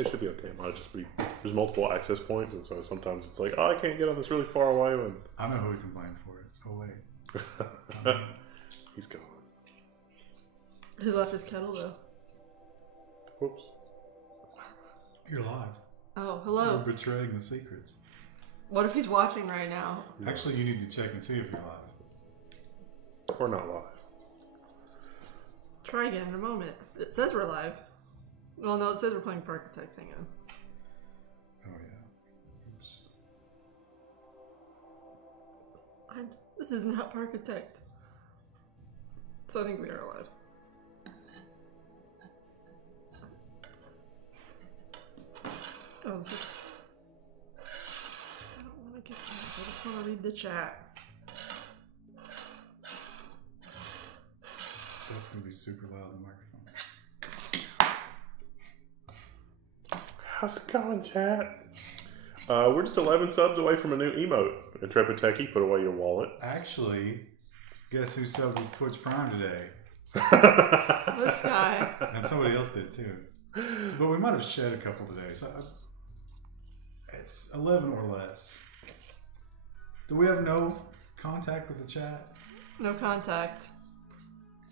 It should be okay. It might just be there's multiple access points, and so sometimes it's like, oh, I can't get on this really far away one. I know who we can blame for it. Oh wait, He's gone. He left his kettle though. Whoops. you're live. Oh, hello. You're betraying the secrets. What if he's watching right now? Actually, you need to check and see if you're live. Or not live. Try again in a moment. It says we're live. Well, no, it says we're playing Architect. Hang on. Oh yeah. Oops. This is not Architect. So I think we are live. Oh, this is... I don't want to get that. I just want to read the chat. That's gonna be super loud in the microphone. How's it going, chat? We're just 11 subs away from a new emote. Intrepid Techie, put away your wallet. Actually, guess who subbed with Twitch Prime today? This guy. And somebody else did too. So, but we might have shed a couple today. So it's 11 or less. Do we have no contact with the chat? No contact.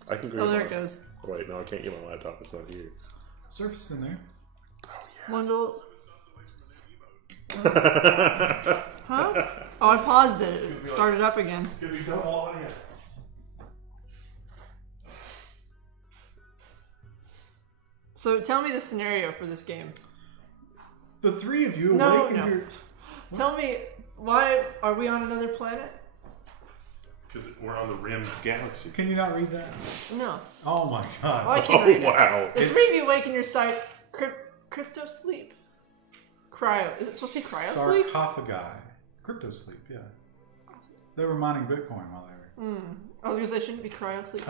I can go. Oh, there it goes. Wait, no, I can't get my laptop. It's not here. Surface in there. Oh, yeah. Wendell. Huh? Oh, I paused it. It started up again. It's going to be done all again. So tell me the scenario for this game. The three of you No, awake no. in your... Tell me, why are we on another planet? Because we're on the rim of the galaxy. Can you not read that? No. Oh my god. Oh, I can't read it. Wow. The three of you awake in your sight. Crypto sleep. Cryo. Is it supposed to be cryo sleep? Sarcophagi. Crypto sleep, yeah. They were mining Bitcoin while they were... I was going to say, shouldn't it be cryo sleep?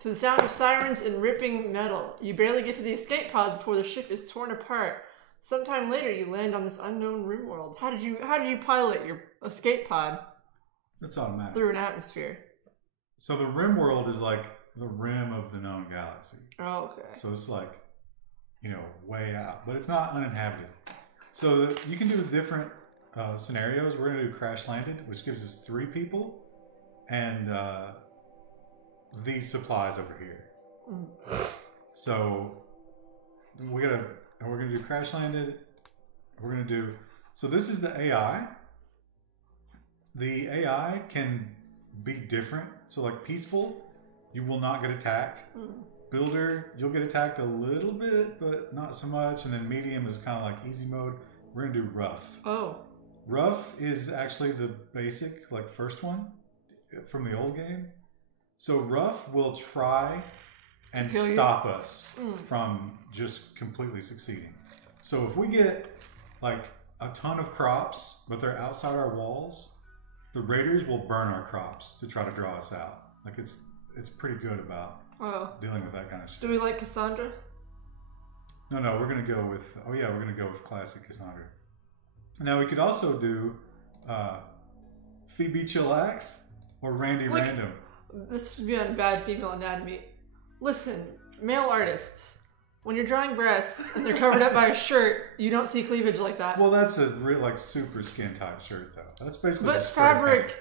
To the sound of sirens and ripping metal, you barely get to the escape pods before the ship is torn apart. Sometime later, you land on this unknown Rimworld. How did you pilot your escape pod It's automatic. through an atmosphere? So the Rimworld is like the rim of the known galaxy. Oh, okay. So it's like, you know, way out. But it's not uninhabited. So you can do different scenarios. We're going to do Crash Landed, which gives us 3 people. And these supplies over here. So we're gonna do Crash Landed. We're gonna do, so this is the AI. The AI can be different. So like peaceful, you will not get attacked. Builder, you'll get attacked a little bit, but not so much. And then medium is kind of like easy mode. We're gonna do rough. Oh. Rough is actually the basic, like first one from the old game. So rough will try and stop us from just completely succeeding. So if we get like a ton of crops, but they're outside our walls, the raiders will burn our crops to try to draw us out. Like it's pretty good about dealing with that kind of shit. Do we like Cassandra? No, we're gonna go with we're gonna go with classic Cassandra. Now we could also do Phoebe Chillax or Randy Random. This should be on Bad Female Anatomy. Listen, male artists, when you're drawing breasts and they're covered up by a shirt, you don't see cleavage like that. Well, that's a real like super skin tight shirt though. That's basically. But just fabric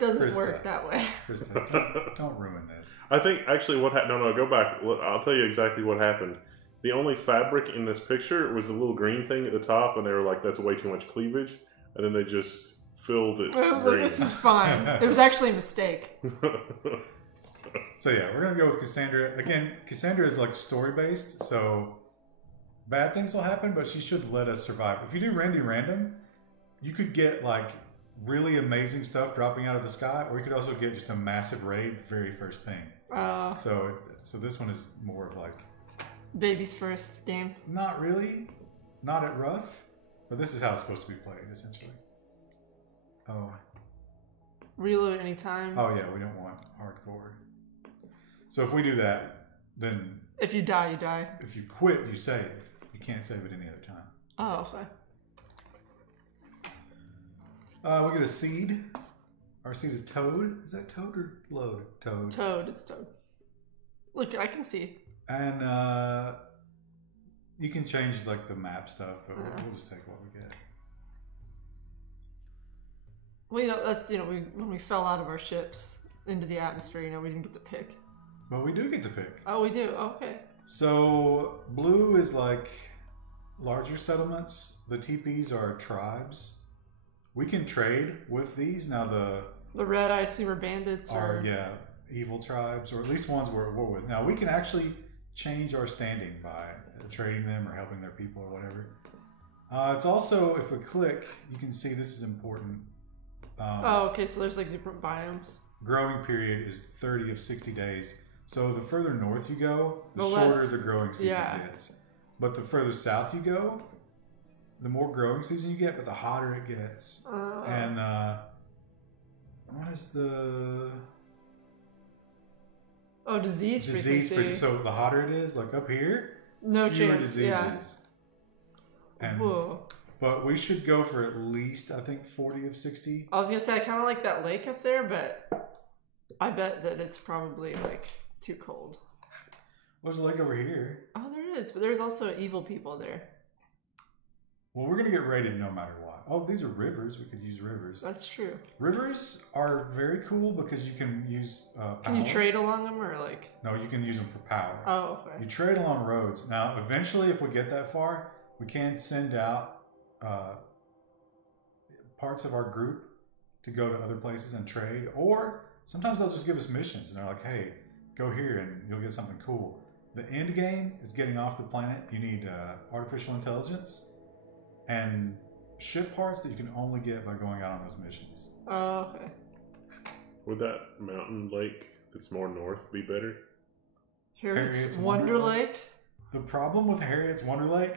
doesn't Krista. work that way. Krista, don't ruin this. I think actually what happened, no, go back. I'll tell you exactly what happened. The only fabric in this picture was the little green thing at the top, and they were like, that's way too much cleavage. And then they just filled it I was green. like, this is fine. It was actually a mistake. So yeah, we're gonna go with Cassandra. Again, Cassandra is like story based, so bad things will happen, but she should let us survive. If you do Randy Random, you could get like really amazing stuff dropping out of the sky, or you could also get just a massive raid very first thing. So this one is more of like baby's first game. Not really, not at rough, but this is how it's supposed to be played essentially. Oh. Reload anytime. Oh yeah, we don't want hardcore. So if we do that, then if you die, you die. If you quit, you save. You can't save at any other time. Oh, okay. We get a seed. Our seed is Toad. Is that Toad or Load? Toad. Toad. It's Toad. Look, I can see. And You can change like the map stuff, but we'll just take what we get. Well, that's when we fell out of our ships into the atmosphere, we didn't get to pick. Well, we do get to pick. Oh, we do. Okay. So blue is like larger settlements. The TPs are tribes. We can trade with these. Now the red, I assume, are bandits. Evil tribes, or at least ones we're at war with. Now we can actually change our standing by trading them or helping their people or whatever. It's also, if we click, you can see this is important. Okay, so there's like different biomes. Growing period is 30 of 60 days. So the further north you go, the shorter the growing season gets. But the further south you go, the more growing season you get, but the hotter it gets. And what is the... Oh, disease frequency. So the hotter it is, like up here, fewer diseases. Yeah. And, but we should go for at least, I think, 40 of 60. I was going to say, I kind of like that lake up there, but I bet that it's probably like too cold. There's a lake over here. Oh, there is, but there's also evil people there. Well, we're going to get raided no matter what. Oh, these are rivers. We could use rivers. That's true. Rivers are very cool because you can use power. Can you trade along them or like... No, you can use them for power. Oh, okay. You trade along roads. Now, eventually, if we get that far, we can send out parts of our group to go to other places and trade. Or sometimes they'll just give us missions and they're like, hey, go here and you'll get something cool. The end game is getting off the planet. You need artificial intelligence and ship parts that you can only get by going out on those missions. Oh, okay. Would that mountain lake that's more north be better? Harriet's Wonder Lake? The problem with Harriet's Wonder Lake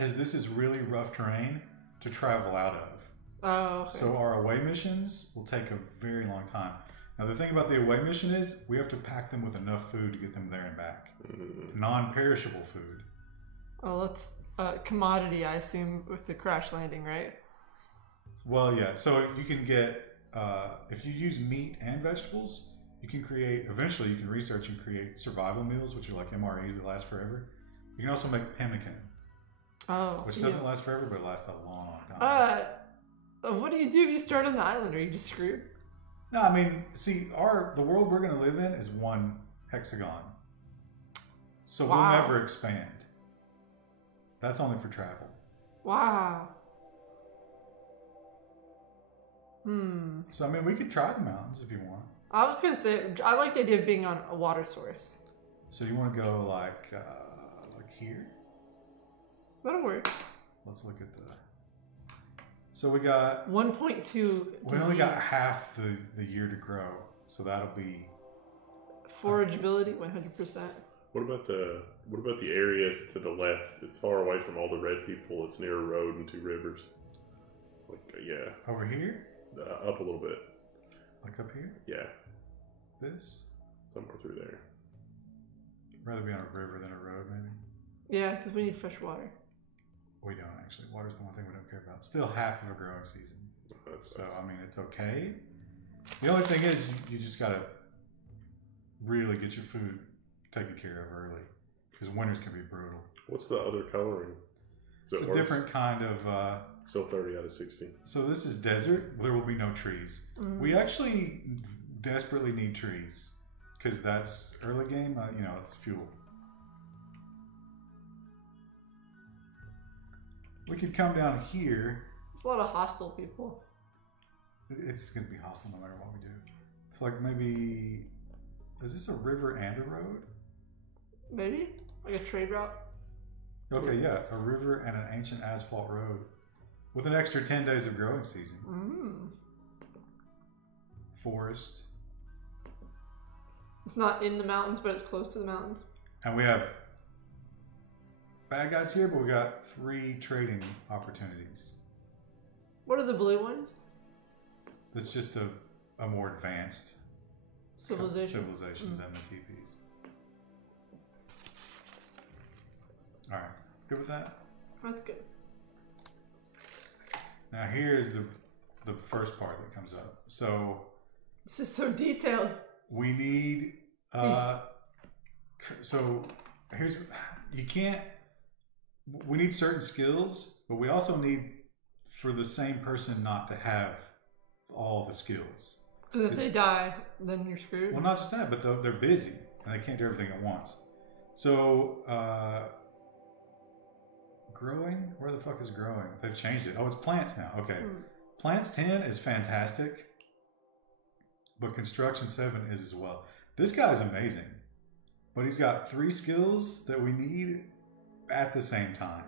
is this is really rough terrain to travel out of. Oh, okay. So our away missions will take a very long time. Now the thing about the away mission is we have to pack them with enough food to get them there and back. Non-perishable food. Oh, that's commodity, I assume, with the crash landing, right? Well, yeah. So you can get, if you use meat and vegetables, you can eventually you can research and create survival meals, which are like MREs that last forever. You can also make pemmican. Oh. Which doesn't last forever, but it lasts a long, long time. What do you do if you start on the island? Are you just screwed? No, I mean, see, the world we're going to live in is one hexagon. So we'll never expand. That's only for travel. Wow. So, I mean, we could try the mountains if you want. I was going to say, I like the idea of being on a water source. So you want to go like here? That'll work. Let's look at so we got 1.2. We only got half the year to grow, so that'll be forageability 100%. What about the area to the left? It's far away from all the red people. It's near a road and two rivers. Over here? Up a little bit. Like up here? Yeah. This? Somewhere through there. I'd rather be on a river than a road, maybe. Yeah, because we need fresh water. We don't actually. Water's the one thing we don't care about. Still half of a growing season. So, I mean, it's okay. The only thing is, you just got to really get your food taken care of early. Because winters can be brutal. What's the other coloring? It's a different kind of... Still 30 out of 60. So this is desert. There will be no trees. We actually desperately need trees. Because that's early game. It's fuel. We could come down here. There's a lot of hostile people. It's going to be hostile no matter what we do. It's like maybe... Is this a river and a road? Maybe? Like a trade route? Okay, yeah. A river and an ancient asphalt road. With an extra 10 days of growing season. Forest. It's not in the mountains, but it's close to the mountains. And we have bad guys here, but we got 3 trading opportunities. What are the blue ones? That's just a more advanced civilization than the TPs. Alright, good with that? That's good. Now here's the first part that comes up. So this is so detailed. We need so here's you can't we need certain skills, but we also need for the same person not to have all the skills. Because if they die, then you're screwed. Well, not just that, but they're busy and they can't do everything at once. So, growing? Where the fuck is growing? They've changed it. Oh, it's plants now. Okay. Plants 10 is fantastic, but construction 7 is as well. This guy's amazing, but he's got 3 skills that we need at the same time.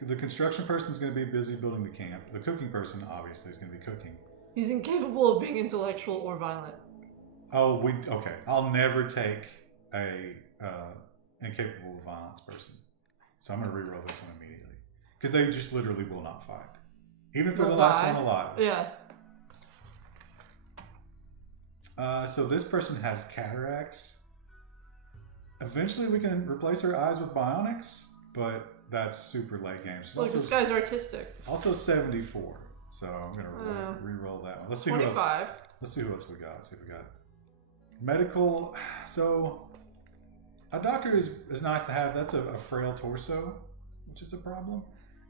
The construction person is going to be busy building the camp. The cooking person, obviously, is going to be cooking. He's incapable of being intellectual or violent. Oh, okay. I'll never take a incapable of violence person. So I'm going to reroll this one immediately. Because they just literally will not fight. Even if they're the last one alive. Yeah. So this person has cataracts. Eventually we can replace her eyes with bionics, but that's super late game. Look, this guy's artistic. Also 74. So I'm going to re-roll that one. Let's see 25. who else. Let's see who else we got. Let's see if we got medical. So a doctor is nice to have. That's a frail torso, which is a problem.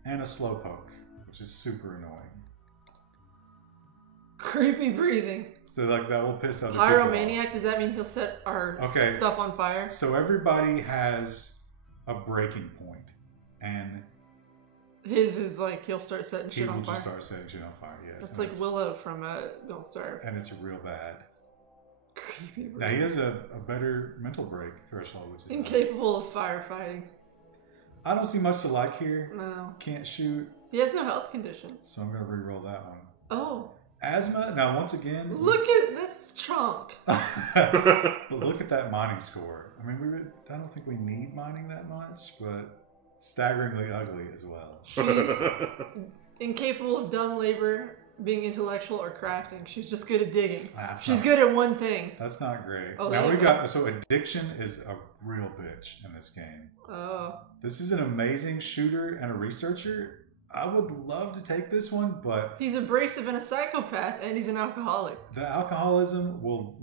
And a slowpoke, which is super annoying. Creepy breathing. So like that will piss other Pyromaniac, people off. does that mean he'll set our stuff on fire? So everybody has a breaking point, and his is like he'll start setting shit on fire. He will just start setting shit on fire. Yes, that's like Willow from Don't Starve. And it's real bad. Creepy breathing. Now he has a better mental break threshold, which is incapable of firefighting. I don't see much to like here. No. Can't shoot. He has no health conditions. So I'm going to re-roll that one. Oh. Asthma. Now, once again... Look at this chunk. But look at that mining score. I mean, I don't think we need mining that much, but staggeringly ugly as well. She's incapable of dumb labor, being intellectual, or crafting. She's just good at digging. She's good at one thing. That's not great. Oh, now we got... So addiction is a real bitch in this game. Oh. This is an amazing shooter and a researcher. I would love to take this one, but... He's abrasive and a psychopath, and he's an alcoholic. The alcoholism will,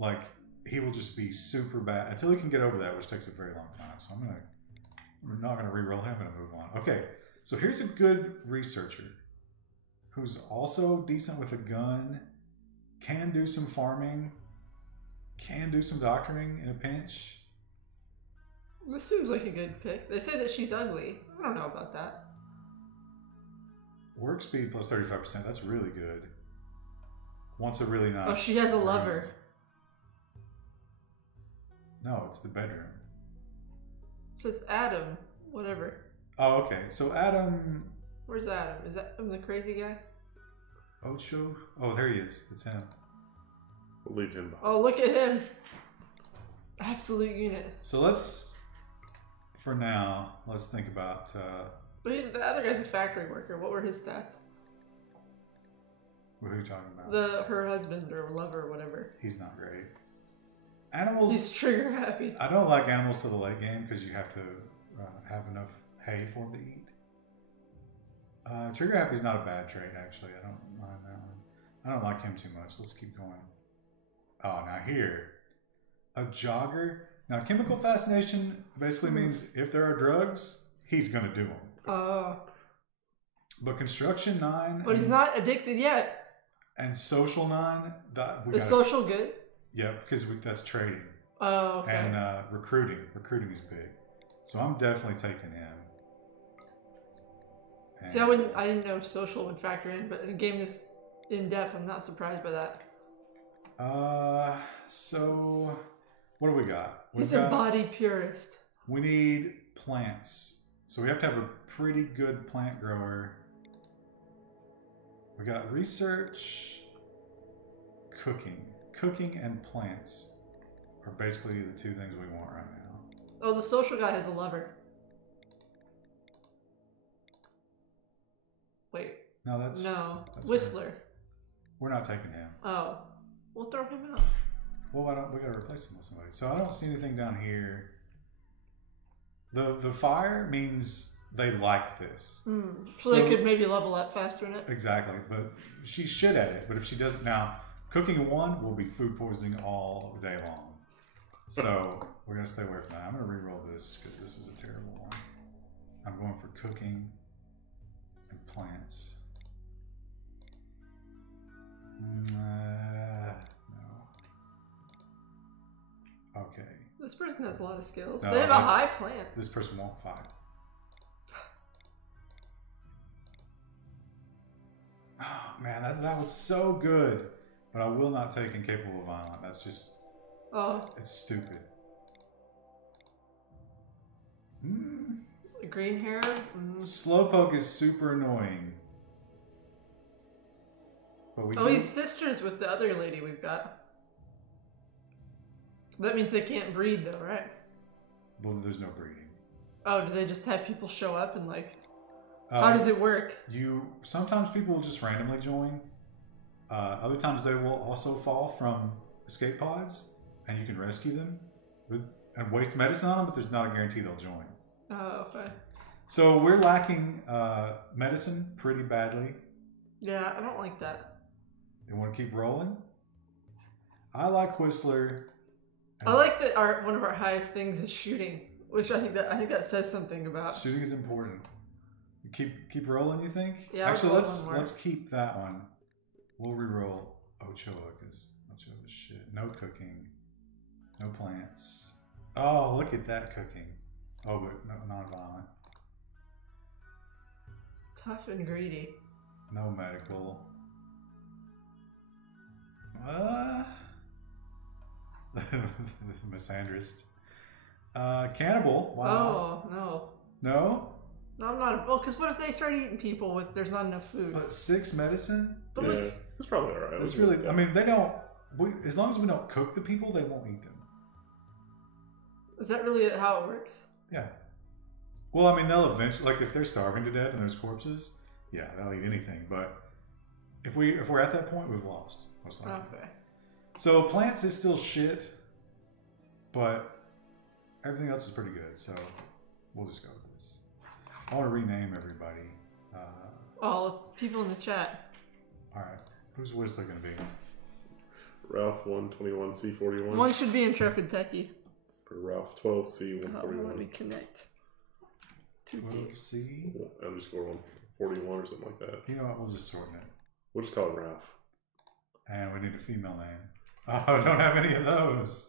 he will just be super bad until he can get over that, which takes a very long time. So we're not going to re-roll him and move on. Okay, so here's a good researcher who's also decent with a gun, can do some farming, can do some doctoring in a pinch. This seems like a good pick. They say that she's ugly. I don't know about that. Work speed plus 35%. That's really good. Wants a really nice... Oh, she has a lover. No, it's the bedroom. It says Adam. Whatever. Oh, okay. So Adam... Where's Adam? Is that the crazy guy? Ocho? Oh, there he is. It's him. We'll leave him behind. Oh, look at him. Absolute unit. So let's... For now, let's think about... But the other guy's a factory worker. What were his stats? What are you talking about? Her husband or lover or whatever. He's not great. Animals... He's trigger happy. I don't like animals to the late game because you have to have enough hay for them to eat. Trigger happy is not a bad trait, actually. I don't mind that one. I don't like him too much. Let's keep going. Oh, now here. A jogger. Now, chemical fascination basically means if there are drugs, he's going to do them. But construction 9... But he's not addicted yet. And social 9... Is social good? Yeah, because that's trading. Oh, okay. And recruiting. Recruiting is big. So I'm definitely taking him. See, I didn't know social would factor in, but in a game this in-depth, I'm not surprised by that. So... What do we got? He's a body purist. We need plants. So we have to have a pretty good plant grower. We got research, cooking. Cooking and plants are basically the two things we want right now. Oh, the social guy has a lover. Wait. No, that's Whistler. Right. We're not taking him. Oh. We'll throw him out. Well, we gotta replace him with somebody. So I don't see anything down here. The fire means they like this. So they could maybe level up faster in it? Exactly, but she's shit at it. But if she doesn't... Now, cooking a 1 will be food poisoning all day long. So we're going to stay away from that. I'm going to re-roll this because this was a terrible one. I'm going going for cooking and plants. No. Okay. This person has a lot of skills. No, they have a high plant. This person won't fight. Oh, man, that was so good. But I will not take incapable of violent. That's just... Oh. It's stupid. The green hair? Slowpoke is super annoying. But he's sisters with the other lady we've got. That means they can't breed though, right? Well, there's no breeding. Oh, do they just have people show up and like... how does it work? Sometimes people will just randomly join. Other times they will also fall from escape pods, and you can rescue them and waste medicine on them, but there's not a guarantee they'll join. Oh, okay. So we're lacking medicine pretty badly. Yeah, I don't like that. You want to keep rolling? I like Whistler. I like that one of our highest things is shooting, which I think that says something about. Shooting is important. Keep rolling, you think? Yeah. Actually, let's keep that one. We'll re-roll Ochoa because Ochoa's shit. No cooking, no plants. Oh, look at that cooking. Oh, but non-violent. Tough and greedy. No medical. Misandrist. Cannibal. Wow. Oh, no. No? No, I'm not. Well, because what if they start eating people with there's not enough food? But 6 medicine? Yeah, that's probably alright. That's really, I mean, they don't, as long as we don't cook the people, they won't eat them. Is that really how it works? Yeah. Well, I mean, they'll eventually, like if they're starving to death and there's corpses, yeah, they'll eat anything. But if we're at that point, we've lost. Most likely. Okay. So plants is still shit, but everything else is pretty good. So we'll just go with this. I want to rename everybody. It's people in the chat. All right. Who's Whistler going to be? Ralph 121C41. One should be Intrepid Techie. Or Ralph 12C141. Let me connect. 2C. Underscore 141 or something like that. You know what? We'll just shorten it. We'll just call it Ralph. And we need a female name. Oh, I don't have any of those.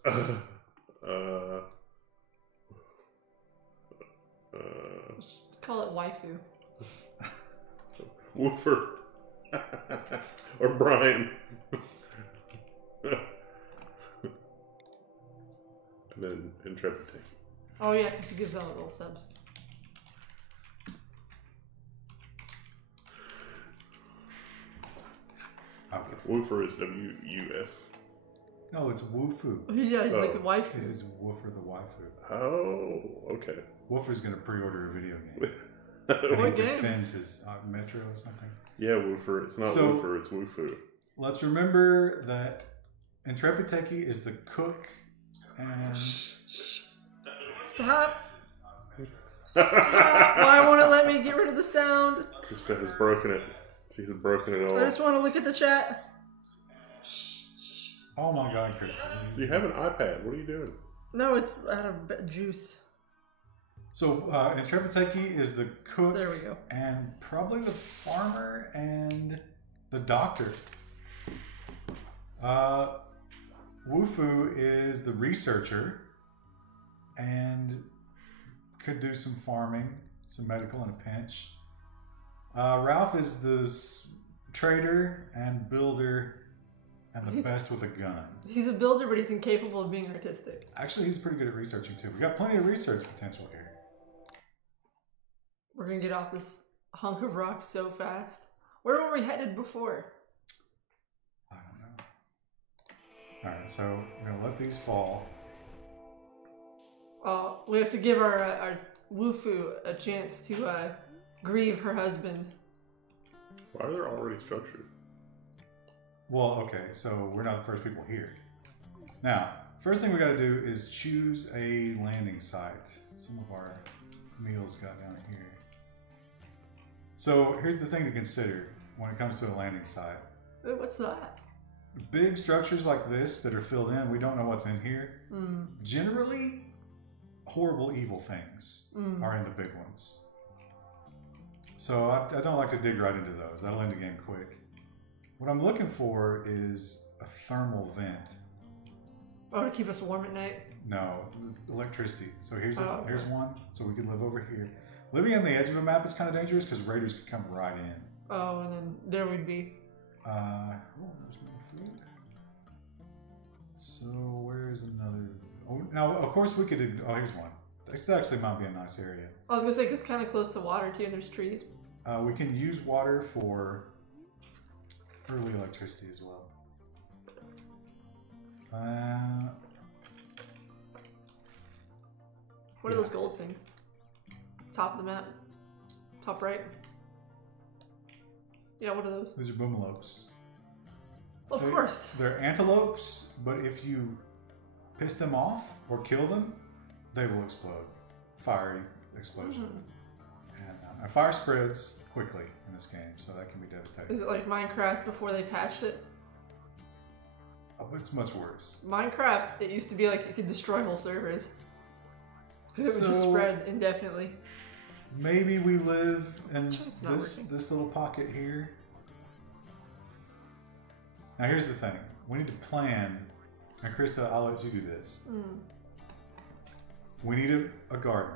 Call it waifu. Woofer. Or Brian. And then Intrepid. Oh yeah, because he gives out little subs. Okay. Woofer is W-U-F. No, it's Woofu. Yeah, he's like a waifu. This is Woofer the waifu. Oh, okay. Woofer's going to pre-order a video game. What He game? defends his Metro or something. Yeah, Woofer. It's not Woofer, it's Woofoo. Let's remember that Intrepid Techie is the cook and... Stop! Stop! Why won't it let me get rid of the sound? Krista has broken it. She has broken it all. I just want to look at the chat. Oh my god, Krista. You have an iPad. What are you doing? No, it's out of juice. So, Intrepid Techie is the cook. There we go. And probably the farmer and the doctor. Woofu is the researcher and could do some farming, some medical in a pinch. Ralph is the trader and builder and the best with a gun. He's a builder, but he's incapable of being artistic. Actually, he's pretty good at researching too. We got plenty of research potential here. We're gonna get off this hunk of rock so fast. Where were we headed before? I don't know. Alright, so we're gonna let these fall. We have to give our Woofu a chance to grieve her husband. Why are they already structured? Well, okay, so we're not the first people here. Now, first thing we gotta do is choose a landing site. Some of our meals got down here. So here's the thing to consider when it comes to a landing site. Wait, what's that? Big structures like this that are filled in, we don't know what's in here. Generally, horrible, evil things are in the big ones. So I don't like to dig right into those. That'll end the game quick. What I'm looking for is a thermal vent. Oh, to keep us warm at night? No, electricity. So here's okay. one. So we could live over here. Living on the edge of a map is kind of dangerous because raiders could come right in. Oh, and then there would be. There's more food. So where's another? Oh, now of course we could. Oh, here's one. This actually might be a nice area. I was gonna say 'cause it's kind of close to water too, and there's trees. We can use water for early electricity as well. What are those gold things? Top of the map. Top right. Yeah, what are those? These are boomalopes. Of course. They're antelopes, but if you piss them off or kill them, they will explode. Fiery explosion. And fire spreads quickly in this game, so that can be devastating. Is it like Minecraft before they patched it? Oh, it's much worse. Minecraft, it used to be like it could destroy whole servers. Because it would just spread indefinitely. Maybe we live in this little pocket here. Now here's the thing. We need to plan. And Krista, I'll let you do this. We need a garden.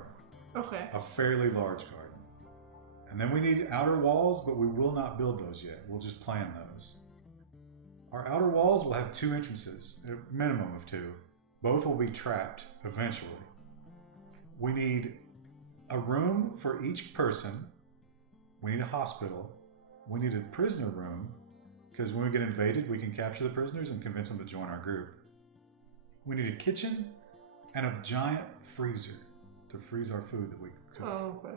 Okay. A fairly large garden. And then we need outer walls, but we will not build those yet. We'll just plan those. Our outer walls will have 2 entrances, a minimum of 2. Both will be trapped eventually. We need a room for each person. We need a hospital. We need a prisoner room, because when we get invaded, we can capture the prisoners and convince them to join our group. We need a kitchen and a giant freezer to freeze our food that we cook. Oh, okay.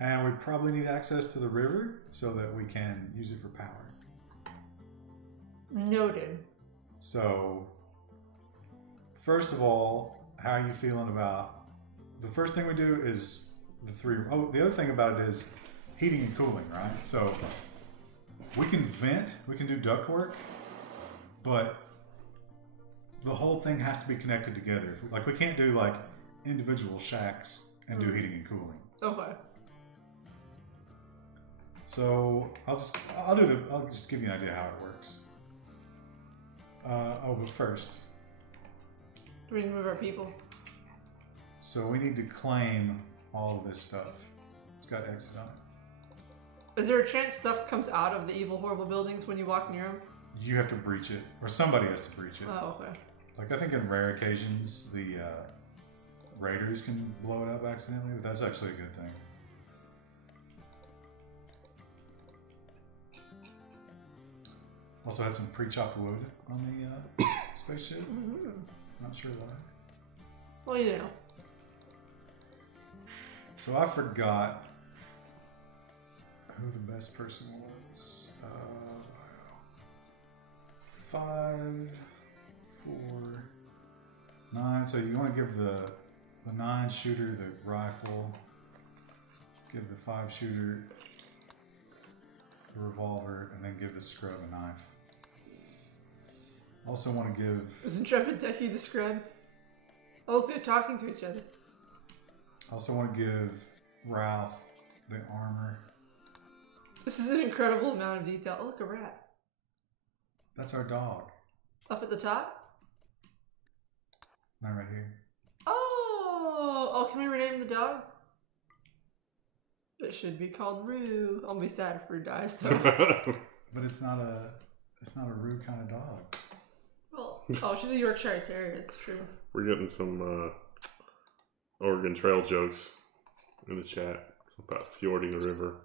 And we probably need access to the river so that we can use it for power. Noted. So, first of all, how are you feeling about... The first thing we do is the other thing about it is heating and cooling, right? So, we can vent, we can do ductwork, but the whole thing has to be connected together. Like, we can't do like individual shacks and do heating and cooling. Okay. So I'll just give you an idea how it works. But first, Do we need to move our people? so we need to claim all of this stuff. It's got X's on it. Is there a chance stuff comes out of the evil, horrible buildings when you walk near them? You have to breach it, or somebody has to breach it. Oh, okay. Like I think in rare occasions, the raiders can blow it up accidentally, but that's actually a good thing. Also had some pre-chopped wood on the spaceship. Not sure why. Well, you know. So I forgot who the best person was. 5, 4, 9. So you want to give the 9 shooter the rifle. Give the 5 shooter the revolver, and then give the scrub a knife. Also want to give... Is Intrepid Techie the scrub? Oh, they're talking to each other. Also want to give Ralph the armor. This is an incredible amount of detail. Oh, look, a rat. That's our dog. Up at the top? Not right here. Oh, can we rename the dog? It should be called Rue. I'll be sad if Rue dies though. But it's not a Rue kind of dog. Well, she's a Yorkshire Terrier. It's true. We're getting some Oregon Trail jokes in the chat about fjording a river.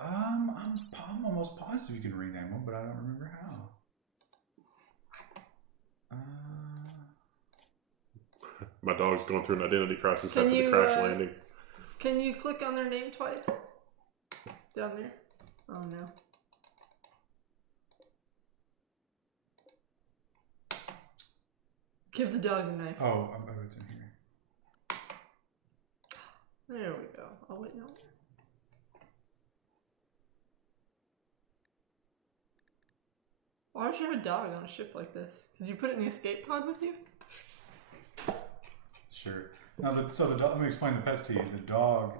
I'm almost positive you can rename them, but I don't remember how. My dog's going through an identity crisis after the crash landing. Can you click on their name twice? Down there? Oh no. Give the dog the knife. Oh, it's in here. There we go. Oh wait, no. Why would you have a dog on a ship like this? Did you put it in the escape pod with you? Sure. Now, let me explain the pets to you. The dog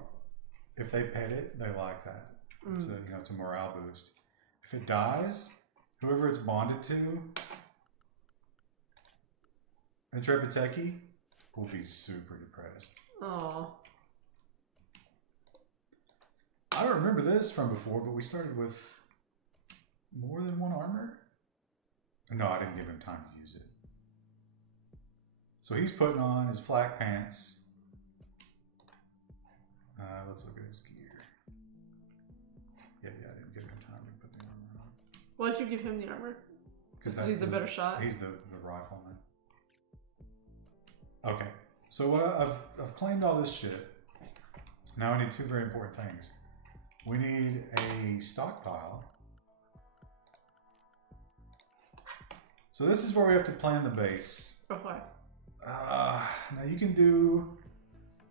if they pet it, they like that. It's it's a morale boost. If it dies, whoever it's bonded to, Intrepidteki, will be super depressed. Aww. I don't remember this from before, but we started with more than one armor? No, I didn't give him time to use it. So he's putting on his flak pants. Let's look at his gear. Yeah, I didn't give him time to put the armor on. Why'd you give him the armor? Because he's the better shot? He's the rifleman. Okay, so I've claimed all this shit. Now I need two very important things. We need a stockpile. So this is where we have to plan the base. Okay. Now you can do...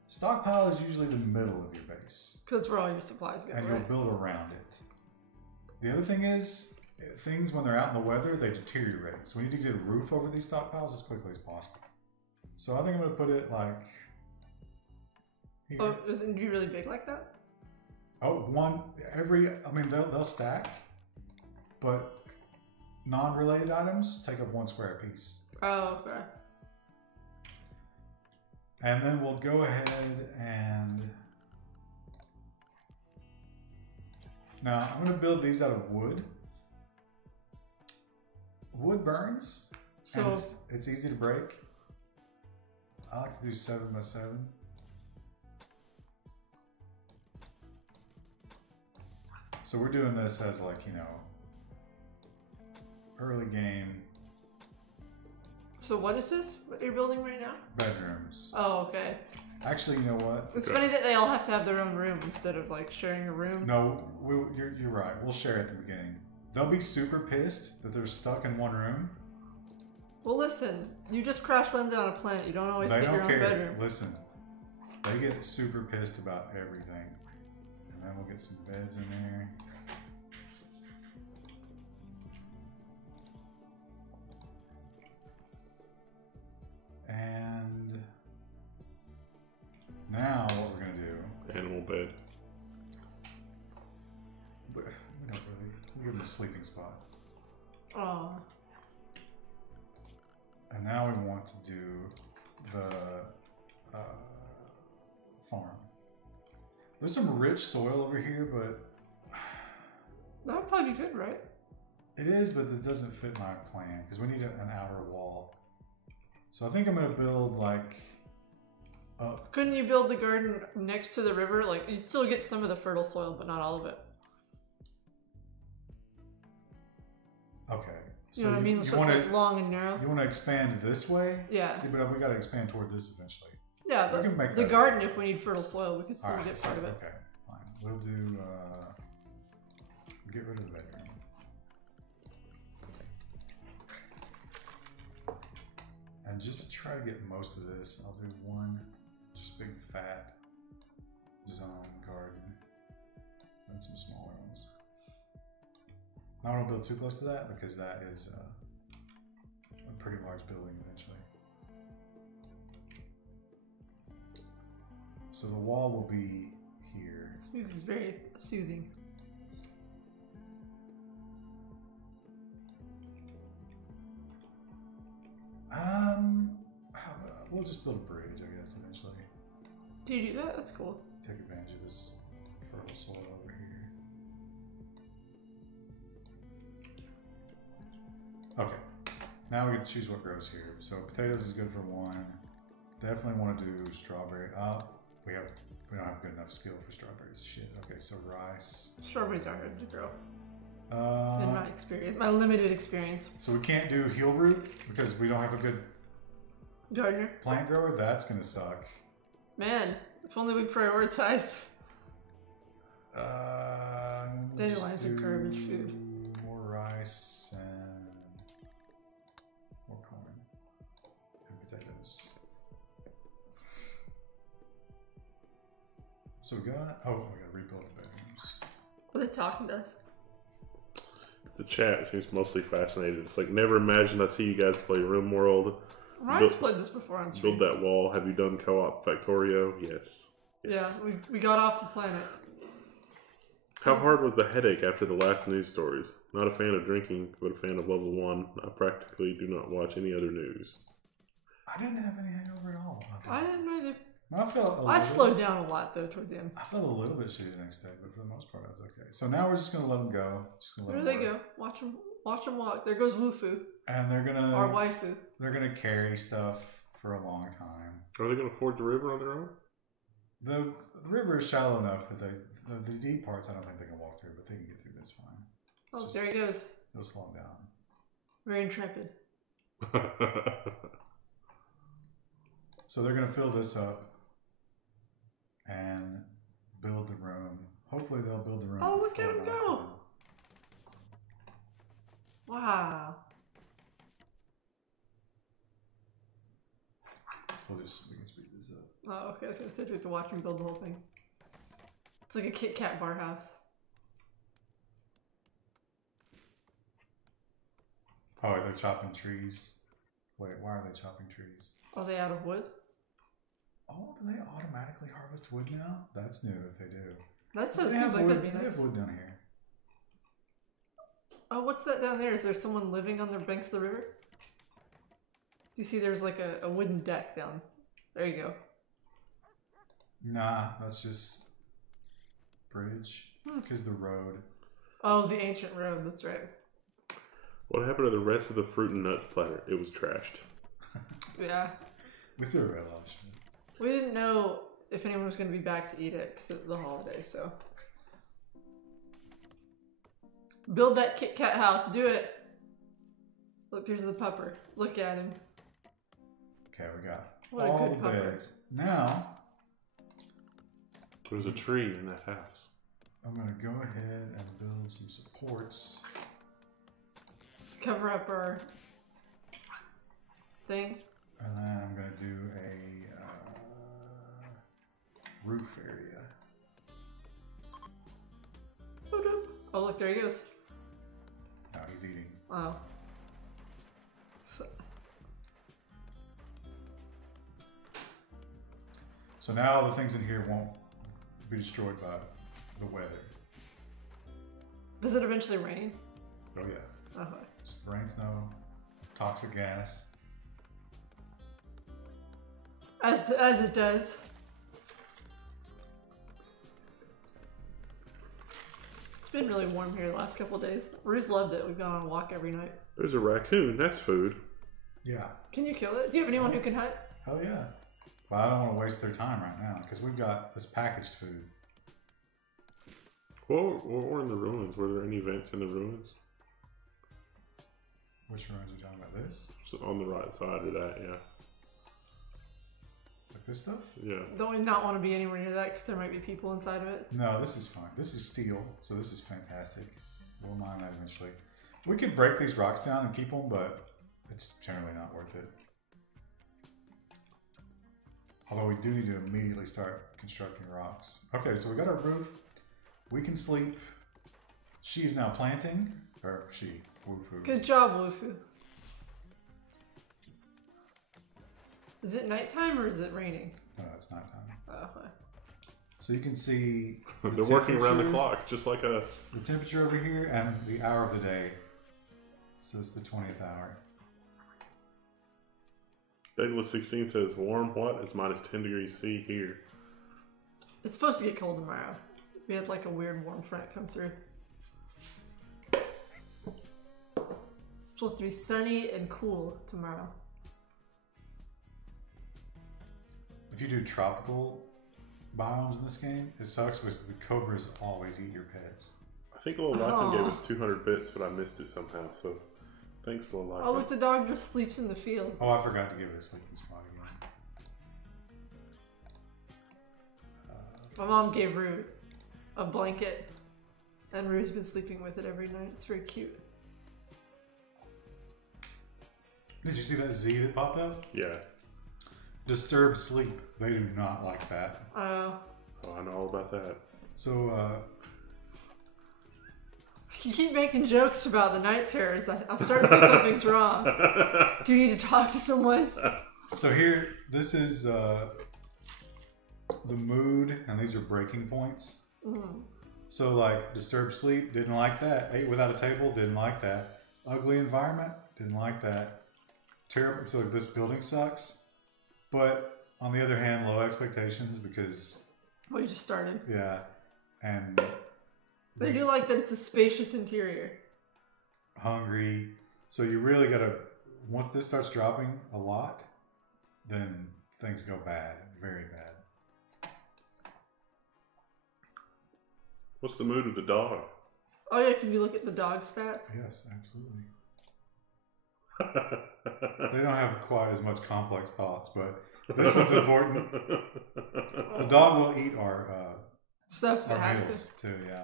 Stockpile is usually the middle of your base. Because that's where all your supplies go, and you'll build around it. The other thing is, things when they're out in the weather, they deteriorate. So we need to get a roof over these stockpiles as quickly as possible. So I think I'm going to put it like... here. Oh, isn't it really big like that? Oh, they'll stack, but non-related items take up 1 square piece. Oh, okay. And then we'll go ahead and... Now, I'm going to build these out of wood. Wood burns, so it's easy to break. I like to do 7 by 7. So we're doing this as like, early game. So what is this? What you're building right now? Bedrooms. Oh, okay. Actually, you know what? It's funny that they all have to have their own room instead of like sharing a room. No, you're right. We'll share at the beginning. They'll be super pissed that they're stuck in one room. Well, listen. You just crash landed on a planet. You don't always get your own bedroom. Listen, they get super pissed about everything. And then we'll get some beds in there. And now what we're gonna do? Animal bed. We don't really. We give them a sleeping spot. Oh. And now we want to do the farm. There's some rich soil over here, but that would probably be good, right? It is, but it doesn't fit my plan because we need an outer wall. So I think I'm gonna build like up. Couldn't you build the garden next to the river? Like you'd still get some of the fertile soil, but not all of it. Okay. So you know what I mean? So it's like long and narrow. You want to expand this way? Yeah. See, but we got to expand toward this eventually. Yeah, but the garden, if we need fertile soil, we can still get part of it. Okay, fine. We'll do. Get rid of the bedroom. And just to try to get most of this, I'll do one just big fat zone garden and some smaller ones. I don't want to build too close to that because that is a pretty large building eventually. So the wall will be here. This music's very soothing. We'll just build a bridge, I guess, eventually. Do you do that? That's cool. Take advantage of this fertile soil over here. Okay, now we get to choose what grows here. So potatoes is good for 1. Definitely want to do strawberry. We don't have good enough skill for strawberries. Shit. Okay, so rice. Strawberries are hard to grow. In my experience, my limited experience. So we can't do heel root because we don't have a good gardener plant grower. That's gonna suck. Man, if only we prioritized. Dandelions and garbage food. More rice and more corn and potatoes. So we got. Oh, we gotta rebuild the bedrooms. Are they talking to us? The chat seems mostly fascinated. It's like, never imagined I'd see you guys play Rimworld. Ryan's played this before on stream. Build that wall. Have you done co-op Factorio? Yes. Yeah, we got off the planet. How hard was the headache after the last news stories? Not a fan of drinking, but a fan of level 1. I practically do not watch any other news. I didn't have any hangover at all. I didn't either. I slowed down a lot though toward the end. I felt a little bit shitty the next day, but for the most part I was okay. So now we're just gonna let them go. Where do they go? Watch them walk. There goes Wufu. And they're gonna our waifu. They're gonna carry stuff for a long time. Are they gonna ford the river on their own? The river is shallow enough that the deep parts I don't think they can walk through, but they can get through this fine. Oh, there he goes. He'll slow them down. Very intrepid. So they're gonna fill this up and build the room. Hopefully they'll build the room. Oh, look at him go! Wow. We can speed this up. Oh, okay. I was gonna say we have to watch him build the whole thing. It's like a Kit Kat bar house. Oh, they're chopping trees. Wait, why are they chopping trees? Are they out of wood? Oh, do they automatically harvest wood now? That's new if they do. That seems like that'd be nice. They have wood down here. Oh, what's that down there? Is there someone living on the banks of the river? Do you see there's like a wooden deck down? There you go. Nah, that's just bridge. Because the road. Oh, the ancient road, that's right. What happened to the rest of the fruit and nuts platter? It was trashed. Yeah. We threw away a lot of shit. We didn't know if anyone was going to be back to eat it because of the holiday, so. Build that Kit Kat house. Do it. Look, there's the pupper. Look at him. Okay, we got what all a good the pupper. beds. Now, there's a tree in that house. I'm going to go ahead and build some supports. To cover up our thing. And then I'm going to do a roof area. Oh, look, there he goes. Now he's eating. Wow. So now the things in here won't be destroyed by the weather. Does it eventually rain? Oh yeah. Okay. Rain, snow, toxic gas. As it does. It's been really warm here the last couple of days. Rue's loved it. We've gone on a walk every night. There's a raccoon. That's food. Yeah. Can you kill it? Do you have anyone who can hunt? Hell yeah. But I don't want to waste their time right now because we've got this packaged food. What were in the ruins? Were there any vents in the ruins? Which ruins are you talking about? This? So on the right side of that, yeah. Like this stuff? Yeah. Don't we not want to be anywhere near that because there might be people inside of it? No, this is fine. This is steel, so this is fantastic. We'll mine that eventually. We could break these rocks down and keep them, but it's generally not worth it. Although we do need to immediately start constructing rocks. Okay, so we got our roof. We can sleep. She's now planting. Or she. Wufu. Good job, Wufu. Is it nighttime or is it raining? No, it's nighttime. Oh, okay. So you can see they're working around the clock, just like us. The temperature over here and the hour of the day. So it's the 20th hour. Daedalus 16 says, warm what? It's minus 10 degrees C here. It's supposed to get cold tomorrow. We had like a weird warm front come through. It's supposed to be sunny and cool tomorrow. If you do tropical biomes in this game, it sucks because the cobras always eat your pets. I think Little Life gave us 200 bits, but I missed it somehow, so thanks, Little Life. Oh, look, the dog just sleeps in the field. Oh, I forgot to give it a sleeping spot again. My mom gave Rue a blanket, and Rue's been sleeping with it every night. It's very cute. Did you see that Z that popped up? Yeah. Disturbed sleep. They do not like that. Oh, I know all about that. So, you keep making jokes about the night terrors. I'm starting to think something's wrong. Do you need to talk to someone? So here, this is the mood, and these are breaking points. Mm. So like disturbed sleep, didn't like that. Ate without a table, didn't like that. Ugly environment, didn't like that. Terrible. So this building sucks. But on the other hand, low expectations because. Well, you just started. Yeah, and. They do like that it's a spacious interior. Hungry. So you really gotta. Once this starts dropping a lot, then things go bad, very bad. What's the mood of the dog? Oh yeah, can you look at the dog stats? Yes, absolutely. They don't have quite as much complex thoughts, but this one's important. The dog will eat our stuff. It our has meals too. Yeah.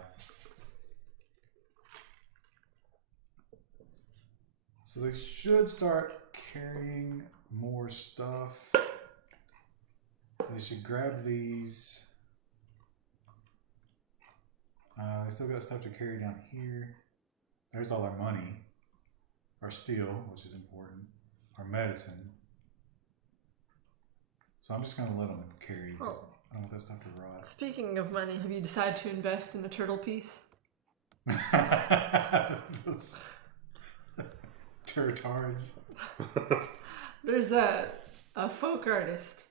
So they should start carrying more stuff. They should grab these. They still got stuff to carry down here. There's all our money. Our steel, which is important. Our medicine. So I'm just going to let them carry. I don't want that stuff to rot. Speaking of money, have you decided to invest in a turtle piece? Those turtards. There's a folk artist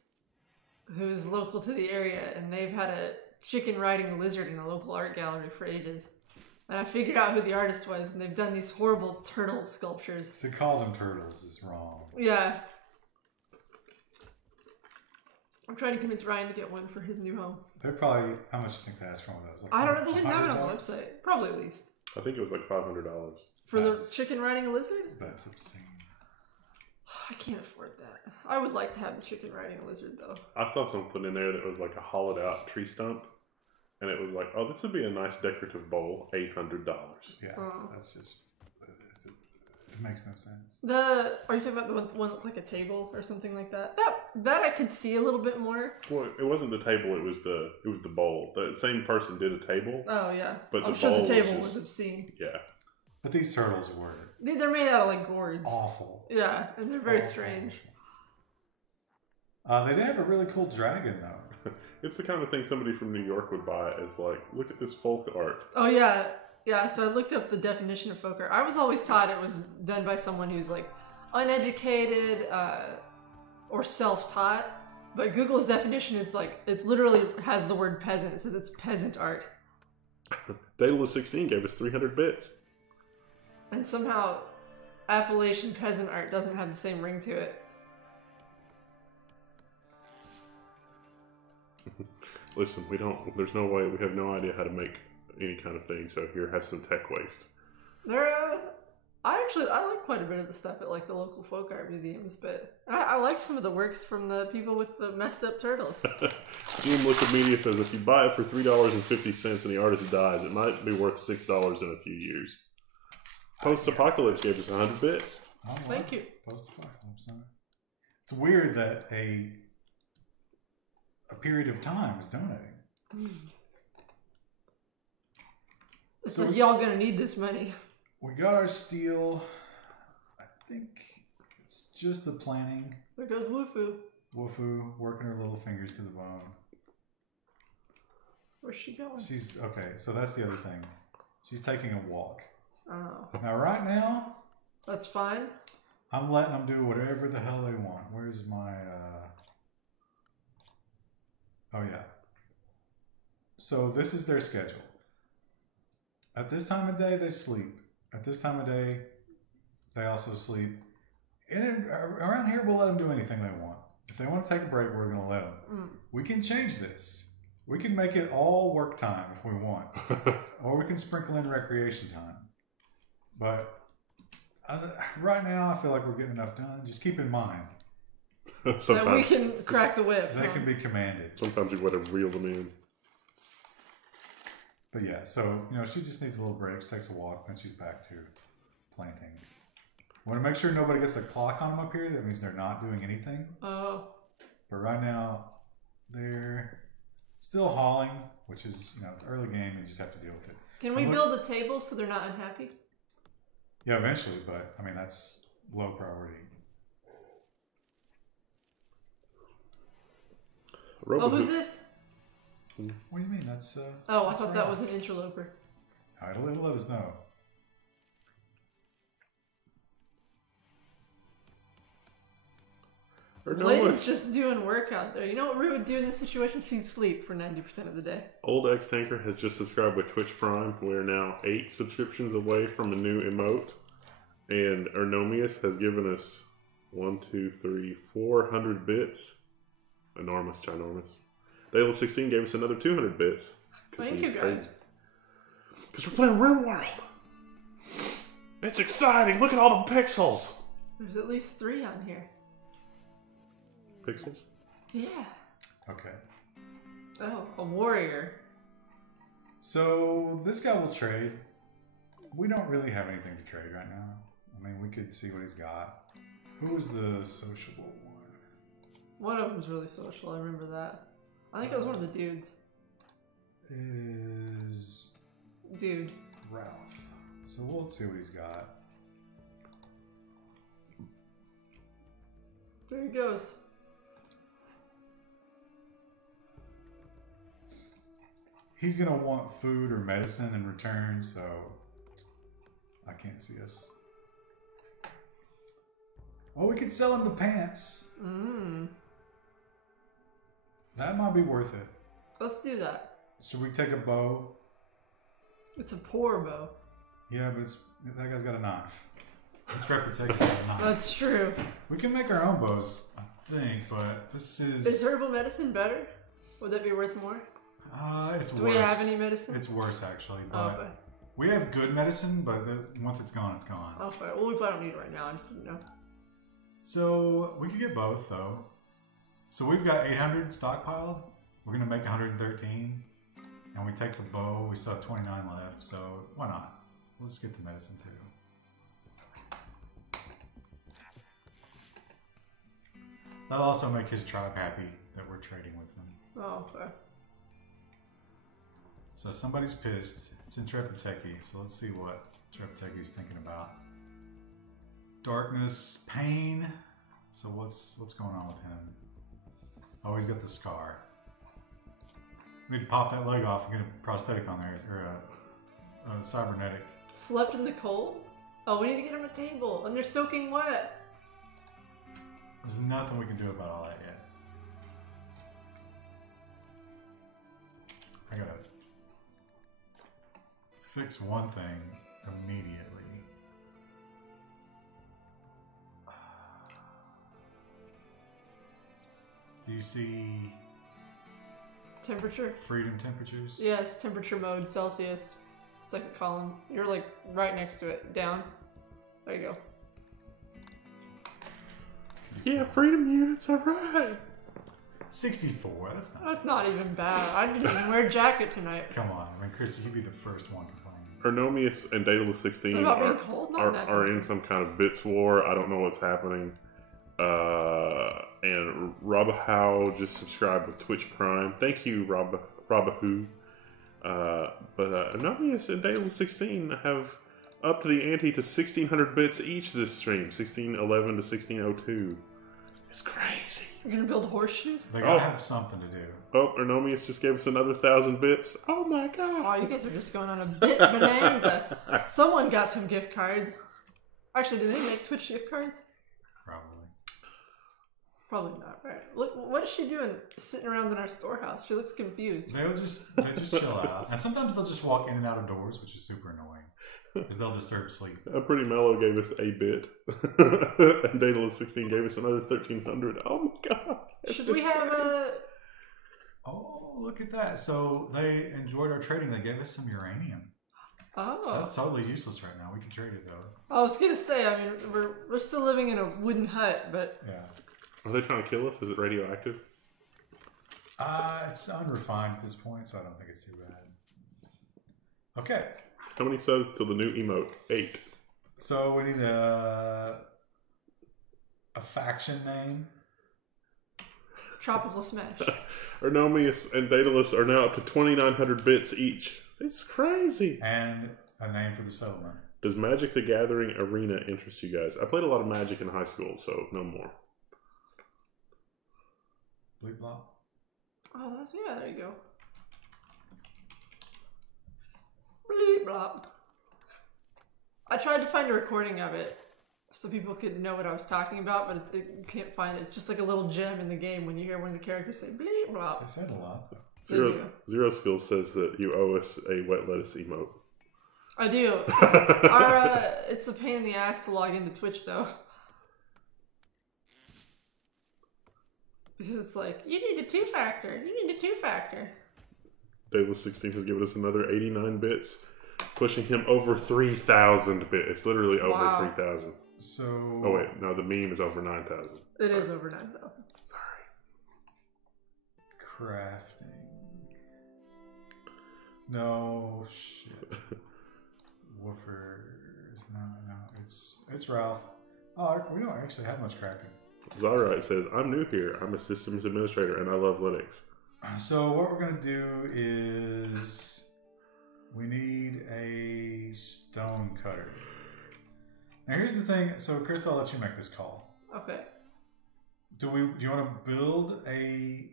who's local to the area, and they've had a chicken riding a lizard in a local art gallery for ages. And I figured out who the artist was, and they've done these horrible turtle sculptures. To call them turtles is wrong. Yeah. I'm trying to convince Ryan to get one for his new home. They're probably, how much do you think they asked for one of those? Like I don't know, they didn't have it on the $100? website. Probably at least. I think it was like $500. For the chicken riding a lizard? That's obscene. I can't afford that. I would like to have the chicken riding a lizard, though. I saw something in there that was like a hollowed out tree stump. And it was like, oh, this would be a nice decorative bowl, $800. Yeah, that's just, it makes no sense. Are you talking about the one that looked like a table or something like that? That I could see a little bit more. Well, it wasn't the table; it was the bowl. The same person did a table. Oh yeah, but I'm the sure bowl the table was just, obscene. Yeah, but these turtles were they're made out of like gourds. Awful. Yeah, and they're very strange. They did have a really cool dragon though. It's the kind of thing somebody from New York would buy as like, look at this folk art. Oh yeah. Yeah, so I looked up the definition of folk art. I was always taught it was done by someone who's like uneducated or self-taught. But Google's definition is like, it's literally has the word peasant. It says it's peasant art. Daedalus 16 gave us 300 bits. And somehow Appalachian peasant art doesn't have the same ring to it. Listen, there's no way, we have no idea how to make any kind of thing, so here, have some tech waste. I like quite a bit of the stuff at like the local folk art museums, but I like some of the works from the people with the messed up turtles. Team Liquid Media says if you buy it for $3.50 and the artist dies, it might be worth $6 in a few years. Post-Apocalypse gave us 100 bits. Oh, Thank you. Post-Apocalypse. It's weird that a period of time is donating. So y'all gonna need this money. We got our steel. I think it's just the planning. There goes Wufu. Wufu working her little fingers to the bone. Where's she going? She's okay. So that's the other thing. She's taking a walk. Oh. Now, right now, that's fine. I'm letting them do whatever the hell they want. Where's my? Oh yeah. So this is their schedule. At this time of day, they sleep. At this time of day, they also sleep. And around here, we'll let them do anything they want. If they want to take a break, we're going to let them. We can change this. We can make it all work time if we want. Or we can sprinkle in recreation time. But right now, I feel like we're getting enough done. Just keep in mind. That we can crack the whip. They can be commanded. Sometimes you want to reel them in. But yeah, so, she just needs a little break. She takes a walk, and she's back to planting. Want to make sure nobody gets a clock on them up here. That means they're not doing anything. Oh. But right now, they're still hauling, which is, it's early game, and you just have to deal with it. Can we build a table so they're not unhappy? Yeah, eventually, but, that's low priority. Oh, who's this? What do you mean? That's oh, I thought that was an interloper. It'll let us know. Lady's just doing work out there. You know what Rue would do in this situation? She'd sleep for 90% of the day. Old X Tanker has just subscribed with Twitch Prime. We're now 8 subscriptions away from a new emote. And Ernomius has given us 400 bits. Enormous, ginormous. Dale 16 gave us another 200 bits. Thank you, guys. Because we're playing Rimworld. It's exciting. Look at all the pixels. There's at least 3 on here. Pixels? Yeah. Okay. Oh, a warrior. So this guy will trade. We don't really have anything to trade right now. I mean, we could see what he's got. Who was the sociable one? One of them's really social. I remember that. I think it was one of the dudes. It is... Dude. Ralph. So we'll see what he's got. There he goes. He's going to want food or medicine in return, so I can't see us. Oh, we could sell him the pants. That might be worth it. Let's do that. Should we take a bow? It's a poor bow. Yeah, but that guy's got a knife. Intrepid's got a knife. That's true. We can make our own bows, I think, but this is... Is herbal medicine better? Would that be worth more? It's worse. Do we have any medicine? It's worse, actually. But okay. We have good medicine, but once it's gone, it's gone. Okay. Well, we probably don't need it right now. I just didn't know. So we could get both, though. So we've got 800 stockpiled. We're going to make 113. And we take the bow. We still have 29 left, so why not? We'll just get the medicine, too. That'll also make his tribe happy that we're trading with them. Oh, okay. So somebody's pissed. It's Intrepid Techie, so let's see what Intrepid Techie's thinking about. Darkness, pain. So what's going on with him? Oh, he's got the scar. We need to pop that leg off and get a prosthetic on there, or a cybernetic. Slept in the cold? Oh, we need to get him a table, and they're soaking wet. There's nothing we can do about all that yet. I gotta fix one thing immediately. Do you see temperature? Freedom temperatures? Yes, temperature mode, Celsius. Second column. You're like right next to it. Down. There you go. Yeah, freedom units, alright. 64, that's not even bad. I didn't even wear a jacket tonight. Come on, I mean, Christy, you'd be the first one complaining. Ernomius and Daedalus 16 are in some kind of bits war. I don't know what's happening. And Robahow just subscribed with Twitch Prime. Thank you, Robahow. But Ernomius and Daedalus 16 have up to the ante to 1600 bits each this stream. 1611 to 1602. It's crazy. You're gonna build horseshoes? They gotta have something to do. Oh, Ernomius just gave us another 1,000 bits. Oh my god. Oh, you guys are just going on a bit bonanza. Someone got some gift cards. Actually, do they make Twitch gift cards? Probably not, right? Look, what is she doing sitting around in our storehouse? She looks confused. They just chill out. And sometimes they'll just walk in and out of doors, which is super annoying. Because they'll disturb sleep. Pretty Mellow gave us a bit. And Daedalus 16 gave us another 1,300. Oh my god. Should we have a... Oh, look at that. So they enjoyed our trading. They gave us some uranium. Oh. That's totally useless right now. We can trade it, though. I was going to say, I mean, we're still living in a wooden hut, but... Yeah. Are they trying to kill us? Is it radioactive? It's unrefined at this point, so I don't think it's too bad. Okay. How many subs till the new emote? 8. So we need a faction name. Tropical Smash. Ernomius and Daedalus are now up to 2,900 bits each. It's crazy. And a name for the settlement. Does Magic the Gathering Arena interest you guys? I played a lot of Magic in high school, so no more. Bleep Blop. Oh, yeah, there you go. Rob. I tried to find a recording of it so people could know what I was talking about, but you can't find it. It's just like a little gem in the game when you hear one of the characters say bleep Rob. They said a lot. Zero Skills says that you owe us a wet lettuce emote. I do. It's a pain in the ass to log into Twitch though. Because it's like, you need a two-factor. You need a two-factor. Daedalus 16 has given us another 89 bits, pushing him over 3,000 bits. It's literally over 3,000. So... Oh, wait. No, the meme is over 9,000. It is over 9,000. Sorry. Crafting. No, shit. Woofers. No. It's Ralph. Oh, we don't actually have much crafting. Zarite says, I'm new here. I'm a systems administrator and I love Linux. So what we're going to do is we need a stone cutter. Now here's the thing. So Chris, I'll let you make this call. Okay. Do you want to build a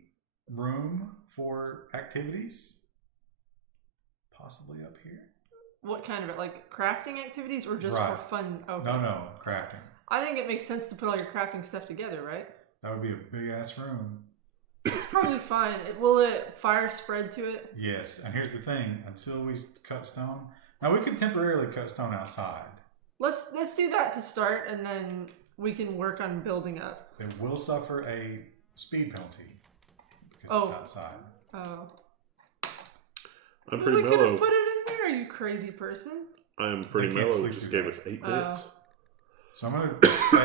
room for activities? Possibly up here? What kind of it? Like crafting activities or just for fun? Okay. No, crafting. I think it makes sense to put all your crafting stuff together, right? That would be a big ass room. It's probably fine. Will it fire spread to it? Yes, and here's the thing: until we cut stone, now we can temporarily cut stone outside. Let's do that to start, and then we can work on building up. It will suffer a speed penalty because it's outside. Oh. I'm pretty mellow. We could have put it in there. Are you crazy person? I am pretty mellow. It just gave us 8 bits. So I'm going to say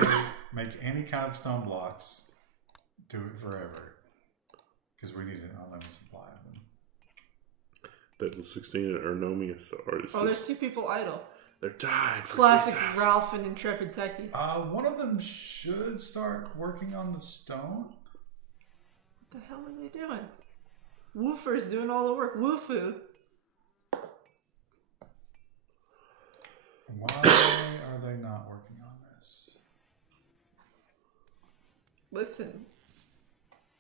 make any kind of stone blocks. Do it forever. Because we need an unlimited supply of them. Daedalus 16 and Ernomius are... Oh, there's 2 people idle. They're died for Classic 3,000. Ralph and Intrepid Techie. One of them should start working on the stone. What the hell are they doing? Woofer's doing all the work. Woofoo. Why are they not working on this? Listen.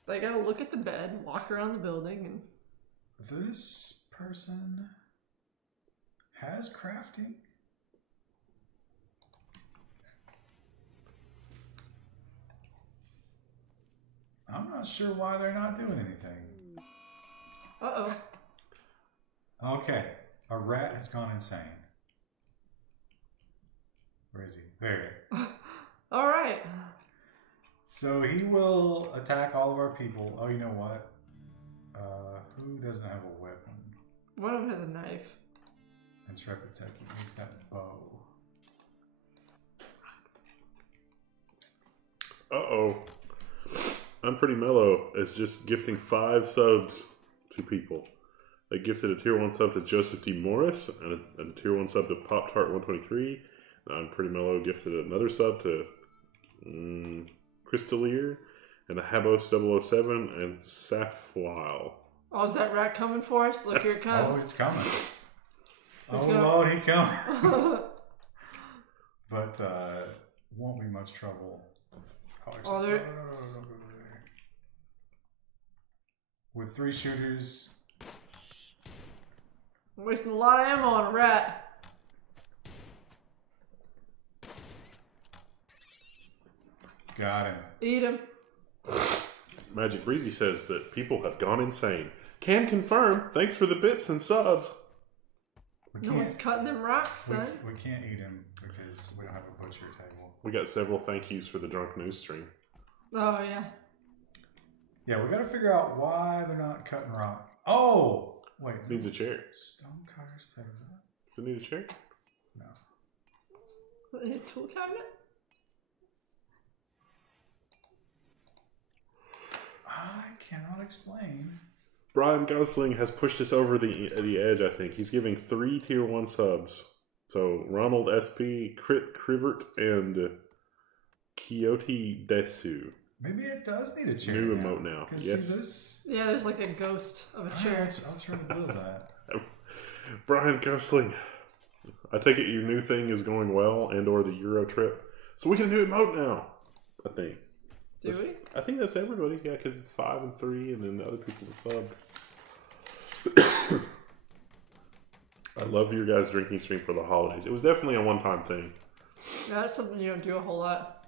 They gotta look at the bed, walk around the building, and... This person has crafting? I'm not sure why they're not doing anything. Uh-oh. Okay. A rat has gone insane. Where is he? There he is. Alright. So he will attack all of our people. Oh, you know what? Who doesn't have a weapon? One of them has a knife. Intrepid Techie makes that bow. Uh-oh. I'm pretty mellow. It's just gifting 5 subs to people. They gifted a tier 1 sub to Joseph D. Morris and a tier 1 sub to Pop Tart 123. I'm pretty mellow gifted another sub to Crystalier and a Habos 007 and Safwile. Oh, is that rat coming for us? Look, here it comes. Oh, it's coming. Oh, Lord, he coming. But won't be much trouble. Oh, there... No, don't go there. With 3 shooters. I'm wasting a lot of ammo on a rat. Got him. Eat him. Magic Breezy says that people have gone insane. Can confirm. Thanks for the bits and subs. No one's cutting them rocks, son. We can't eat him because we don't have a butcher table. We got several thank yous for the drunk news stream. Oh, yeah. Yeah, we got to figure out why they're not cutting rock. Oh! Wait. Needs a chair. Stone cutter's table. Does it need a chair? No. A tool cabinet? I cannot explain. Brian Gosling has pushed us over the edge, I think. He's giving 3 tier 1 subs. So, Ronald SP, Crit Crivert, and Quixote Desu. Maybe it does need a chair. New emote now. Yes. See this? Yeah, there's like a ghost of a chair. I'll try to build that. Brian Gosling. I take it your new thing is going well and or the Euro trip. So we can do emote now, I think. Do we? I think that's everybody, yeah, because it's 5 and 3, and then the other people that subbed. I love your guys' drinking stream for the holidays. It was definitely a one-time thing. Yeah, that's something you don't do a whole lot.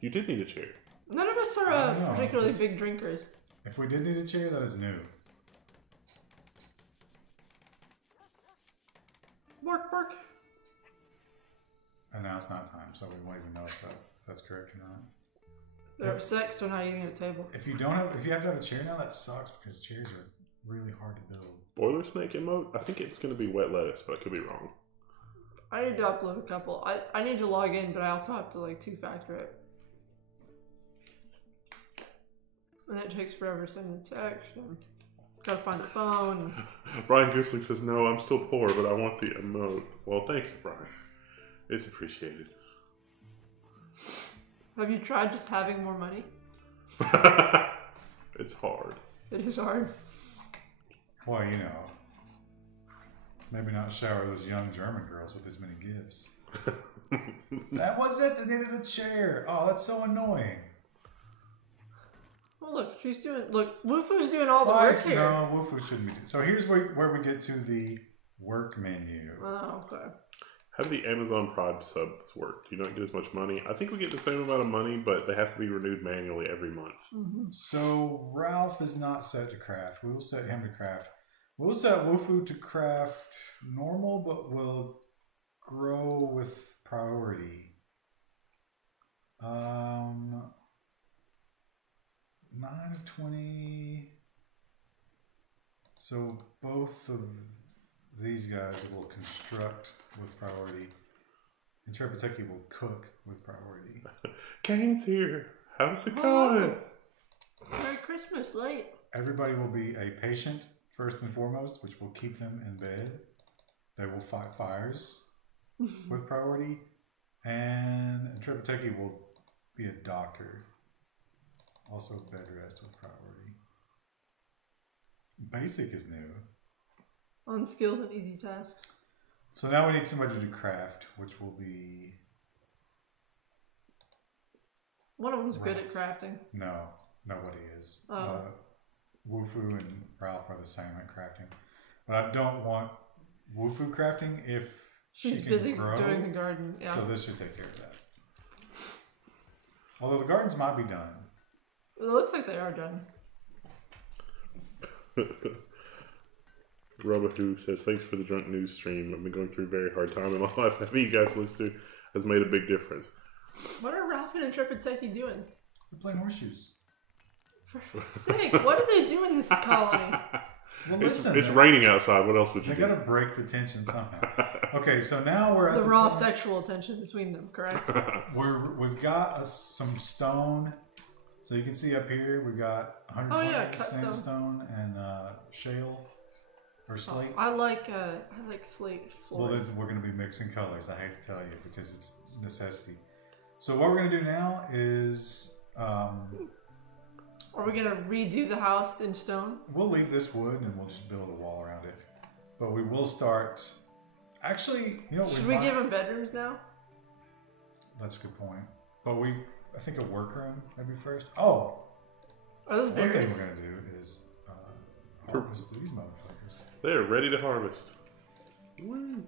You did need a chair. None of us are particularly big drinkers. If we did need a chair, that is new. Bark, bark. And now it's not time, so we won't even know if that's correct or not. They're upset because they're not eating at a table. If you have to have a chair now, that sucks because chairs are really hard to build. Boiler snake emote? I think it's going to be wet lettuce, but I could be wrong. I need to upload a couple. I need to log in, but I also have to like two-factor it. And that takes forever to send the text. And gotta find the phone. Brian Goosling says, no, I'm still poor, but I want the emote. Well, thank you, Brian. It's appreciated. Have you tried just having more money? It's hard. It is hard. Well, you know, maybe not shower those young German girls with as many gifts. That was it. They needed a chair. Oh, that's so annoying. Well, look, she's doing. Look, Wufu's doing all the work here. No, Wufu shouldn't be. So here's where we get to the work menu. Oh, okay. How do the Amazon Prime subs work? Do you not get as much money? I think we get the same amount of money, but they have to be renewed manually every month. Mm-hmm. So Ralph is not set to craft. We will set him to craft. We'll set Wufu to craft normal, but we'll grow with priority. 9 of 20. So both of these guys will construct with priority. And Trepateki will cook with priority. Kane's here. How's it going? Merry Christmas, late. Everybody will be a patient first and foremost, which will keep them in bed. They will fight fires with priority. And Trepateki will be a doctor. Also bed rest with priority. Basic is new. Unskilled and easy tasks. So now we need somebody to do craft, which will be... One of them's good at crafting. No, nobody is. Oh. Wufu and Ralph are the same at crafting. But I don't want Wufu crafting if she's she can busy grow. doing the garden. Yeah. So this should take care of that. Although the gardens might be done. It looks like they are done. Robohu says, thanks for the drunk news stream. I've been going through a very hard time in my life. Having you guys listen to has made a big difference. What are Ralph and Trepateki doing? They're playing horseshoes. For fuck's sake, what do they do in this colony? Well, listen. It's raining outside. What else would you do? They gotta break the tension somehow. Okay, so now we're at the raw sexual tension between them, correct? We've got some stone. So you can see up here, we've got 120 sandstone and shale or slate. I like slate floors. Well, we're going to be mixing colors. I hate to tell you because it's necessity. So what we're going to do now is... are we going to redo the house in stone? We'll leave this wood and we'll just build a wall around it. But we will start... Actually, you know what Should we give them bedrooms now? That's a good point. But I think a workroom maybe first. Oh! Are those berries? One thing we're going to do is harvest these motherfuckers. They're ready to harvest. Woo.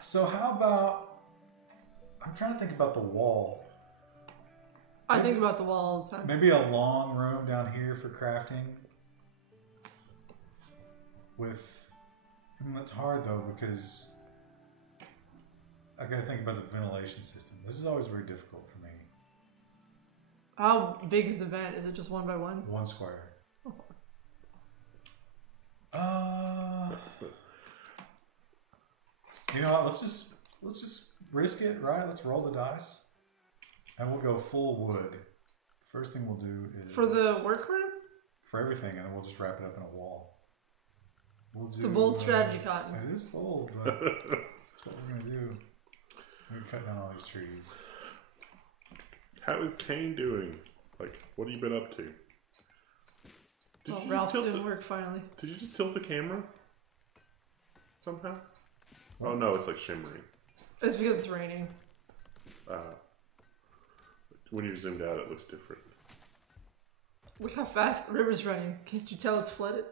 So how about... I'm trying to think about the wall. I think about the wall all the time. Maybe a long room down here for crafting. It's hard though because I gotta think about the ventilation system. This is always very difficult for me. How big is the vent? Is it just 1 by 1? 1 square. You know what? Let's just risk it, right? Let's roll the dice, and we'll go full wood. First thing we'll do is for the workroom. For everything, and then we'll just wrap it up in a wall. It's a bold strategy, Cotton. It is bold, but that's what we're gonna do. We're gonna cut down all these trees. How is Kane doing? Like, what have you been up to? Ralph's doing work finally. Did you just tilt the camera? Somehow? What? Oh no, it's like shimmering. It's because it's raining. When you're zoomed out, it looks different. Look how fast the river's running. Can't you tell it's flooded?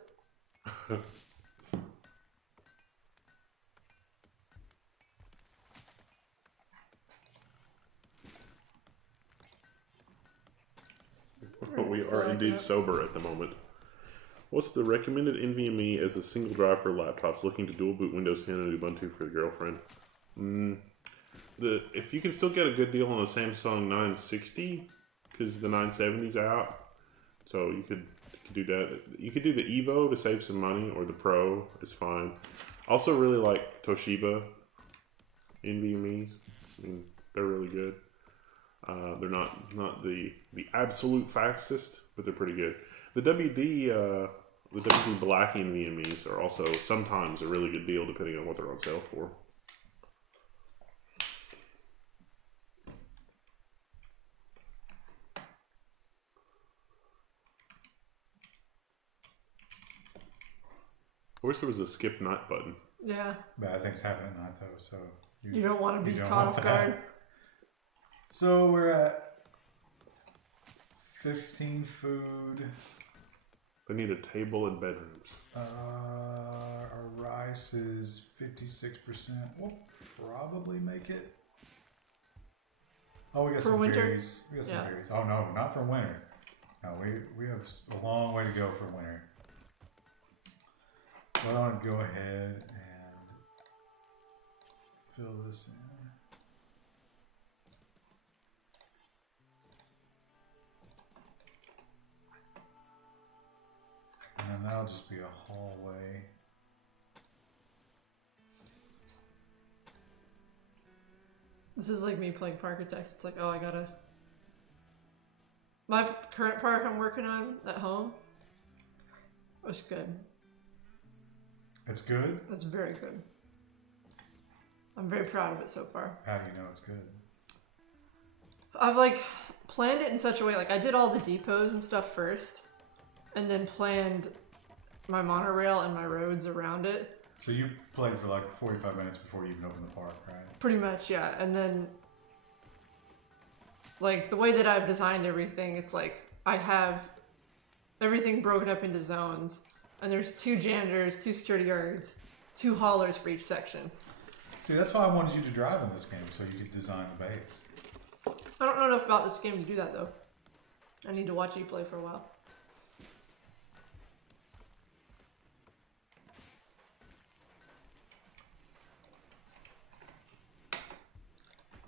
so are I indeed cannot- sober at the moment. What's the recommended NVMe as a single drive for laptops looking to dual boot Windows 10 and Ubuntu for the girlfriend? If you can still get a good deal on the Samsung 960, because the 970's out, so you could do that. You could do the Evo to save some money, or the Pro is fine. Also, really like Toshiba NVMe's. I mean, they're really good. They're not the absolute fastest, but they're pretty good. The WD Black NVMe's are also sometimes a really good deal, depending on what they're on sale for. I wish there was a skip night button. Yeah. Bad things happen at night, though, so... You don't want to be you don't caught want off that. guard. So we're at 15 food. They need a table and bedrooms. Our rice is 56%. We'll probably make it. Oh, we got For some winter? berries. We got some berries. Oh no, not for winter. No, we have a long way to go for winter. But I want to go ahead and fill this in. And then that'll just be a hallway. This is like me playing Parkitect. It's like, oh, I gotta... My current park I'm working on at home was good. It's good? It's very good. I'm very proud of it so far. How do you know it's good? I've like planned it in such a way, like I did all the depots and stuff first, and then planned my monorail and my roads around it. So you played for like 45 minutes before you even opened the park, right? Pretty much, yeah. And then, like, the way that I've designed everything, it's like I have everything broken up into zones, and there's 2 janitors, 2 security guards, 2 haulers for each section. See, that's why I wanted you to drive in this game, so you could design the base. I don't know enough about this game to do that, though. I need to watch you play for a while.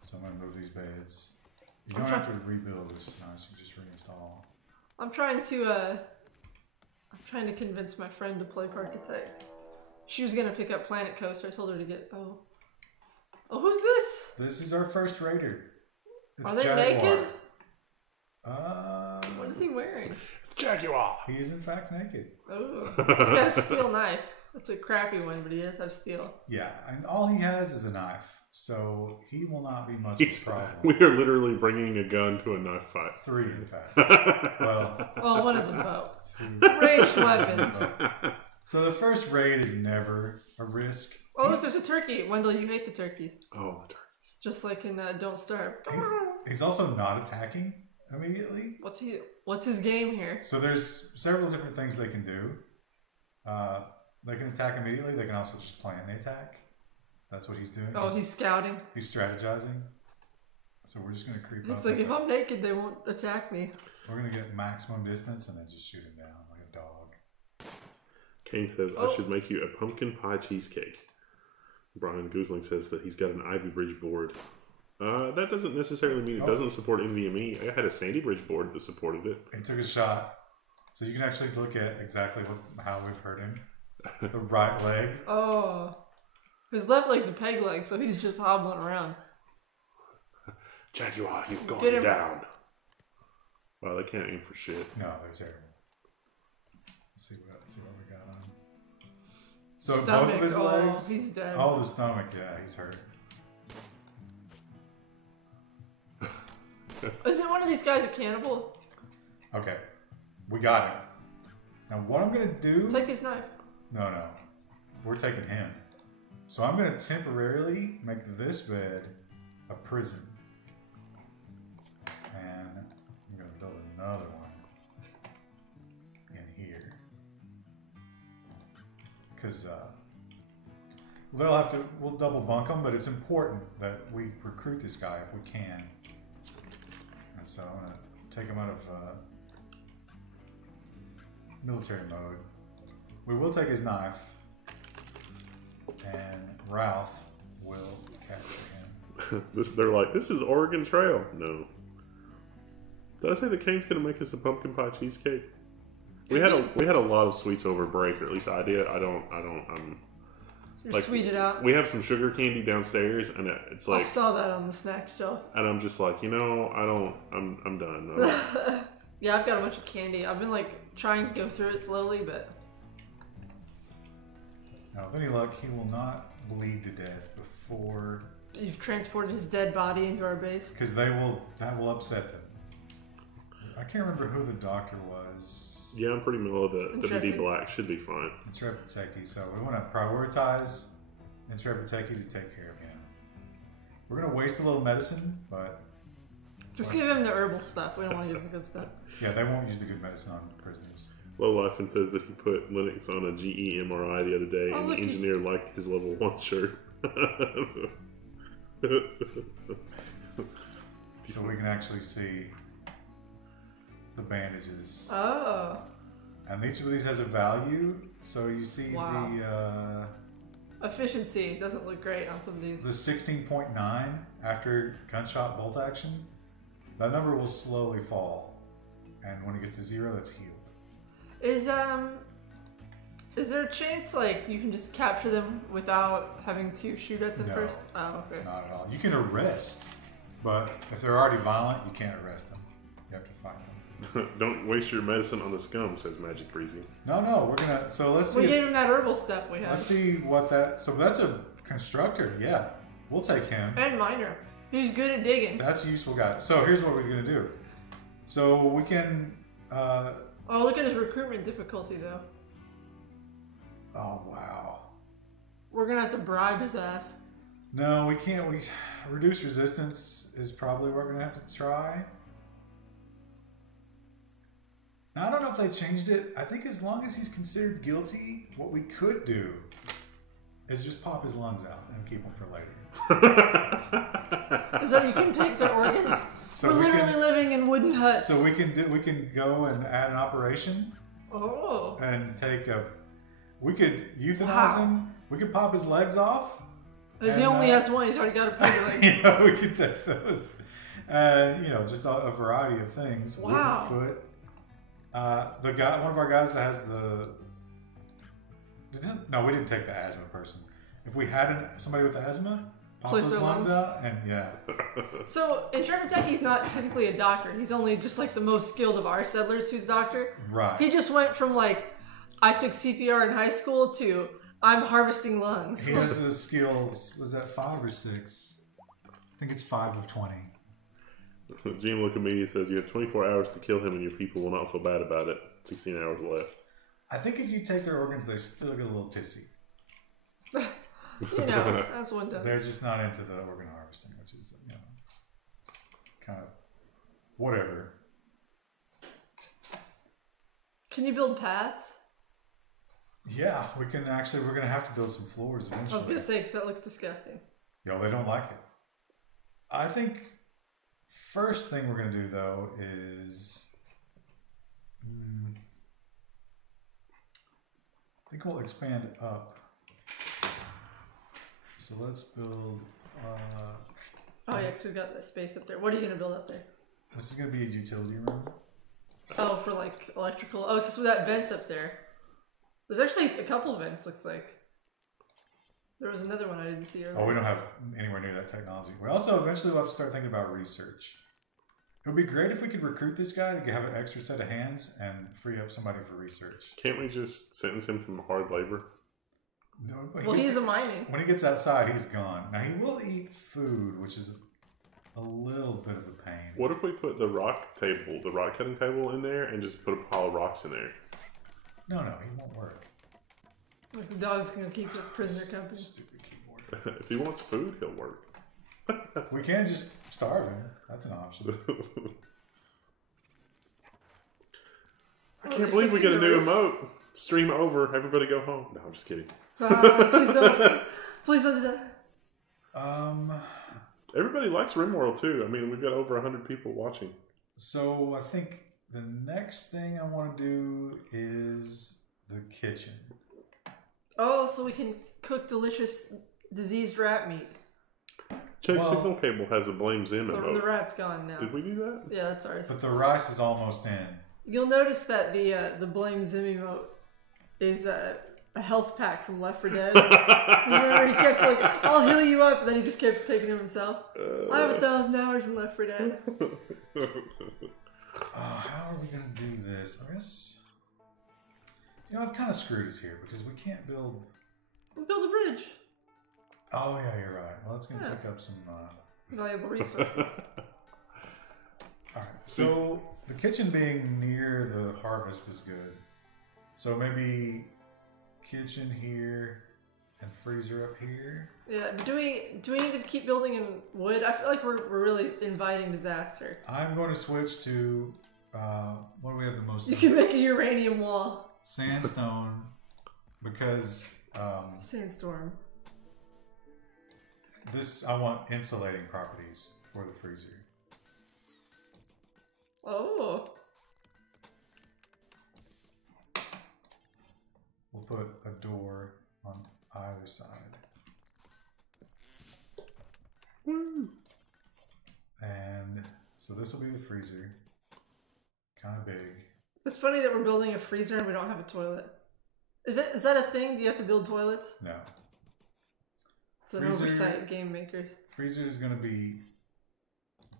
So I'm going to move these beds. You don't have to rebuild, which is nice. You just reinstall. I'm trying to convince my friend to play Parkitect. She was gonna pick up Planet Coaster. I told her to get. Oh, who's this? This is our first raider. It's Are they Jaguar. naked? Uh, What is he wearing? Jaguar! He is in fact naked. Oh, he's got a steel knife. That's a crappy one, but he does have steel. Yeah, and all he has is a knife, so he will not be much of a problem. We are literally bringing a gun to a knife fight. 3, in fact. Well, Well, one is a bow. 2. Ranged weapons. So the first raid is never a risk. Oh, look, there's a turkey. Wendell, you hate the turkeys. Oh, the turkeys. Just like in Don't Starve. He's also not attacking immediately. What's his game here? So there's several different things they can do. They can attack immediately. They can also just plan the attack. That's what he's doing. Oh, he's scouting. He's strategizing. So we're just going to creep up. It's like, if I'm naked, they won't attack me. We're going to get maximum distance and then just shoot him down like a dog. Kane says, I should make you a pumpkin pie cheesecake. Brian Goosling says that he's got an Ivy Bridge board. That doesn't necessarily mean it doesn't support NVMe. I had a Sandy Bridge board that supported it. He took a shot. So you can actually look at exactly how we've hurt him. The right leg. Oh. His left leg's a peg leg, so he's just hobbling around. Jaguar, you've Get gone him. down. Wow, they can't aim for shit. No, they're terrible. Let's see what we got on. So Stomach, both of his legs. He's dead. Oh, the stomach. Yeah, he's hurt. Isn't one of these guys a cannibal? Okay, we got him. Now what I'm gonna do? Take his knife. No, we're taking him. So I'm gonna temporarily make this bed a prison, and I'm gonna build another one in here because we'll double bunk them, but it's important that we recruit this guy if we can. And so I'm gonna take him out of military mode. We will take his knife, and Ralph will capture him. They're like, this is Oregon Trail. No. Did I say that Kane's gonna make us a pumpkin pie cheesecake? We had a lot of sweets over break, or at least I did. You're sweeted out. We have some sugar candy downstairs, and it's like I saw that on the snack shelf. And I'm just like, I'm done. Yeah, I've got a bunch of candy. I've been like trying to go through it slowly, but now, with any luck, he will not bleed to death before you've transported his dead body into our base. Because that will upset them. I can't remember who the doctor was. Yeah, I'm pretty middle of the WD Black. Should be fine. Intrepid Techie. So we want to prioritize Intrepid Techie to take care of him. We're going to waste a little medicine, but... Just give him the herbal stuff. We don't want to give him good stuff. Yeah, they won't use the good medicine on prisoners. Lowlife says that he put Linux on a GE MRI the other day, and the engineer liked his level 1 shirt. So we can actually see the bandages. Oh. And each of these has a value. So you see the... efficiency doesn't look great on some of these. The 16.9 after gunshot bolt action, that number will slowly fall. And when it gets to 0, that's healed. Is there a chance like you can just capture them without having to shoot at them No, first? Oh, okay. Not at all. You can arrest, but if they're already violent, you can't arrest them. You have to fight them. Don't waste your medicine on the scum, says Magic Breezy. No, we're gonna. So let's see. We gave him that herbal stuff we had. Let's see what that. So that's a constructor. Yeah, we'll take him. And miner. He's good at digging. That's a useful guy. So here's what we're gonna do. So we can. Oh, look at his recruitment difficulty though. Oh wow. We're gonna have to bribe his ass. No, we can't. Reduce resistance is probably what we're gonna have to try. Now, I don't know if they changed it. I think as long as he's considered guilty, what we could do is just pop his lungs out and keep them for later. Is that you can take their organs? So we're literally living in wooden huts. So we can go and add an operation. Oh. And we could euthanize him. We could pop his legs off. If he only has one, he's already got a pig leg. Yeah, we could take those. And just a variety of things. Wow. Wooden foot. One of our guys that has no, we didn't take the asthma person. If we had somebody with asthma, pop those lungs out, and yeah. So Intrepid Techie's not technically a doctor. He's only just like the most skilled of our settlers who's a doctor. Right. He just went from like, I took CPR in high school to I'm harvesting lungs. He has those skills. Was that 5 or 6? I think it's 5 of 20. Gene Locomedia says you have 24 hours to kill him and your people will not feel bad about it. 16 hours left. I think if you take their organs, they still get a little pissy. That's one does. They're just not into the organ harvesting, which is, kind of whatever. Can you build paths? Yeah, we can actually. We're going to have to build some floors eventually. I was going to say, because that looks disgusting. They don't like it. I think first thing we're going to do, though, is... I think we'll expand up. So let's build... oh, yeah, because we've got that space up there. What are you going to build up there? This is going to be a utility room. Oh, for like electrical... Oh, because with that vents up there. There's actually a couple of vents, looks like. There was another one I didn't see earlier. Oh, we don't have anywhere near that technology. We also eventually will have to start thinking about research. It would be great if we could recruit this guy to have an extra set of hands and free up somebody for research. Can't we just sentence him from hard labor? No, well, he's a mining. When he gets outside, he's gone. Now, he will eat food, which is a little bit of a pain. What if we put the rock cutting table in there and just put a pile of rocks in there? No, he won't work. Like the dog's going to keep the prisoner company. Stupid keyboard. If he wants food, he'll work. We can just starve him. That's an option. I can't believe we get a new emote. Stream over. Everybody go home. No, I'm just kidding. Please don't. Please don't do that. Everybody likes Rimworld too. I mean, we've got over 100 people watching. So I think the next thing I want to do is the kitchen. Oh, so we can cook delicious diseased rat meat. Check signal cable has a blame Zim emote. The rat's gone now. Did we do that? Yeah, that's ours. But the rice is almost in. You'll notice that the blame Zim emote is a health pack from Left 4 Dead. Remember, he kept like, "I'll heal you up," and then he just kept taking them himself. I have 1,000 hours in Left 4 Dead. How are we gonna do this? I guess I've kind of screwed us here because we can't build. We'll build a bridge. Oh yeah, you're right. Well, it's gonna take up some valuable resources. All right. So the kitchen being near the harvest is good. So maybe kitchen here and freezer up here. Yeah. Do we need to keep building in wood? I feel like we're really inviting disaster. I'm going to switch to what do we have the most? You can make a uranium wall. Sandstone, because sandstorm. This I want insulating properties for the freezer. Oh. We'll put a door on either side. Woo. And so this will be the freezer. Kind of big. It's funny that we're building a freezer and we don't have a toilet. Is that a thing? Do you have to build toilets? No. It's an oversight, game makers. Freezer is going to be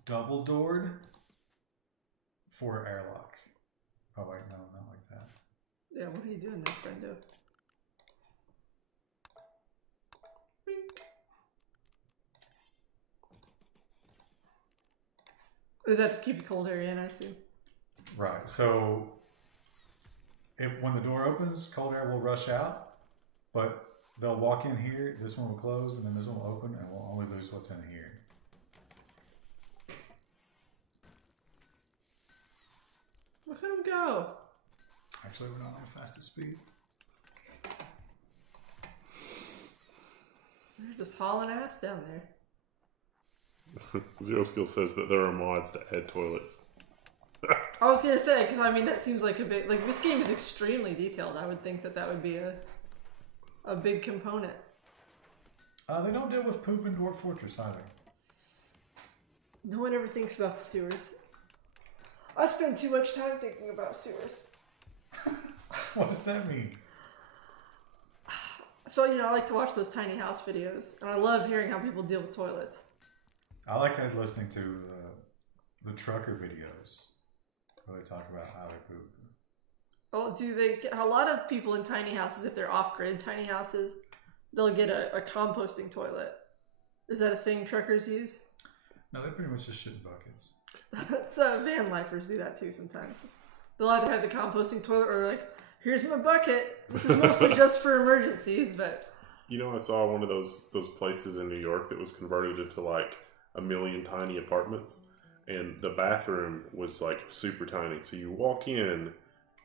double doored for airlock. Oh wait, no, not like that. Yeah, what are you doing there, Brendo? Is that to keep the cold air in, I assume? Right. So when the door opens, cold air will rush out, but they'll walk in here, this one will close, and then this one will open, and we'll only lose what's in here. Look at him go. Actually, we're not on the fastest speed. They're just hauling ass down there. Zero Skill says that there are mods that add toilets. I was gonna say, because I mean that seems like a bit like this game is extremely detailed. I would think that would be a big component. They don't deal with poop in Dwarf Fortress either. No one ever thinks about the sewers. I spend too much time thinking about sewers. What does that mean? So, I like to watch those tiny house videos, and I love hearing how people deal with toilets. I like listening to the trucker videos where they talk about how they poop. Oh, a lot of people in tiny houses, if they're off-grid tiny houses, they'll get a composting toilet. Is that a thing truckers use? No, they pretty much just shit in buckets. Van lifers do that too sometimes. They'll either have the composting toilet or like, here's my bucket. This is mostly just for emergencies, but... I saw one of those places in New York that was converted into like 1 million tiny apartments, and the bathroom was like super tiny. So you walk in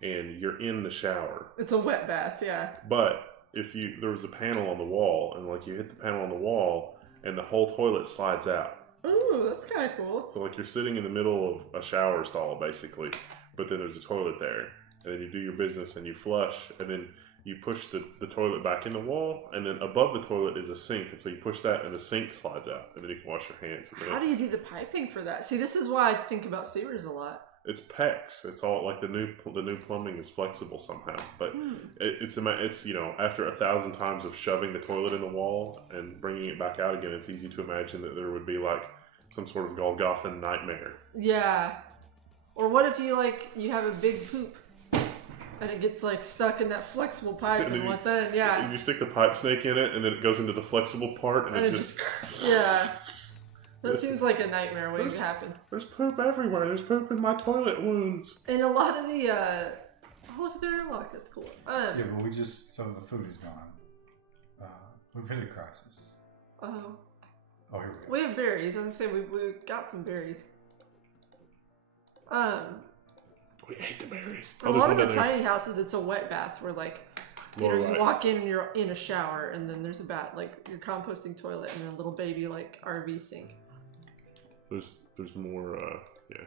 and you're in the shower. It's a wet bath, yeah. But there was a panel on the wall, and like you hit the panel on the wall and the whole toilet slides out. Ooh, that's kind of cool. So like you're sitting in the middle of a shower stall basically, but then there's a toilet there, and then you do your business and you flush, and then you push the toilet back in the wall, and then above the toilet is a sink, and so you push that and the sink slides out, and then you can wash your hands. How do you do the piping for that? See, this is why I think about sewers a lot. It's PEX. It's all like the new plumbing is flexible somehow, but it's after 1,000 times of shoving the toilet in the wall and bringing it back out again, it's easy to imagine that there would be like some sort of Golgothan nightmare. Yeah. Or what if you have a big poop and it gets like stuck in that flexible pipe, and what then? Yeah. You stick the pipe snake in it, and then it goes into the flexible part, and it just yeah. That seems like a nightmare waiting to happen. There's poop everywhere. There's poop in my toilet wounds. And a lot of the look at their airlock. That's cool. Yeah, but the food is gone. We've hit a crisis. Oh. Oh, here we go. We have berries. I was gonna say we got some berries. We ate the berries. A lot of the tiny houses, it's a wet bath where you walk in and you're in a shower, and then there's a bath, like your composting toilet, and then a little baby RV sink. There's more, yeah.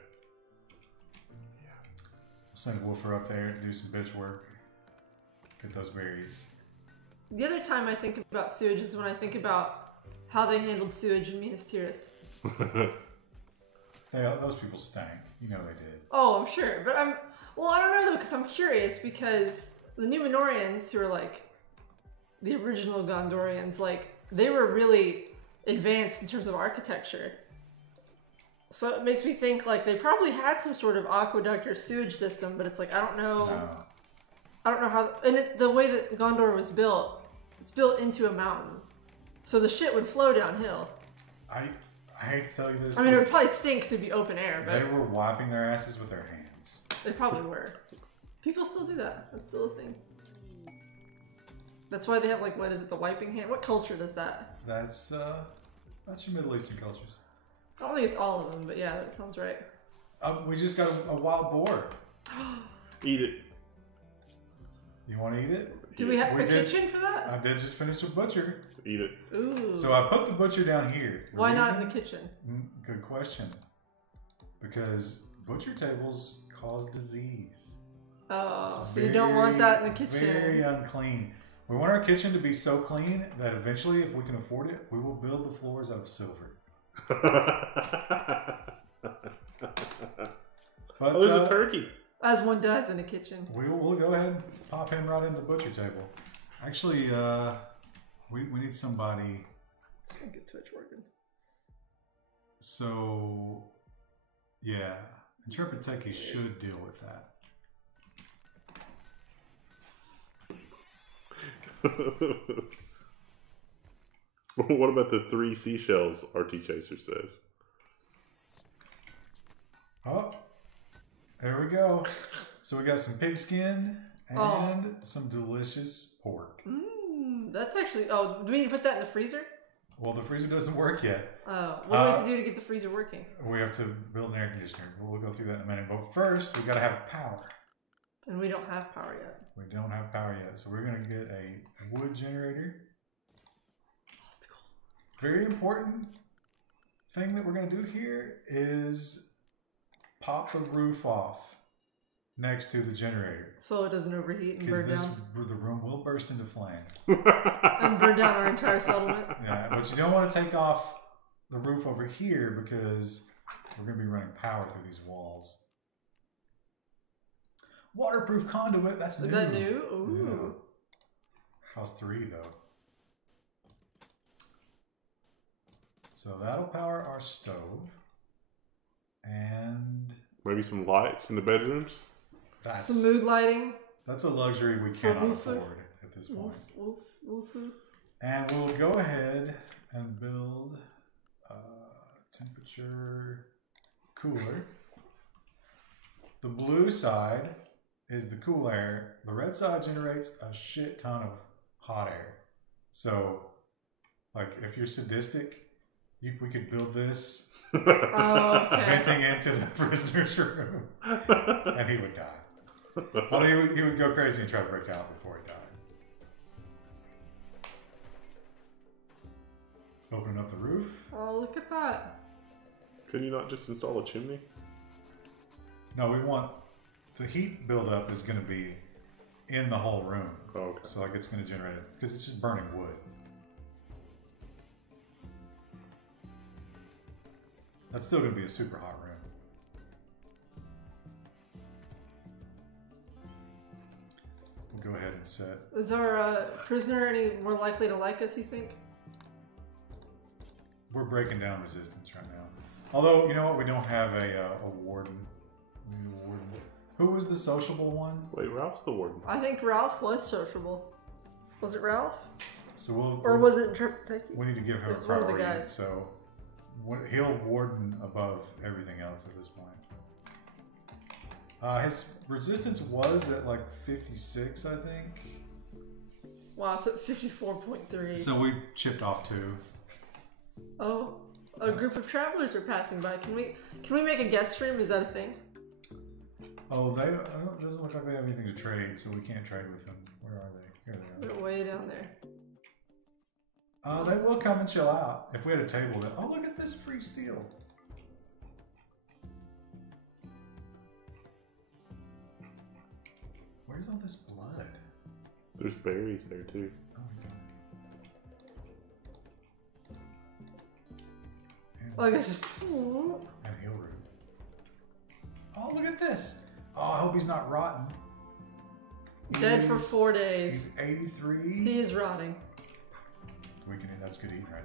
send Wolfer up there to do some bitch work. Get those berries. The other time I think about sewage is when I think about how they handled sewage in Minas Tirith. Hey, those people stank. You know they did. Oh, I'm sure. But I don't know though, because I'm curious, because the Numenorians, who are like the original Gondorians, like they were really advanced in terms of architecture. So it makes me think like they probably had some sort of aqueduct or sewage system, but it's like I don't know. No. I don't know how. And the way that Gondor was built, it's built into a mountain, so the shit would flow downhill. I hate to tell you this. I mean, it would probably stink 'cause it'd be open air, but they were wiping their asses with their hands. they probably were. People still do that. That's still a thing. That's why they have like, what is it, the wiping hand? What culture does that? That's your Middle Eastern cultures. I don't think it's all of them, but yeah, that sounds right. We just got a wild boar. Eat it. You want to eat it? Do we have a kitchen for that? I did just finish a butcher. Eat it. Ooh. So I put the butcher down here. Why not in the kitchen? Good question. Because butcher tables cause disease. Oh, so you don't want that in the kitchen. Very unclean. We want our kitchen to be so clean that eventually, if we can afford it, we will build the floors out of silver. But, oh, there's a turkey. As one does in a kitchen. We'll go ahead and pop him right in the butcher table. Actually, we need somebody. Let's try and get Twitch working. So, yeah, Intrepid Techie should deal with that. What about the 3 seashells? RT Chaser says. Oh, there we go. So we got some pig skin and some delicious pork. That's actually. Oh, do we need to put that in the freezer? Well, the freezer doesn't work yet. Oh, what do we have to do to get the freezer working? We have to build an air conditioner. We'll go through that in a minute. But first, we got to have power. And we don't have power yet. We don't have power yet, so we're going to get a wood generator. Oh, that's cool. Very important thing that we're going to do here is pop the roof off next to the generator. So it doesn't overheat and burn down. The room will burst into flame. And burn down our entire settlement. Yeah, but you don't want to take off the roof over here because we're going to be running power through these walls. Waterproof conduit, that's new. Is that new? Ooh. Yeah. House 3, though. So that'll power our stove. And maybe some lights in the bedrooms. Some mood lighting. That's a luxury we cannot afford at this point. Woof. And we'll go ahead and build a temperature cooler. The blue side is the cool air. The red side generates a shit ton of hot air. So, like, if you're sadistic, we could build this venting into the prisoner's room, and he would die. Well, he would go crazy and try to break out before he died. Open up the roof. Oh, look at that. Could you not just install a chimney? No, we want the heat buildup is going to be in the whole room. Oh, okay. So like it's going to generate it because it's just burning wood. That's still going to be a super hot room. We'll go ahead and set. Is our prisoner any more likely to like us, you think? We're breaking down resistance right now. Although, you know what? We don't have a warden. We need a warden. Who was the sociable one? Wait, Ralph's the warden. I think Ralph was sociable. Was it Ralph? So or was it Intrepid? We need to give him a one of the priority. guys. So he'll warden above everything else at this point. His resistance was at like 56, I think. Wow, it's at 54.3. So we chipped off 2. Oh, a group of travelers are passing by. Can we make a guest stream? Is that a thing? Oh, it doesn't look like they have anything to trade, so we can't trade with them. Where are they? Here they are. They're way down there. They will come and chill out. If we had a table that, oh, look at this free steel. Where's all this blood? There's berries there too. Oh, yeah. Like this. And heel root. Oh, look at this. Oh, I hope he's not rotten. Dead for 4 days. He's 83. He is rotting. That's good eating right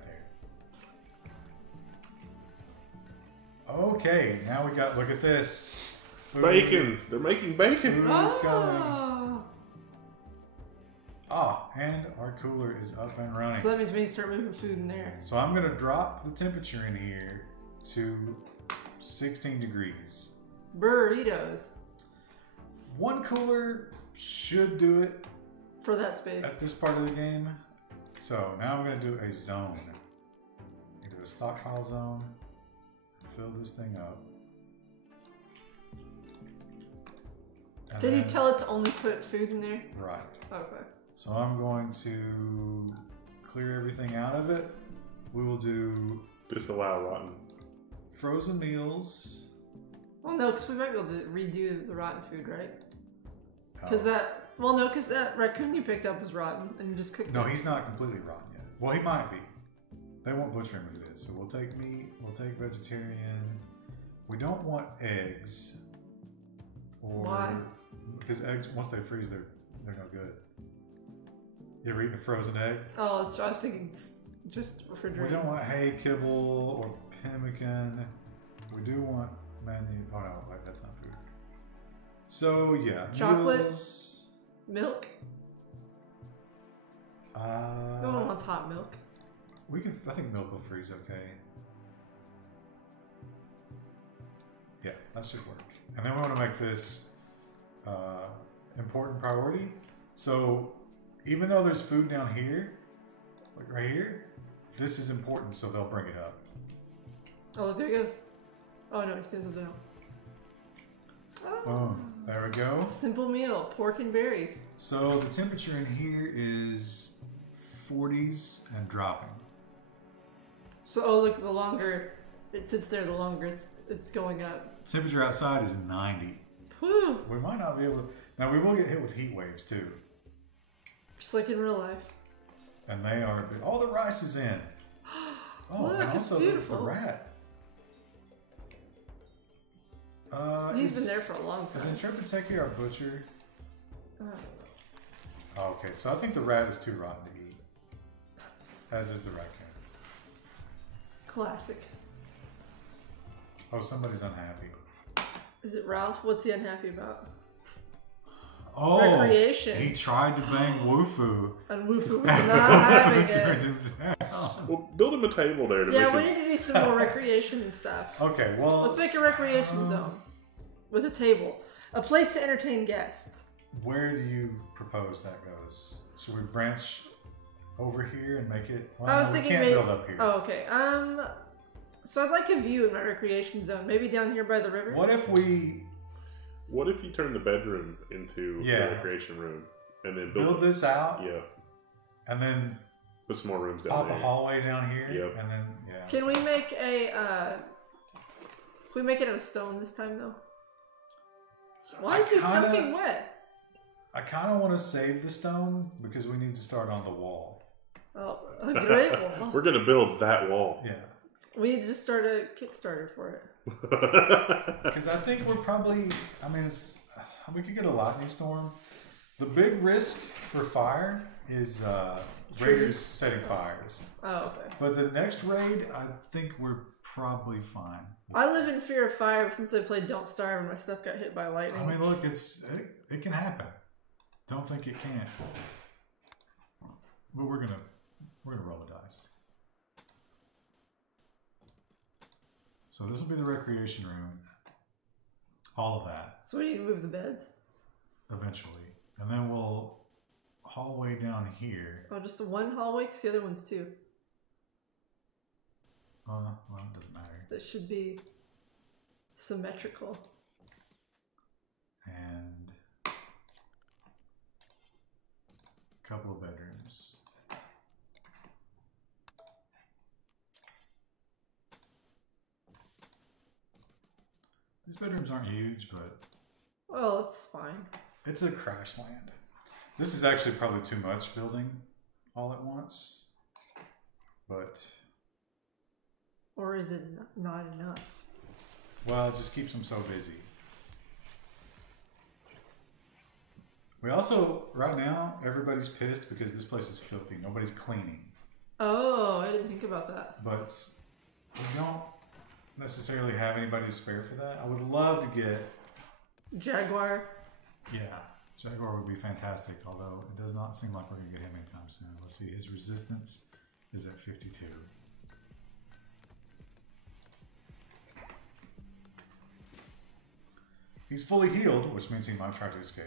there. Okay, now we got, look at this. Food. Bacon! They're making bacon! Food is coming. Oh, and our cooler is up and running. So that means we need to start moving food in there. So I'm going to drop the temperature in here to 16 degrees. Burritos. One cooler should do it For that space. at this part of the game. So now I'm going to do a zone. Do a stockpile zone. Fill this thing up. And Did you then- tell it to only put food in there? Right. Okay. So I'm going to clear everything out of it. We will do Disallow rotten. frozen meals. Well, no, because we might be able to redo the rotten food, right? Because Oh. that raccoon you picked up was rotten, and you just cooked No, it. he's not completely rotten yet. Well, he might be. They won't butcher him if it is. So we'll take meat. We'll take vegetarian. We don't want eggs. Or, Why? Because eggs, once they freeze, they're no good. You ever eaten a frozen egg? Oh, I was thinking just refrigerated. We don't want hay, kibble, or pemmican. We do want menu. Oh no, wait, that's not food. So yeah, Chocolate? meals. Milk? No one wants hot milk. We can. I think milk will freeze okay. Yeah, that should work. And then we want to make this important priority. So even though there's food down here, like right here, this is important, so they'll bring it up. Oh, look, there he goes. Oh no, he's doing something else. Oh. Boom. There we go. Simple meal, pork and berries. So the temperature in here is 40s and dropping. So, oh look, the longer it sits there, the longer it's going up. Temperature outside is 90. Whew! We might not be able to. Now we will get hit with heat waves too. Just like in real life. And they are. Oh, the rice is in. Oh, Look, and it's also beautiful. the rat. He's been there for a long Is time. Intrepid our butcher? Uh, Oh, okay, so I think the rat is too rotten to eat. As is the raccoon. Classic. Oh, somebody's unhappy. Is it Ralph? What's he unhappy about? Oh, Recreation. he tried to bang Wufu. And Wufu was not having It turned it. him down. Well, build him a table there to Yeah, make we him. need to do some more recreation stuff. Okay, well. Let's make a recreation zone with a table, a place to entertain guests. Where do you propose that goes? Should we branch over here and make it? Well, I was no, thinking we can't maybe. build up here. Oh, okay. So I'd like a view in my recreation zone. Maybe down here by the river. What if we What if you turn the bedroom into Yeah. the recreation room and then build this out Yeah, and then put some more rooms down pop there. a hallway down here? Yep. And then, yeah. Can we make a? Can we make it out of stone this time though? Why is he kinda- soaking wet? I kind of want to save the stone because we need to start on the wall. Oh, a great wall. We're gonna build that wall. Yeah. We need to just start a Kickstarter for it. Because I think we're probably, I mean, we could get a lightning storm. The big risk for fire is raiders setting fires. Oh, okay. But the next raid, I think we're probably fine. I live in fear of fire since I played Don't Starve and my stuff got hit by lightning. I mean, look, it can happen. Don't think it can't. But we're gonna roll the dice. So this will be the recreation room. All of that So we need to move the beds. eventually, and then we'll hallway down here. Oh, just the one hallway? Because the other one's two. Well, it doesn't matter. That should be symmetrical. And a couple of bedrooms. These bedrooms aren't huge, but Well, it's fine. It's a crash land. This is actually probably too much building all at once. But... Or is it not enough? Well, it just keeps them so busy. We also, right now, everybody's pissed because this place is filthy. Nobody's cleaning. Oh, I didn't think about that. But we don't necessarily have anybody to spare for that. I would love to get... Jaguar. Yeah, Jaguar would be fantastic, although it does not seem like we're going to get him anytime soon. Let's see, his resistance is at 52. He's fully healed, which means he might try to escape.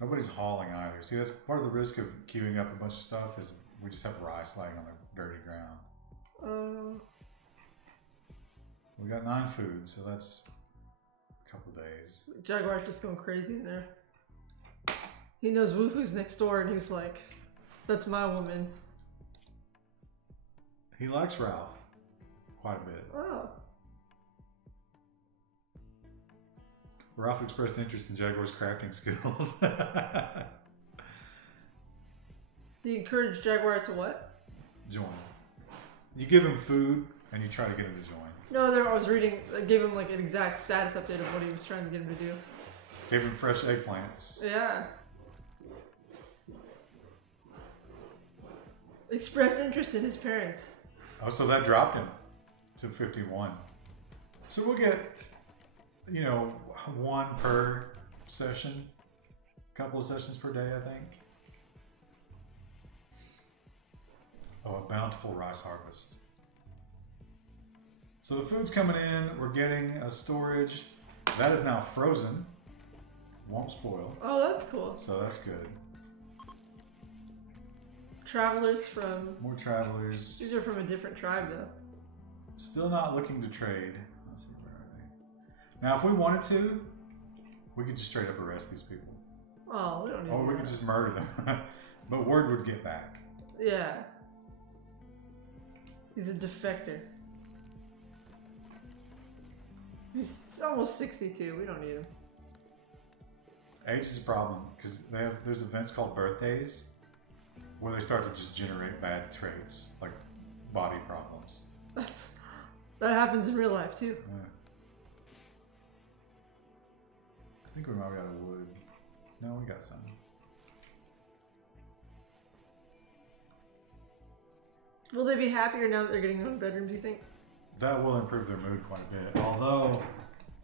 Nobody's hauling either. See, that's part of the risk of queuing up a bunch of stuff is we just have rice laying on the dirty ground. We got 9 food, so that's a couple days. Jaguar's just going crazy in there. He knows Wufu's next door, and he's like, "That's my woman." He likes Ralph quite a bit. Oh. Ralph expressed interest in Jaguar's crafting skills. You encourage Jaguar to what? Join. You give him food, and you try to get him to join. No, there I was reading. I gave him like an exact status update of what he was trying to get him to do. Gave him fresh eggplants. Yeah. Expressed interest in his parents. Oh, so that dropped him to 51. So we'll get, you know, 1 per session. A couple of sessions per day, I think. Oh, a bountiful rice harvest. So the food's coming in. We're getting a storage. That is now frozen. Won't spoil. Oh, that's cool. So that's good. Travelers from... More travelers. These are from a different tribe, though. Still not looking to trade. Let's see, where are they? Now, if we wanted to, we could just straight up arrest these people. Oh, we don't need Or we could just murder them. But word would get back. Yeah. He's a defector. He's almost 62. We don't need him. Age is a problem because there's events called birthdays where they start to just generate bad traits like body problems. That happens in real life too. Yeah. I think we might be out of wood. No, we got some. Will they be happier now that they're getting their own bedroom, do you think? That will improve their mood quite a bit. Although,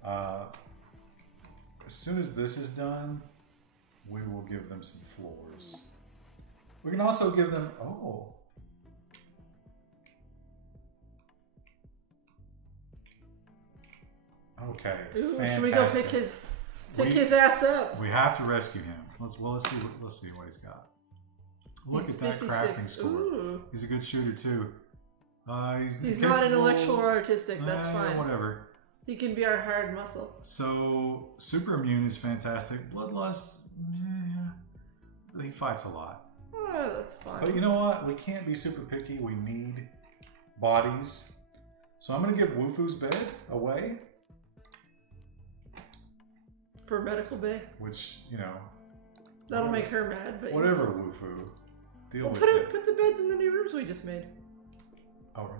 as soon as this is done, we will give them some floors. We can also give them... Oh. Okay. Ooh, fantastic. should we go pick his ass up? We have to rescue him. Let's see what he's got. Look He's at that 56. crafting score. Ooh. He's a good shooter too. He's not intellectual or artistic. That's fine. Whatever. He can be our hard muscle. So super immune is fantastic. Bloodlust, yeah, he fights a lot. Oh, that's fine. But you know what? We can't be super picky. We need bodies. So I'm gonna give Wufu's bed away. For medical bay. Which, you know. That'll make her mad. But whatever, Wufu. Deal with it. it. Put the beds in the new rooms we just made. All right.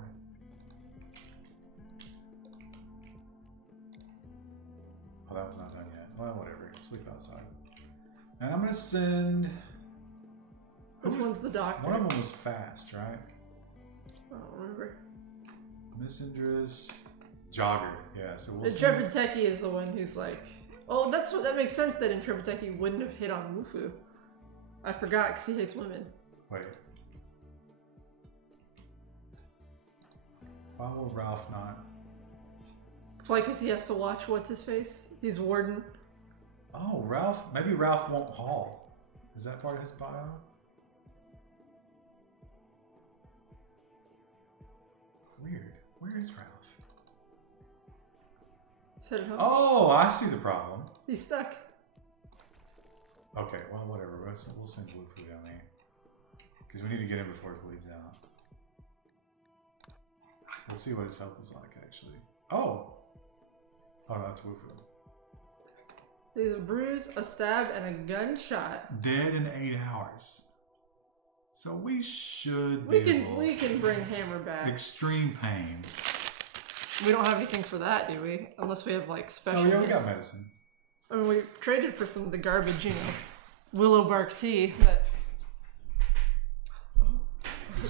Oh, that was not done yet. Well, whatever. Sleep outside. And I'm going to send... Which one's the doctor? One of them was fast, right? I don't remember. Miss Indra's Jogger. Yeah, so we'll Intrepid Techie is the one who's like... Oh, that makes sense that Intrepid Techie wouldn't have hit on Wufu. I forgot because he hates women. Wait. Why will Ralph not? Probably because he has to watch what's his face. He's warden. Oh, Ralph. Maybe Ralph won't haul. Is that part of his bio? Weird. Where is Ralph? Set it home. Oh, I see the problem. He's stuck. Okay, well, whatever. We'll send Wufu down there. Because we need to get him before it bleeds out. Let's see what his health is like, actually. Oh! Oh, no, that's Wufu. There's a bruise, a stab, and a gunshot. Dead in 8 hours. So we should we can bring Hammer back. Extreme pain. We don't have anything for that, do we? Unless we have like special. Oh yeah, we got medicine. I mean, we traded for some of the garbage, you know, willow bark tea. But you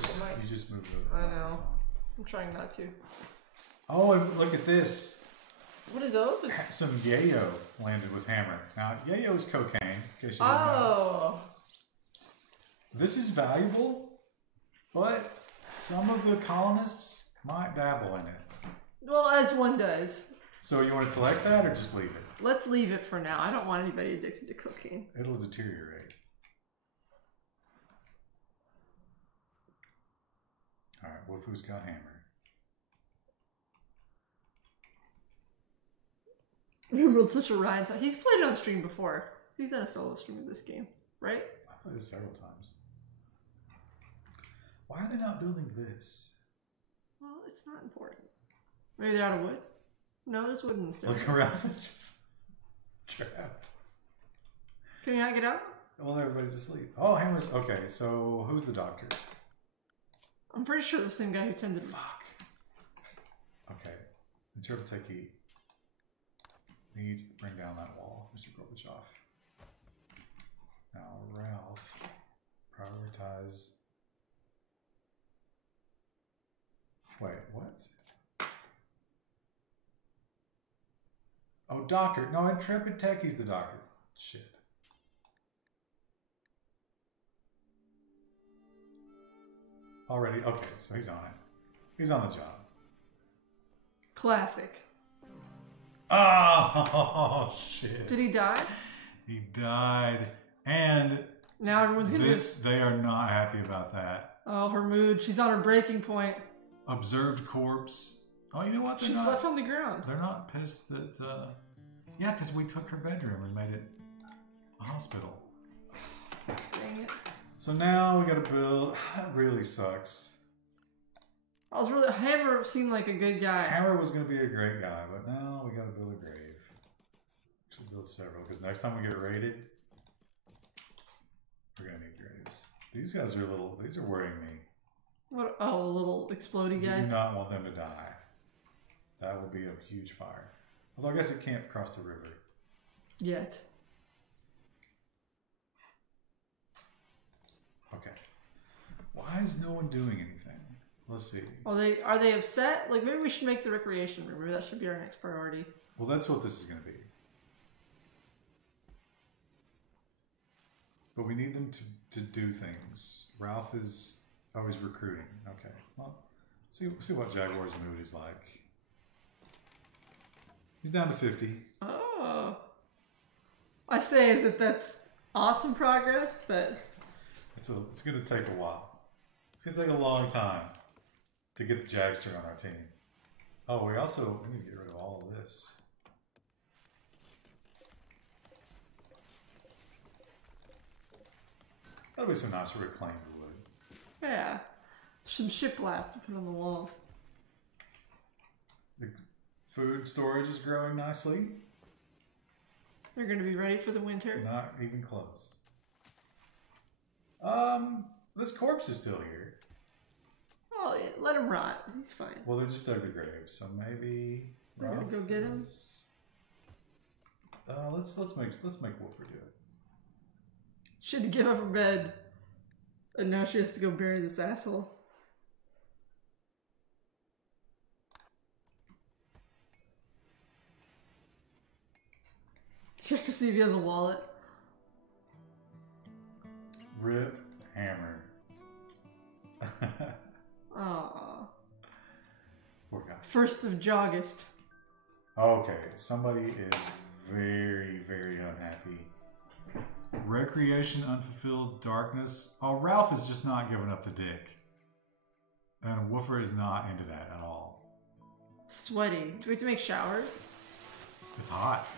just moved it. I know. I'm trying not to. Oh, and look at this. What are those? Some yayo landed with Hammer. Now, yayo is cocaine. In case you didn't know. This is valuable, but some of the colonists might dabble in it. Well, as one does. So you want to collect that or just leave it? Let's leave it for now. I don't want anybody addicted to cocaine. It'll deteriorate. All right, Wufu's got Hammer. Rimworld's such a ride. He's played it on stream before. He's done a solo stream of this game, right? I played this several times. Why are they not building this? Well, it's not important. Maybe they're out of wood? No, there's wood in the stone. Look, Ralph is just trapped. Can you not get out? Well, everybody's asleep. Oh, Hammer's... Okay, so who's the doctor? I'm pretty sure the same guy who tended... Fuck. Okay. Interpreteki needs to bring down that wall, Mr. Gorbachev. Now, Ralph, prioritize... Wait, what? Oh, doctor. No, Intrepid Techie's the doctor. Shit. Already, okay, so he's on it. He's on the job. Classic. Oh, shit. Did he die? He died. And now everyone's gonna they are not happy about that. Oh, her mood. She's on her breaking point. Observed corpse. Oh, you know what? She slept on the ground. They're not pissed that... yeah, because we took her bedroom and made it a hospital. Dang it. So now we gotta build... That really sucks. Hammer seemed like a good guy. Hammer was gonna be a great guy, but now we gotta build a grave. Should build several, because next time we get raided, we're gonna need graves. These guys are these are worrying me. What? Oh, little explodey guys? You do not want them to die. That would be a huge fire. Although I guess it can't cross the river. Yet. Okay. Why is no one doing anything? Let's see. Are they upset? Like, maybe we should make the recreation room. Maybe that should be our next priority. Well, that's what this is going to be. But we need them to do things. Ralph is always recruiting. Okay. Well, see what Jaguar's mood is like. He's down to 50. Oh. I say as if that's awesome progress, but... It's going to take a while. It's going to take a long time to get the Jagster on our team. Oh, we need to get rid of all of this. That'll be some nice reclaimed wood. Yeah. Some shiplap to put on the walls. The food storage is growing nicely. They're going to be ready for the winter. Not even close. This corpse is still here. Oh, yeah, let him rot. He's fine. Well, they just dug the grave, so maybe we're gonna go get him. Let's make Wolfer do it. She had to give up her bed, and now she has to go bury this asshole. Check to see if he has a wallet. Rip Hammer. Aww. Poor guy. 1st of August. Okay, somebody is very, very unhappy. Recreation, unfulfilled, darkness. Oh, Ralph is just not giving up the dick. And Woofer is not into that at all. Sweaty. Do we have to make showers? It's hot.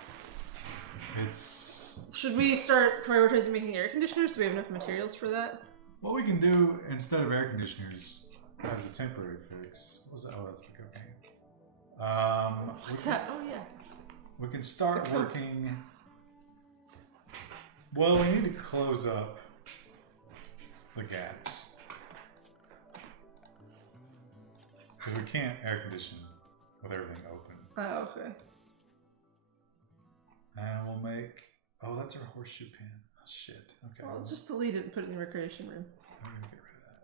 It's... Should we start prioritizing making air conditioners? Do we have enough materials for that? What we can do, instead of air conditioners, as a temporary fix. What was that? Oh, that's the cocaine. What's that? Oh, yeah. We can start working. Well, we need to close up the gaps. Because we can't air condition with everything open. Oh, okay. And we'll make... Oh, that's our horseshoe pin. Oh, shit. Okay. Well, just delete it and put it in the recreation room. I'm going to get rid of that.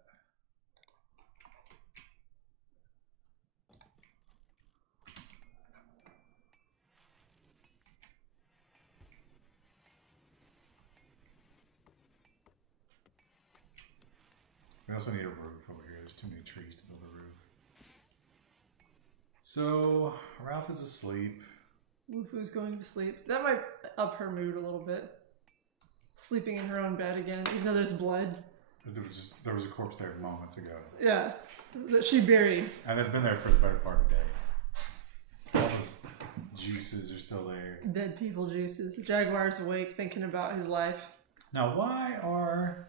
We also need a roof over here. There's too many trees to build a roof. So, Ralph is asleep. Wufu's going to sleep. That might up her mood a little bit. Sleeping in her own bed again, even though there's blood. There was a corpse there moments ago. Yeah, that she buried. And it's been there for the better part of the day. All those juices are still there. Dead people juices. The Jaguar's awake thinking about his life. Now, why are...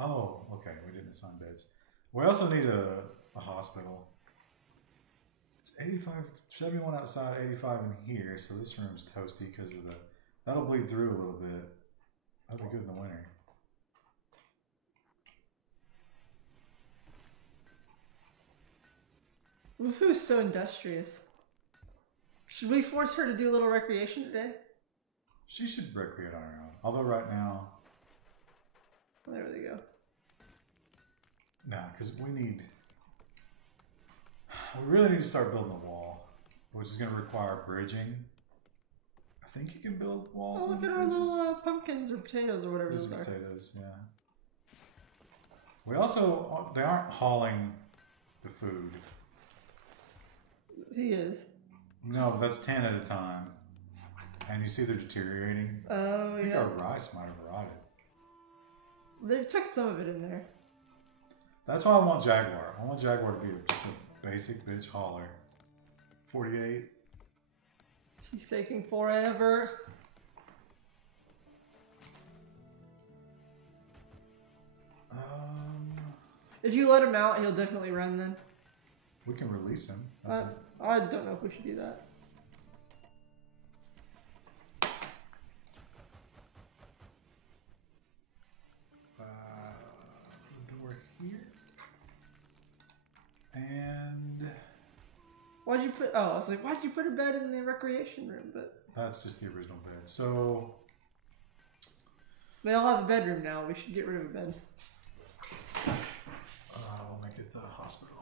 Oh, okay, we didn't assign beds. We also need a hospital. It's 85, 71 outside, 85 in here, so this room's toasty because of the... That'll bleed through a little bit. That'll be good in the winter. Wufu's so industrious. Should we force her to do a little recreation today? She should recreate on her own. Although right now... There they go. Nah, because we really need to start building a wall, which is going to require bridging. I think you can build walls. Oh, look at our little pumpkins or potatoes or whatever those are. Potatoes, yeah. We also, they aren't hauling the food. He is. No, that's 10 at a time. And you see they're deteriorating. Oh, I think yeah. our rice might have rotted. They took some of it in there. That's why I want Jaguar. I want Jaguar to be just a basic bitch hauler. 48. He's taking forever. If you let him out, he'll definitely run then. We can release him. I don't know if we should do that. Door here. And... Why'd you put... Oh, I was like, why'd you put a bed in the recreation room? But that's just the original bed. So... They all have a bedroom now. We should get rid of a bed. We'll make it the hospital.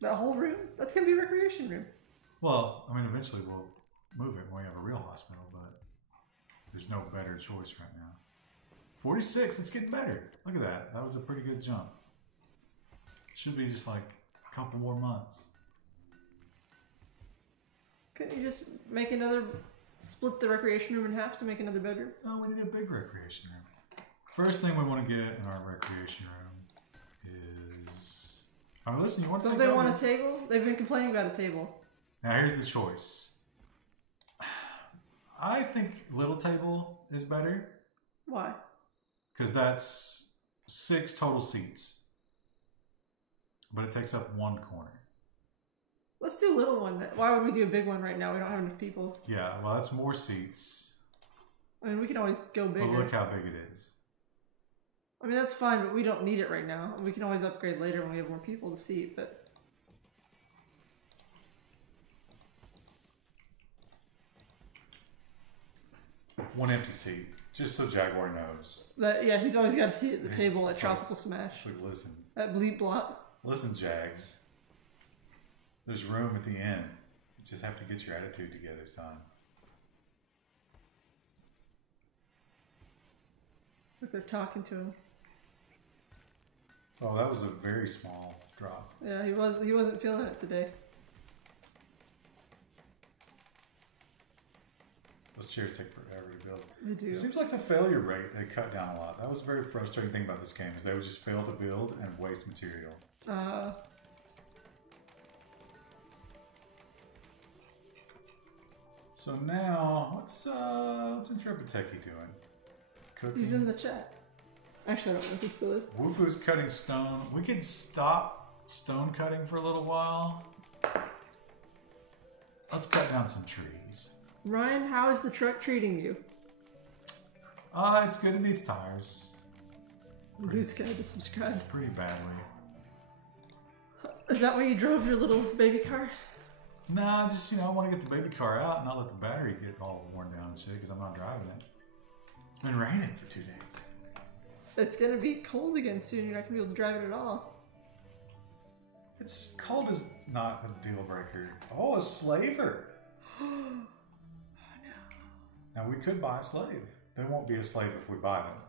That whole room? That's going to be a recreation room. Well, I mean, eventually we'll move it when we have a real hospital, but there's no better choice right now. 46, it's getting better. Look at that. That was a pretty good jump. Should be just like a couple more months. Couldn't you just make another... Split the recreation room in half to make another bedroom? No, we need a big recreation room. First thing we want to get in our recreation room is... I mean, listen, you want to Don't they want a table? They've been complaining about a table. Now, here's the choice. I think little table is better. Why? Because that's 6 total seats. But it takes up 1 corner. Let's do a little one. Why would we do a big one right now? We don't have enough people. Yeah, well, that's more seats. I mean, we can always go bigger. But look how big it is. I mean, that's fine, but we don't need it right now. We can always upgrade later when we have more people to seat, but... One empty seat, just so Jaguar knows. Yeah, he's always got a seat at the table at Tropical Smash. Like, listen. At Bleep Blop. Listen, Jags. There's room at the end. You just have to get your attitude together, son. Look, they're talking to him. Oh, that was a very small drop. Yeah, he wasn't feeling it today. Those chairs take forever to build. They do. It seems like the failure rate had cut down a lot. That was a very frustrating thing about this game, is they would just fail to build and waste material. So now, what's Intrepid Techie doing? Cooking? He's in the chat. Actually, I don't know if he still is. Wufu's cutting stone. We could stop stone cutting for a little while. Let's cut down some trees. Ryan, how is the truck treating you? It's good. It needs tires. Dude's got to subscribe. Pretty badly. Is that why you drove your little baby car? Nah, just, I want to get the baby car out and not let the battery get all worn down and shit because I'm not driving it. It's been raining for 2 days. It's going to be cold again soon. You're not going to be able to drive it at all. It's cold is not a deal breaker. Oh, a slaver. Oh, no. Now, we could buy a slave. They won't be a slave if we buy them.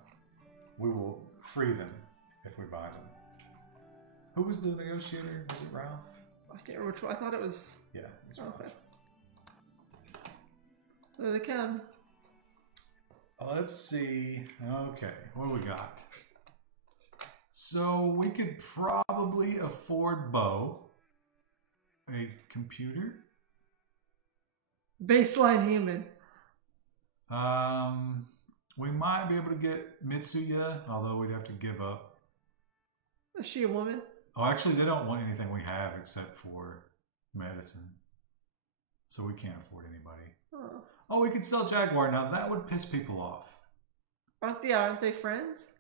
We will free them if we buy them. Who was the negotiator? Was it Ralph? I can't remember which one. I thought it was... Yeah. It was okay. There they come. Let's see. Okay, what do we got? So we could probably afford Bo a computer. Baseline human. We might be able to get Mitsuya, although we'd have to give up. Is she a woman? Oh, actually, they don't want anything we have except for medicine. So we can't afford anybody. Oh, we could sell Jaguar. Now, that would piss people off. Aren't they friends?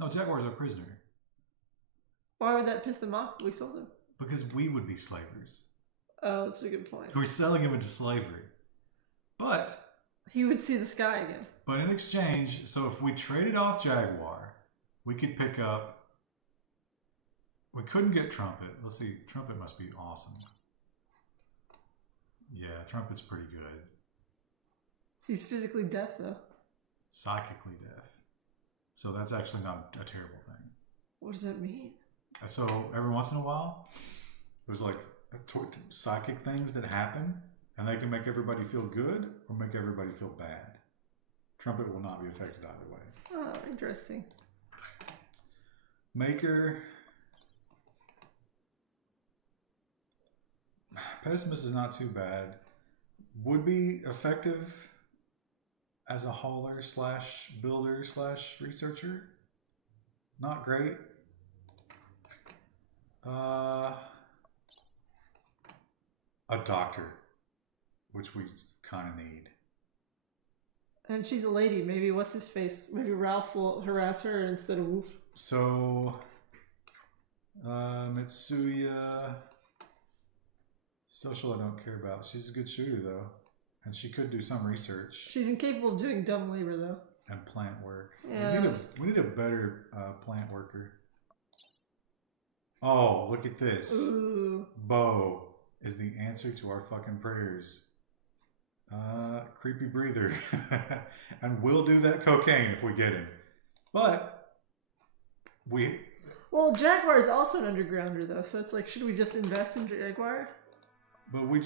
No, Jaguar's our prisoner. Why would that piss them off if we sold him? Because we would be slavers. Oh, that's a good point. We're selling him into slavery. But... he would see the sky again. But in exchange, so if we traded off Jaguar, we could pick up... We couldn't get Trumpet. Let's see. Trumpet must be awesome. Yeah, Trumpet's pretty good. He's physically deaf, though. Psychically deaf. So that's actually not a terrible thing. What does that mean? So every once in a while, there's like psychic things that happen, and they can make everybody feel good or make everybody feel bad. Trumpet will not be affected either way. Oh, interesting. Maker... Pessimist is not too bad. Would be effective as a hauler slash builder slash researcher. Not great. A doctor, which we kind of need. And she's a lady. Maybe what's his face? Maybe Ralph will harass her instead of Woof. So, Mitsuya... Social I don't care about. She's a good shooter though. And she could do some research. She's incapable of doing dumb labor though. And plant work. Yeah. We need a better plant worker. Oh, look at this. Ooh. Bo is the answer to our fucking prayers. Creepy breather. And we'll do that cocaine if we get him. But well, Jaguar is also an undergrounder though, so it's like, should we just invest in Jaguar? But we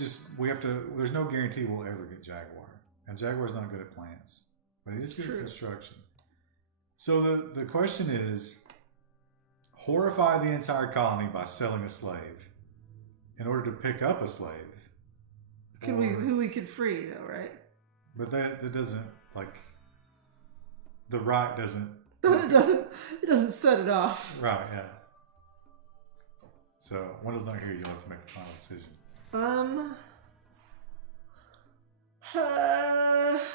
have to, there's no guarantee we'll ever get Jaguar. And Jaguar's not good at plants. But he's good at construction. So the question is, horrify the entire colony by selling a slave in order to pick up a slave. Who we could free though, right? But that doesn't, like, the right doesn't. it doesn't set it off. Right, yeah. So, Wendell's not here, you'll have to make the final decision.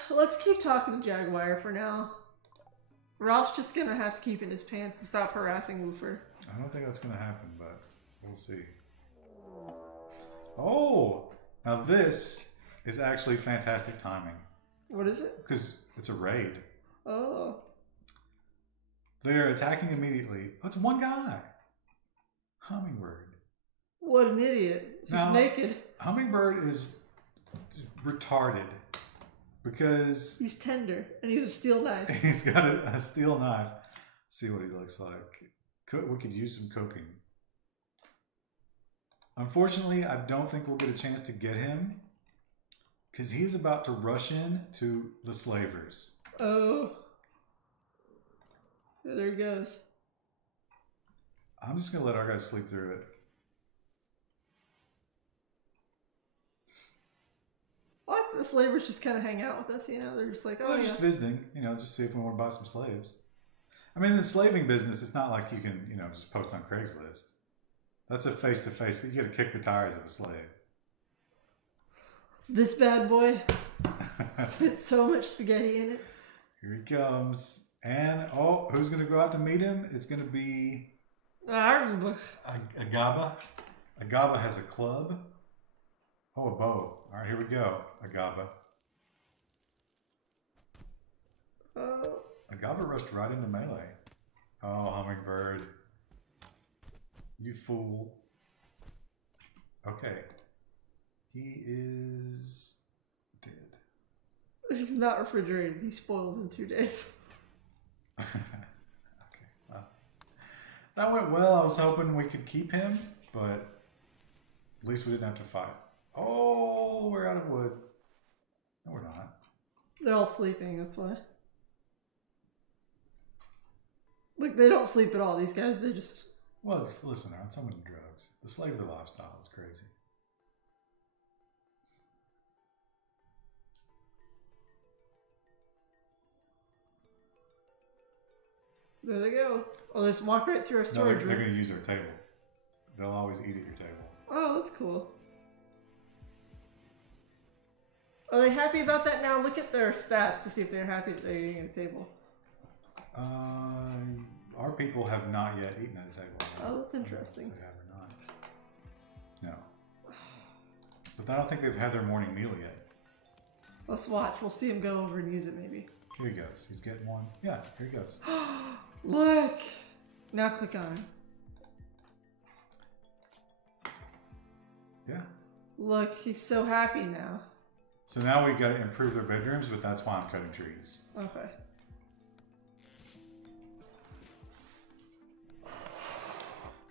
Let's keep talking to Jaguar for now. Ralph's just gonna have to keep in his pants and stop harassing Woofer. I don't think that's gonna happen, but we'll see. Oh! Now this is actually fantastic timing. What is it? Because it's a raid. Oh. They're attacking immediately. Oh, it's one guy. Hummingbird. What an idiot. He's naked. Hummingbird is retarded because he's tender and he's a steel knife. He's got a steel knife. Let's see what he looks like. We could use some cooking. Unfortunately, I don't think we'll get a chance to get him because he's about to rush in to the slavers. Oh. There he goes. I'm just going to let our guys sleep through it. I like the slavers just kind of hang out with us, you know? They're just like, oh, they're just visiting, you know, just see if we want to buy some slaves. I mean, in the slaving business, it's not like you can, you know, just post on Craigslist. That's a face-to-face. You gotta kick the tires of a slave. This bad boy with so much spaghetti in it. Here he comes. And, oh, who's gonna go out to meet him? It's gonna be... Agaba. Agaba has a club. Oh, a bow. All right, here we go. Agaba. Agaba rushed right into melee. Oh, Hummingbird. You fool. Okay. He is dead. He's not refrigerated. He spoils in 2 days. Okay. Well, that went well. I was hoping we could keep him, but at least we didn't have to fight. Oh, we're out of wood. No, we're not. They're all sleeping, that's why. Like, they don't sleep at all, these guys. They just... Well, listen, they're on so many drugs. The slavery lifestyle is crazy. There they go. Oh, they just walk right through our storage room. They're going to use our table. They'll always eat at your table. Oh, that's cool. Are they happy about that now? Look at their stats to see if they're happy that they're eating at a table. Our people have not yet eaten at a table. Oh, that's interesting. If they have or not. No. But I don't think they've had their morning meal yet. Let's watch. We'll see him go over and use it, maybe. Here he goes. He's getting one. Yeah, here he goes. Look! Now click on him. Yeah. Look, he's so happy now. So now we've got to improve their bedrooms, but that's why I'm cutting trees. Okay.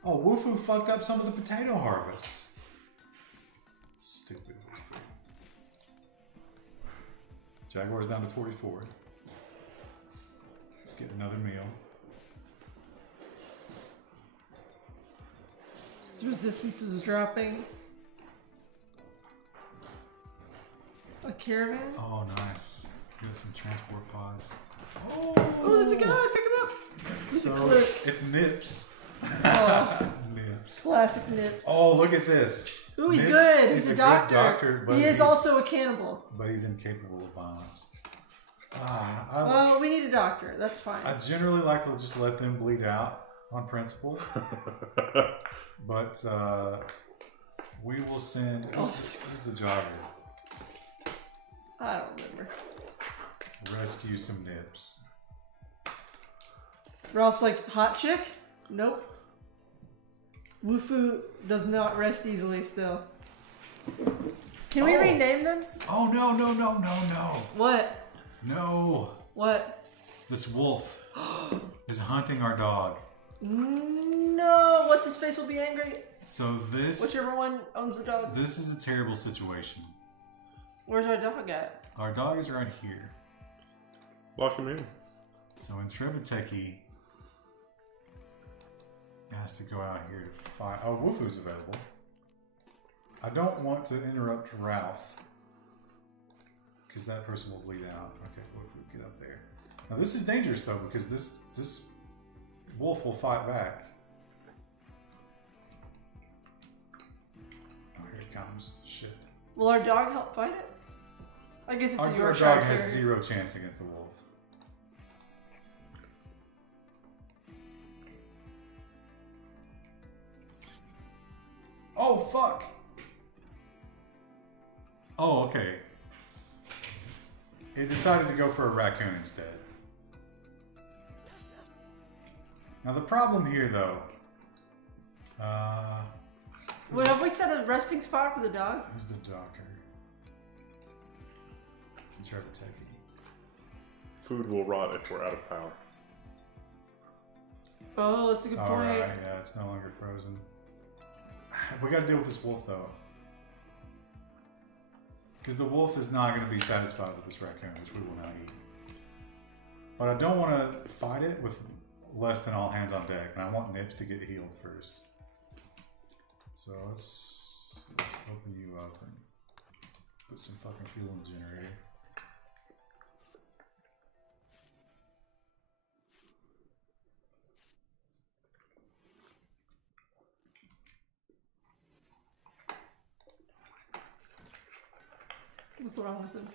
Oh, Wufu fucked up some of the potato harvests. Stupid Wufu. Jaguar's down to 44. Let's get another meal. His resistance is dropping. A caravan? Oh, nice. Got some transport pods. Oh, there's a guy! Pick him up! He's a clerk. It's Nips. Oh, Nips. classic Nips. Oh, look at this. Ooh, he's Nips good. He's a doctor. Good doctor, but he is also a cannibal. But he's incapable of violence. Well, we need a doctor. That's fine. I generally like to just let them bleed out on principle. But we will send... Who's the jogger? I don't remember. Rescue some Nips. Ralph's like, hot chick? Nope. Wufu does not rest easily still. Can we rename them? Oh, no. What? No. What? This wolf is hunting our dog. No. What's his face will be angry? So this... Whichever one owns the dog. This is a terrible situation. Where's our dog at? Our dog is right here. Lock him in. So in Trebeteki has to go out here to fight. Oh, Wufu's available. I don't want to interrupt Ralph because that person will bleed out. Okay, Wufu, get up there. Now this is dangerous though because this wolf will fight back. Oh, here it comes. Shit. Will our dog help fight it? I guess it's Our Yorkshire dog has Terrier. 0 chance against the wolf. Oh, fuck! Oh, okay. It decided to go for a raccoon instead. Now the problem here, though... Wait, have we set a resting spot for the dog? Who's the doctor? Trebeteki. Food will rot if we're out of power. Oh, that's a good point. Alright, yeah, it's no longer frozen. We gotta deal with this wolf, though. Because the wolf is not going to be satisfied with this raccoon, which we will not eat. But I don't want to fight it with less than all hands on deck, and I want Nips to get healed first. So let's open you up and put some fucking fuel in the generator. What's wrong with him?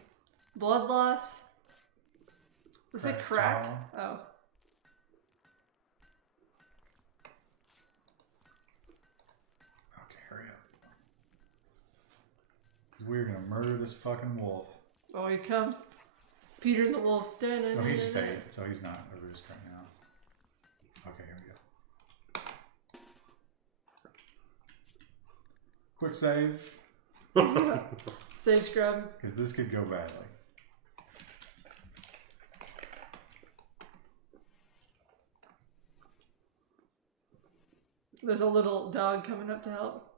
Blood loss? Was it crack? Jaw. Oh. Okay, hurry up. We're gonna murder this fucking wolf. Oh, here comes Peter and the Wolf. Oh, he stayed, so he's not a risk right now. Okay, here we go. Quick save. Save scrub. Because this could go badly. There's a little dog coming up to help.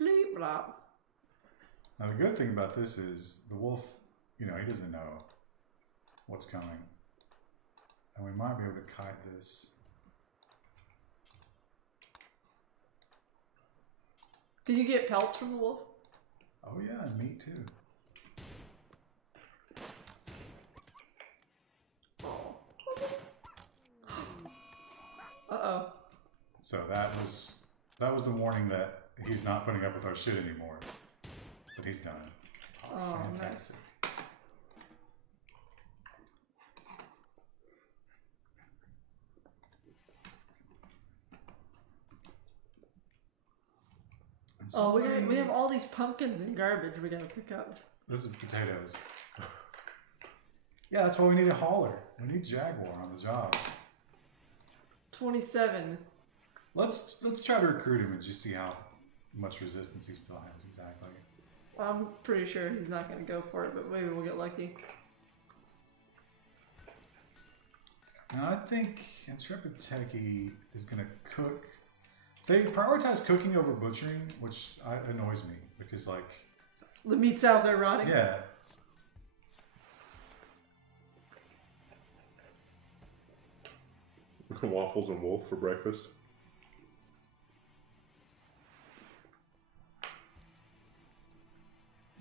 Bleep blop. Now the good thing about this is the wolf, you know, he doesn't know what's coming. And we might be able to kite this. Can you get pelts from the wolf? Oh yeah, and meat too. Oh. Uh-oh. So that was the warning that he's not putting up with our shit anymore. But he's done. Oh, fantastic. nice. Oh, we have all these pumpkins and garbage we gotta pick up. This is potatoes. Yeah, that's why we need a hauler. We need Jaguar on the job. 27. Let's try to recruit him and just see how much resistance he still has exactly. I'm pretty sure he's not gonna go for it, but maybe we'll get lucky. Now I think Intrepid Techie is gonna cook. They prioritize cooking over butchering, which annoys me because, like, the meat's out there rotting. Yeah. Waffles and wolf for breakfast.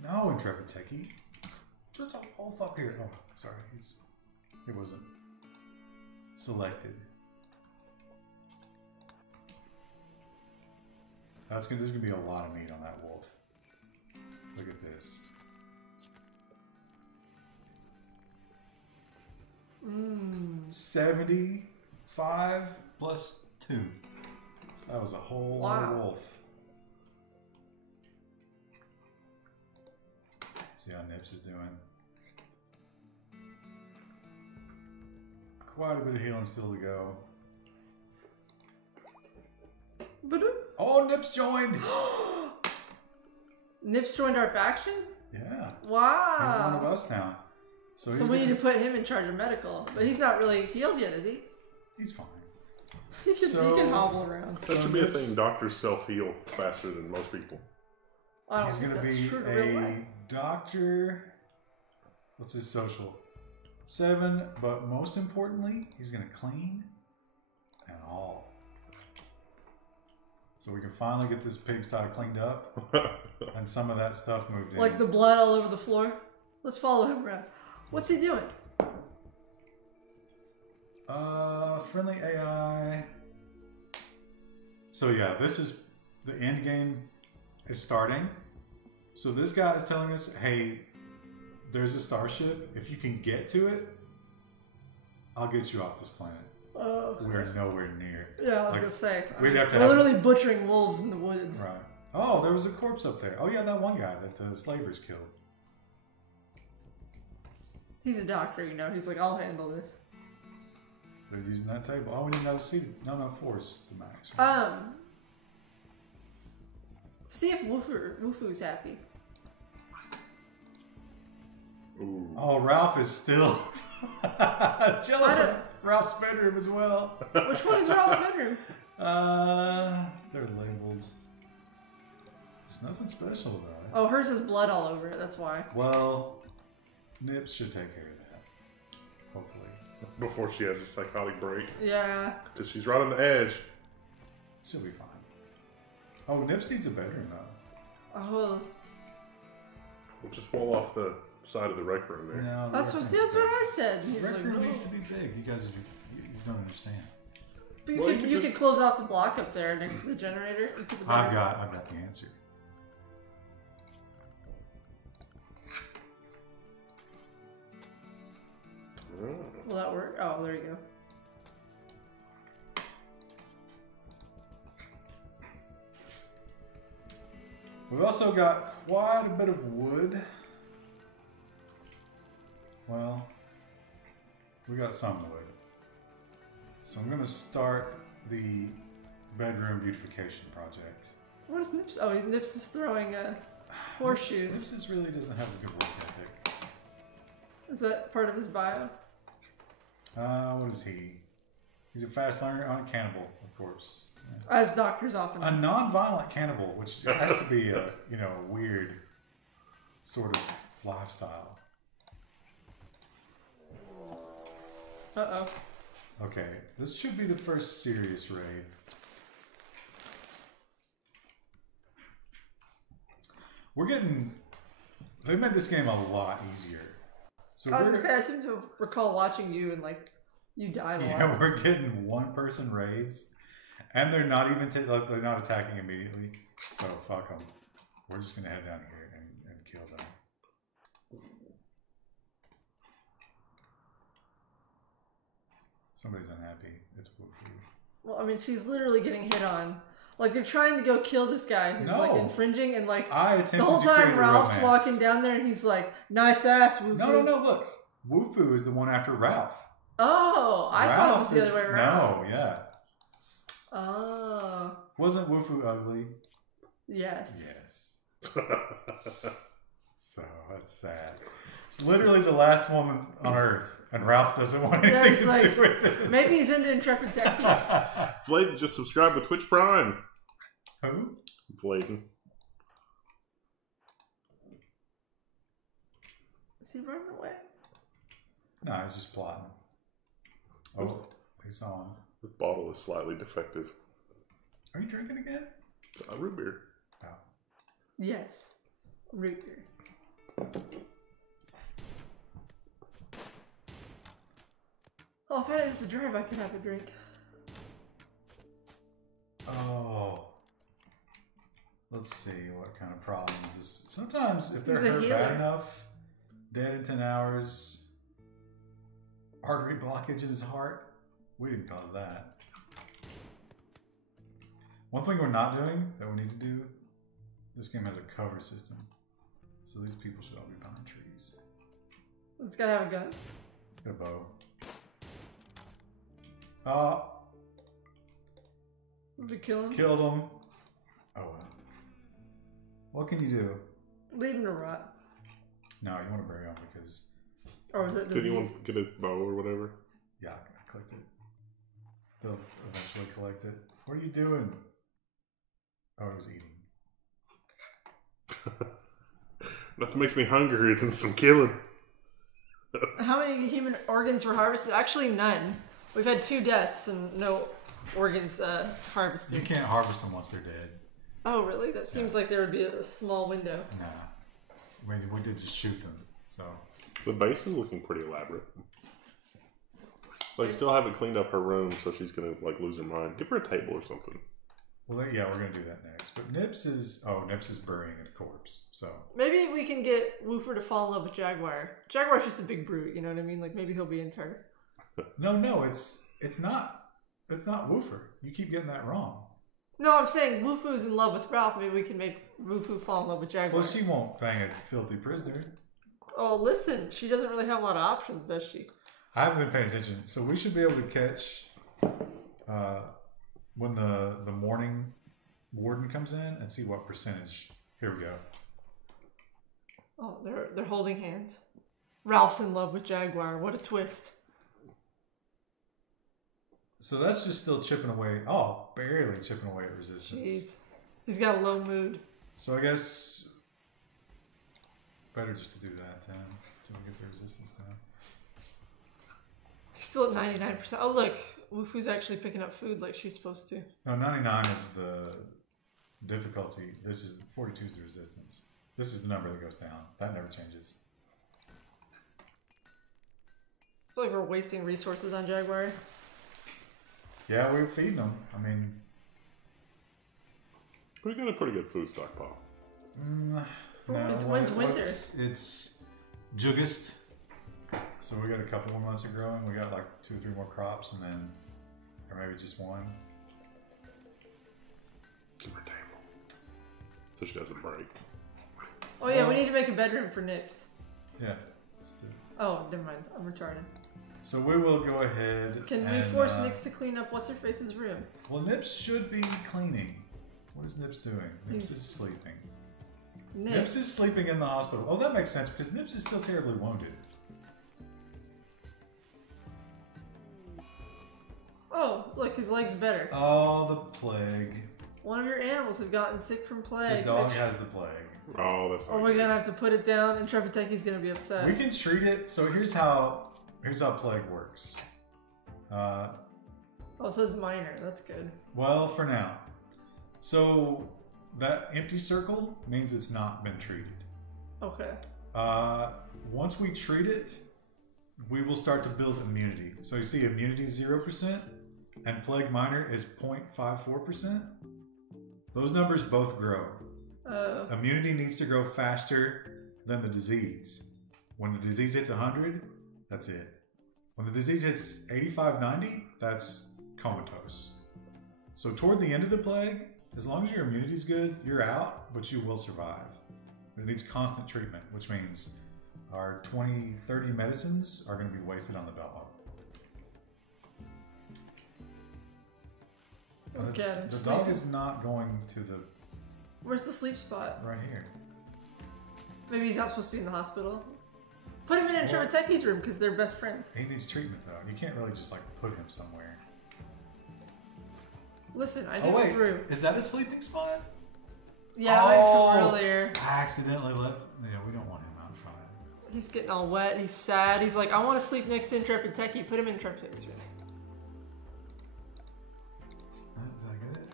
No, Intrepid Techie. Just a wolf up here. Oh, sorry, he wasn't selected. There's gonna be a lot of meat on that wolf. Look at this. 75 plus 2. That was a whole lot of wolf. See how Nips is doing. Quite a bit of healing still to go. Oh, Nips joined! Nips joined our faction? Yeah. Wow. He's one of us now. So we need to put him in charge of medical. But he's not really healed yet, is he? He's fine. He can hobble around. That should be a thing. Doctors self-heal faster than most people. He's going to be a doctor. What's his social? 7, but most importantly, he's going to clean and haul. So we can finally get this pigsty cleaned up and some of that stuff moved in. Like the blood all over the floor? Let's follow him around. What's he doing? Friendly AI. So yeah, this is the end game is starting. So this guy is telling us, hey, there's a starship. If you can get to it, I'll get you off this planet. We're nowhere near. Yeah, I was gonna say. We're literally butchering wolves in the woods. Right. Oh, there was a corpse up there. Oh yeah, that one guy that the slavers killed. He's a doctor, you know. He's like, I'll handle this. They're using that table. Oh, we need another seat. No, 4 is the max. Right? See if Wufu's happy. Ooh. Oh, Ralph is still jealous of Ralph's bedroom as well. Which one is Ralph's bedroom? They're labeled. There's nothing special about it. Oh, hers has blood all over it. That's why. Well, Nips should take care of that. Hopefully. Before she has a psychotic break. Yeah. Because she's right on the edge. She'll be fine. Oh, Nips needs a bedroom though. Oh. We'll just wall off the side of the rec room there. No, that's what I said. The rec room like, needs to be big. You guys you don't understand. But you could close off the block up there next to the generator. I've got the answer. Will that work? Oh, there you go. We've also got quite a bit of wood. Well, we got some wood. So I'm going to start the bedroom beautification project. What is Nips? Oh, Nips is throwing horseshoes. Nips just really doesn't have a good work ethic. Is that part of his bio? What is he? He's a fast learner and a cannibal, of course. Yeah. As doctors often A non-violent cannibal, which has to be a weird sort of lifestyle. Uh-oh. Okay, this should be the first serious raid. They made this game a lot easier. So I seem to recall watching you and like you died a lot. Yeah, we're getting one-person raids, and they're not even they're not attacking immediately. So fuck them. We're just gonna head down here and kill them. Somebody's unhappy. It's Wolfie. Well, I mean, she's literally getting hit on. Like, they're trying to go kill this guy who's, like, infringing, and, like, the whole time Ralph's walking down there, and he's like, nice ass, Woofu. No, look. Woofu is the one after Ralph. Oh, I thought it was the other way around. No, yeah. Oh. Wasn't Woofu ugly? Yes. So, that's sad. It's literally the last woman on Earth, and Ralph doesn't want anything to do with it. Maybe he's into Intrepid Techie. Vladen just subscribed to Twitch Prime. Who? Vladen. Is he running away? No, he's just plotting. Oh, he saw him. This bottle is slightly defective. Are you drinking again? It's a root beer. Oh. Yes. Root beer. Oh, if I didn't have to drive, I could have a drink. Oh. Let's see what kind of problem is this. Sometimes, if they're hurt bad enough, dead in 10 hours, artery blockage in his heart, we didn't cause that. One thing we're not doing that we need to do, this game has a cover system. So these people should all be behind trees. It's gotta have a gun. Get a bow. Did we kill him? Killed him. Oh well. What can you do? Leave him to rot. No, you want to bury him because... Or was it disease? Did you want to get his bow or whatever? Yeah, I clicked it. They'll eventually collect it. What are you doing? Oh, he was eating. Nothing makes me hungrier than some killing. How many human organs were harvested? Actually, none. We've had 2 deaths and no organs harvested. You can't harvest them once they're dead. Oh, really? That seems like there would be a small window. Nah. I mean, we did just shoot them, so... The base is looking pretty elaborate. They still haven't cleaned up her room, so she's gonna, like, lose her mind. Give her a table or something. Well, yeah, we're gonna do that next. But Nips is burying a corpse, so... Maybe we can get Woofer to fall in love with Jaguar. Jaguar's just a big brute, you know what I mean? Like, maybe he'll be into her. No, it's not Woofer. You keep getting that wrong. No, I'm saying Woofu's in love with Ralph. Maybe we can make Woofu fall in love with Jaguar. Well, she won't bang a filthy prisoner. Oh, listen, she doesn't really have a lot of options, does she? I haven't been paying attention, so we should be able to catch when the morning warden comes in and see what percentage. Here we go. Oh, they're holding hands. Ralph's in love with Jaguar. What a twist. So that's just still chipping away. Oh, barely chipping away at resistance. Jeez. He's got a low mood. So I guess better just to do that then, so we get the resistance down. He's still at 99%. Oh, look. Woofu's actually picking up food like she's supposed to. No, 99 is the difficulty. This is 42 is the resistance. This is the number that goes down. That never changes. I feel like we're wasting resources on Jaguar. Yeah, we're feeding them. I mean... We got a pretty good food stockpile. When's winter? It's Jugust. So we got a couple more months of growing. We got like 2 or 3 more crops, and then, or maybe just one. Keep her table so she doesn't break. Oh yeah, we need to make a bedroom for Nyx. Yeah. Oh, never mind. I'm retarded. So we will go ahead. Can we force Nyx to clean up what's her face's room? Well, Nips should be cleaning. What is Nips doing? Nips is sleeping. Nips is sleeping in the hospital. Oh, that makes sense because Nips is still terribly wounded. Oh, look, his leg's better. Oh, the plague. One of your animals have gotten sick from plague. The dog has the plague. Oh, that's. Or we're gonna have to put it down, and Trepateki's gonna be upset. We can treat it. So here's how plague works. Oh, it says minor. That's good. Well, for now. So that empty circle means it's not been treated. Okay. Once we treat it, we will start to build immunity. So you see, immunity is 0%, and plague minor is 0.54%. Those numbers both grow. Immunity needs to grow faster than the disease. When the disease hits 100, that's it. When the disease hits 85, 90, that's comatose. So toward the end of the plague, as long as your immunity is good, you're out, but you will survive. But it needs constant treatment, which means our 20, 30 medicines are going to be wasted on the dog. Okay, the dog is not going to the... Where's the sleep spot? Right here. Maybe he's not supposed to be in the hospital. Put him in Trepateki's room because they're best friends. He needs treatment though. You can't really just like put him somewhere. Listen, I did the room. Is that a sleeping spot? Yeah, from earlier. I accidentally left. Yeah, we don't want him outside. He's getting all wet. He's sad. He's like, I want to sleep next to Trepateki. Put him in Trepateki's room. Did I get it?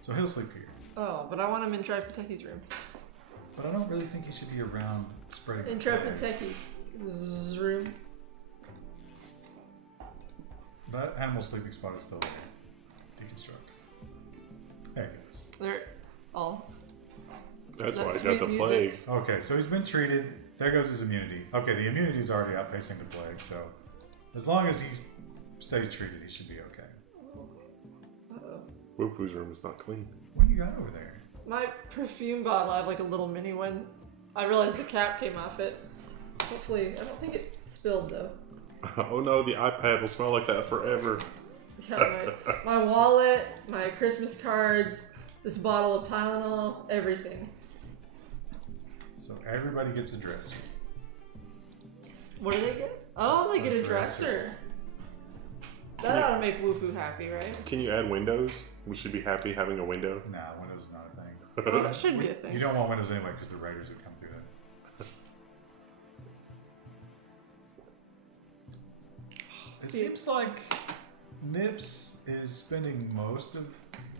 So he'll sleep here. Oh, but I want him in Trepateki's room. But I don't really think he should be around spreading. In Trepateki's room. That animal sleeping spot is still there. Deconstruct. There it goes. They're all. That's why he got the plague. Okay, so he's been treated. There goes his immunity. Okay, the immunity is already outpacing the plague, so as long as he stays treated, he should be okay. Wufu's room is not clean. What do you got over there? My perfume bottle, I have like a little mini one. I realized the cap came off it. Hopefully, I don't think it spilled though. Oh no, the iPad will smell like that forever. Yeah, my wallet, my Christmas cards, this bottle of Tylenol, everything. So everybody gets a dresser. What do they get? Oh, they get a dresser. That ought to make Wufu happy, right? Can you add windows? We should be happy having a window. Nah, Windows is not a thing. Well, that should be a thing. You don't want Windows anyway because the Raiders would come through that. It seems like Nips is spending most of...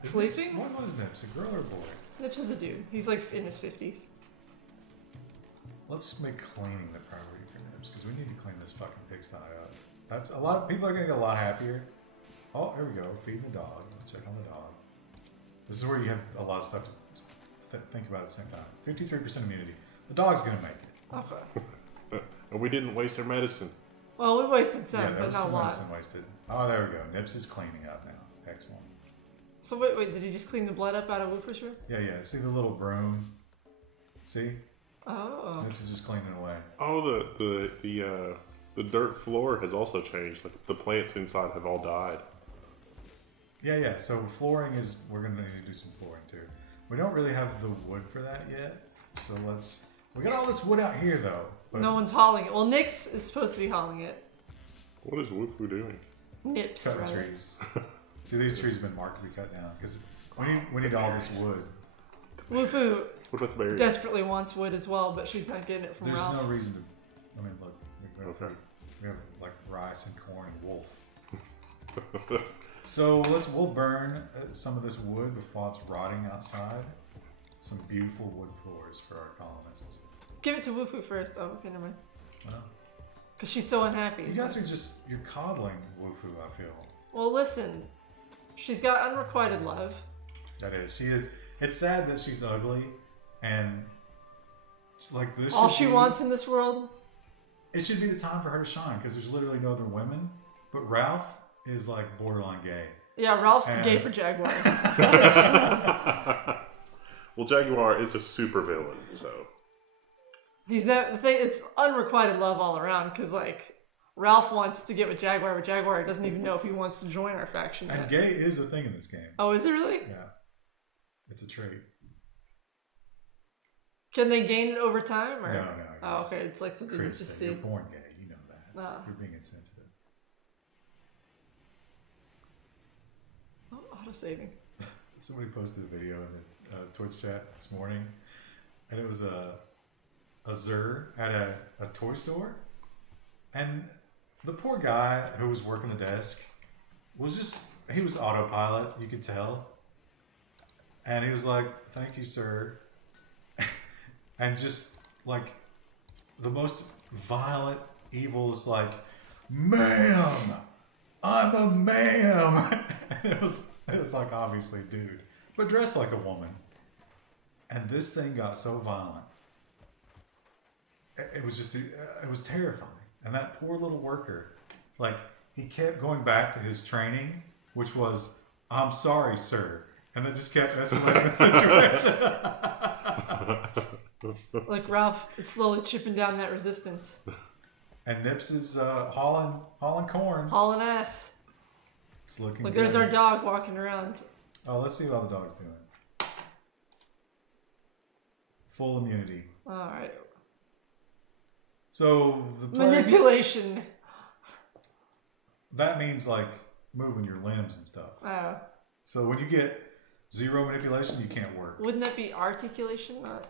Sleeping? What was Nips, a girl or a boy? Nips is a dude. He's like in his 50s. Let's make cleaning the priority for Nips because we need to clean this fucking pigsty up. That's a lot of people are going to get a lot happier. Oh, here we go. Feeding the dog. Let's check on the dog. This is where you have a lot of stuff to think about at the same time. 53% immunity. The dog's going to make it. Okay. And we didn't waste our medicine. Well, we wasted some, Yeah, there but was not a some lot. medicine wasted. Oh, there we go. Nips is cleaning up now. Excellent. So wait, did you just clean the blood up out of Woofer's room? Yeah. See the little broom? See? Oh. Nips is just cleaning away. Oh, the dirt floor has also changed. Like the plants inside have all died. Yeah. So flooring is... We're going to need to do some flooring too. We don't really have the wood for that yet. So let's... We got all this wood out here though. But No one's hauling it. Well, Nyx is supposed to be hauling it. What is Wufu doing? Nips, cutting rather. trees. See, these trees have been marked to be cut down because we need all this wood. Wufu What about the berries? desperately wants wood as well, but she's not getting it from There's Ralph. no reason to... I mean, look. We have like rice and corn and wolf. So we'll burn some of this wood before it's rotting outside. Some beautiful wood floors for our colonists. Give it to Wufu first. Oh, okay, never mind. Well, Because she's so unhappy. you guys are you're coddling Wufu, I feel. Well, listen. She's got unrequited love. That is. She is. It's sad that she's ugly and like this. All she wants in this world. It should be the time for her to shine because there's literally no other women. But Ralph is like borderline gay. Yeah, Ralph's gay for Jaguar. Well, Jaguar is a super villain, so he's not the thing. It's unrequited love all around because like Ralph wants to get with Jaguar, but Jaguar doesn't even know if he wants to join our faction yet. And gay is a thing in this game. Oh, is it really? Yeah, it's a trait. Can they gain it over time? Or? No. Oh, okay. It's like something you just see. You're born gay. You know that. Oh. You're being insensitive. Oh, auto-saving. Somebody posted a video in the Twitch chat this morning, and it was a Zur at a toy store, and the poor guy who was working the desk he was autopilot, you could tell, and he was like, "Thank you, sir," and just like the most violent, evil is like, "Ma'am, I'm a ma'am." It was like obviously dude, but dressed like a woman. And this thing got so violent. It was terrifying. And that poor little worker, like he kept going back to his training, which was, "I'm sorry, sir," and it just kept escalating the situation. Like Ralph is slowly chipping down that resistance. And Nips is hauling corn. Hauling ass. It's looking Look, good. there's our dog walking around. Oh, let's see what the dog's doing. Full immunity. All right. So the Manipulation. That means like moving your limbs and stuff. Oh. So when you get 0 manipulation, you can't work. Wouldn't that be articulation? Well,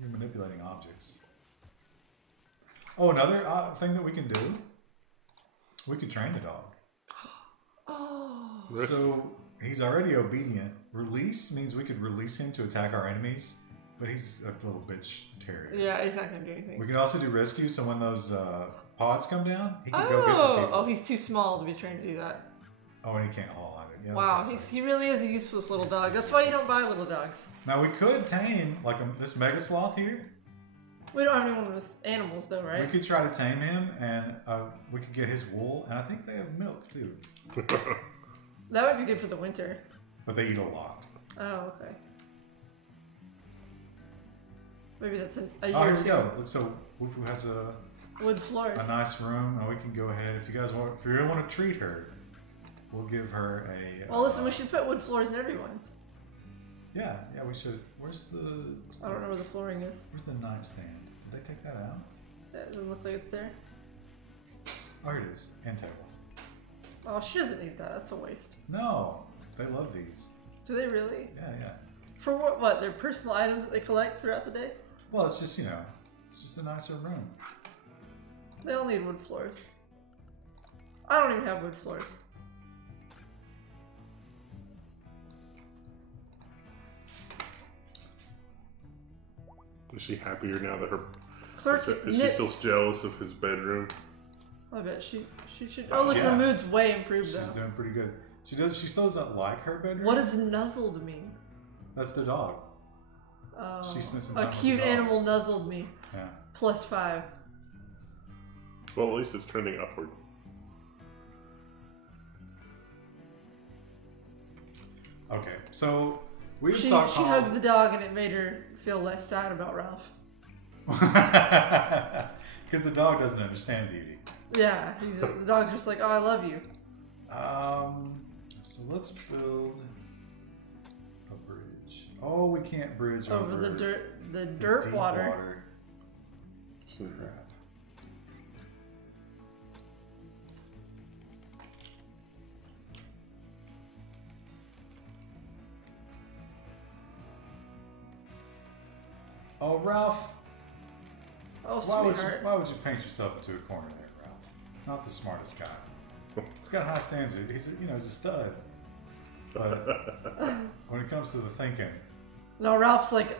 you're manipulating objects. Oh, another thing that we can do. We could train the dog. Oh. So he's already obedient. Release means we could release him to attack our enemies, but he's a little bitch terrier. Yeah, he's not going to do anything. We can also do rescue, so when those pods come down, he can go get the people. Oh, he's too small to be trained to do that. Oh, and he can't haul on it. Yeah, wow, he really is a useless little dog. That's why you don't buy little dogs. Now we could tame like this mega sloth here. We don't have anyone with animals though, right? We could try to tame him, and we could get his wool, and I think they have milk too. That would be good for the winter. But they eat a lot. Oh, okay. Maybe that's a year. Oh, here we go. Look, so Wufu has a wood floors. A nice room, and we can go ahead if you guys want. If you really want to treat her, we'll give her a. Well, listen, we should put wood floors in everyone's. Yeah, we should. Where's the? I don't know where the flooring is. Where's the nightstand? Did they take that out? That doesn't look like it's there. Oh, here it is. End table. Oh, she doesn't need that. That's a waste. No, they love these. Do they really? Yeah. For what? Their personal items that they collect throughout the day? Well, it's just, it's just a nicer room. They all need wood floors. I don't even have wood floors. Is she happier now that her... Clerk is she still jealous of his bedroom? I bet she should... Oh, look, her mood's way improved, though. She's doing pretty good. She still doesn't like her bedroom. What does nuzzled mean? That's the dog. Oh. She spent some time A with cute the dog. animal nuzzled me. Yeah. +5. Well, at least it's trending upward. Okay, so we just She hugged the dog and it made her feel less sad about Ralph. Because the dog doesn't understand beauty. Yeah, the dog's just like, oh, I love you. So let's build a bridge. Oh, we can't bridge over the dirt deep water. Crap. Oh, Ralph. Oh, Why sweetheart. would you paint yourself into a corner there, Ralph? Not the smartest guy. He's got high standards. He's a stud. But when it comes to the thinking, No, Ralph's like,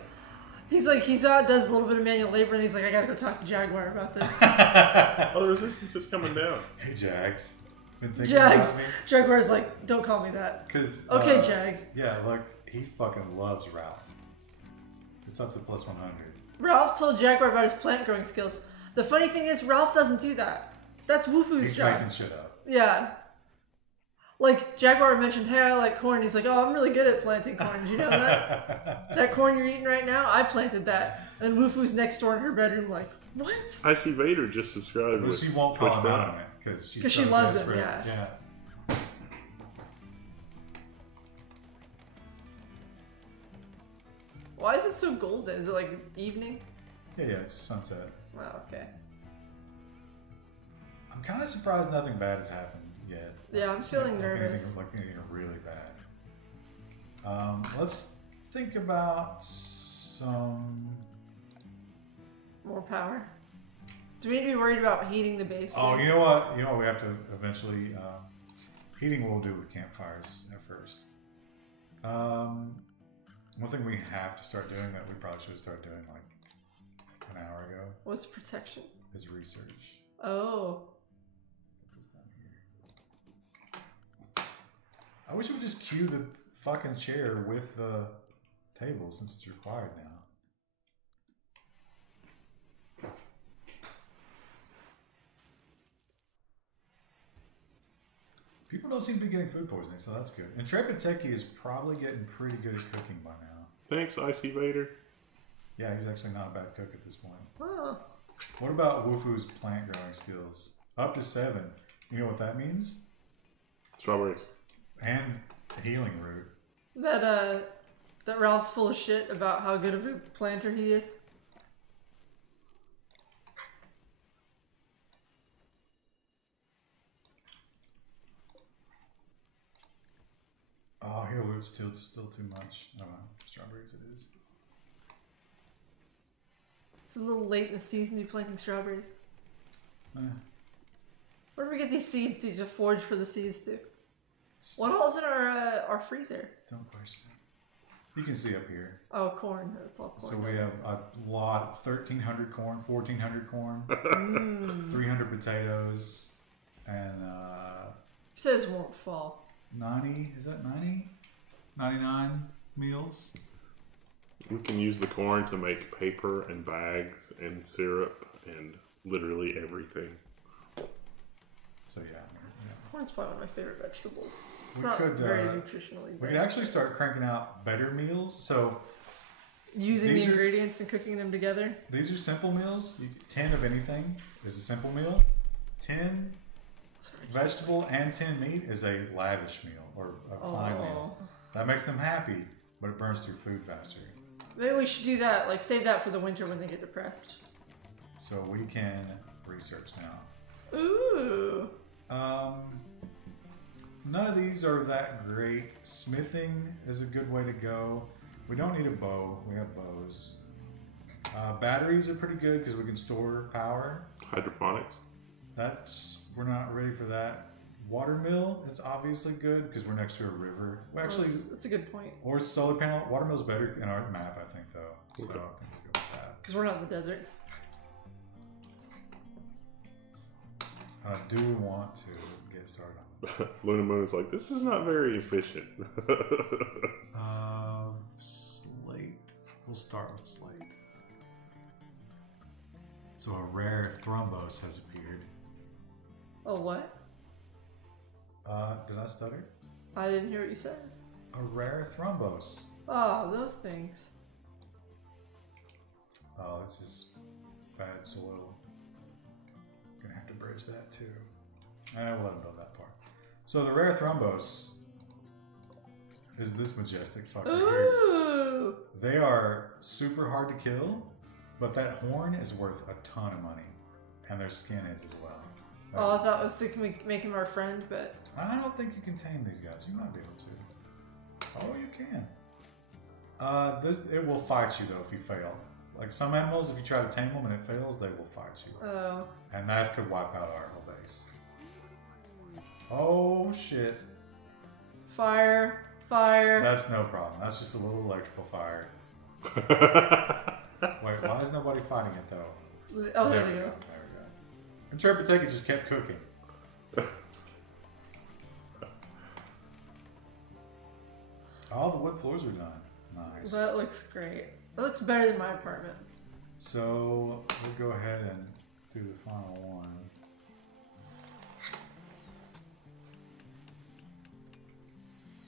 does a little bit of manual labor and he's like, I gotta go talk to Jaguar about this. Oh, the resistance is coming down. hey Jags, been thinking Jags. about me? Jaguar's like, don't call me that. Because Okay, Jags. Yeah, like he fucking loves Ralph. It's up to plus 100. Ralph told Jaguar about his plant growing skills. The funny thing is, Ralph doesn't do that. That's Wufu's job. He's making shit up. Yeah. Like, Jaguar mentioned, hey, I like corn. He's like, oh, I'm really good at planting corn. Do you know that? That corn you're eating right now, I planted that. And Wufu's next door in her bedroom like, what? I see Vader just subscribed. Well, she won't call him out on it because she loves him, yeah. Why is it so golden? Is it like evening? Yeah, it's sunset. Wow, okay. I'm kind of surprised nothing bad has happened yet. Yeah, I'm feeling nervous. Anything really bad. Let's think about some more power. Do we need to be worried about heating the base? Oh, you know what? You know what we have to eventually heating. We'll do with campfires at first. One thing we have to start doing that we probably should start doing like an hour ago. What's protection? Is research. Oh. I wish we would just queue the fucking chair with the table since it's required now. People don't seem to be getting food poisoning, so that's good. Intrepid Techie is probably getting pretty good at cooking by now. Thanks, Icy Vader. Yeah, he's actually not a bad cook at this point. Oh. What about Wufu's plant growing skills? Up to 7. You know what that means? Strawberries. And a healing root. That Ralph's full of shit about how good of a planter he is. Oh, heal root's still too much. Oh, strawberries it is. It's a little late in the season to be planting strawberries. Eh. Where do we get these seeds to forage for the seeds to? What all is in our freezer? Don't question it. You can see up here. Oh, corn. That's all corn. So we have a lot, 1,300 corn, 1,400 corn, 300 potatoes, and potatoes won't fall. 90, is that 90? 99 meals. We can use the corn to make paper and bags and syrup and literally everything. So yeah. Corn's probably one of my favorite vegetables. It's We not could, very nutritionally We dense. could actually start cranking out better meals. So using the ingredients and cooking them together. These are simple meals. 10 of anything is a simple meal. 10 vegetable and 10 meat is a lavish meal or a fine meal. That makes them happy, but it burns through food faster. Maybe we should do that. Like save that for the winter when they get depressed. So we can research now. Ooh. None of these are that great. Smithing is a good way to go. We don't need a bow. We have bows. Batteries are pretty good because we can store power. Hydroponics. We're not ready for that. Watermill is obviously good because we're next to a river. Well, actually, that's a good point. Or solar panel. Watermill's better in our map, I think, though. So I think we'll go with that. Because we're not in the desert. Do we want to get started on that? Luna Moon is like, this is not very efficient. Slate. We'll start with slate. So a rare thrombose has appeared. Oh, what? Did I stutter? I didn't hear what you said. A rare thrombose. Oh, those things. Oh, this is bad soil. Gonna have to bridge that too. We'll let him build that part. So the rare thrombose is this majestic fucker here. They are super hard to kill, but that horn is worth a ton of money, and their skin is as well. Oh, I thought it was to make him our friend, but I don't think you can tame these guys. You might be able to. Oh, you can. It will fight you though if you fail. Like some animals, if you try to tame them and it fails, they will fight you. Oh. And that could wipe out our whole base. Oh shit. Fire. Fire. That's no problem. That's just a little electrical fire. Wait, why is nobody fighting it though? Oh, there we they go. There we go. Intrepid Techie just kept cooking. All the wood floors are done. Nice. That looks great. That looks better than my apartment. So we'll go ahead and do the final one.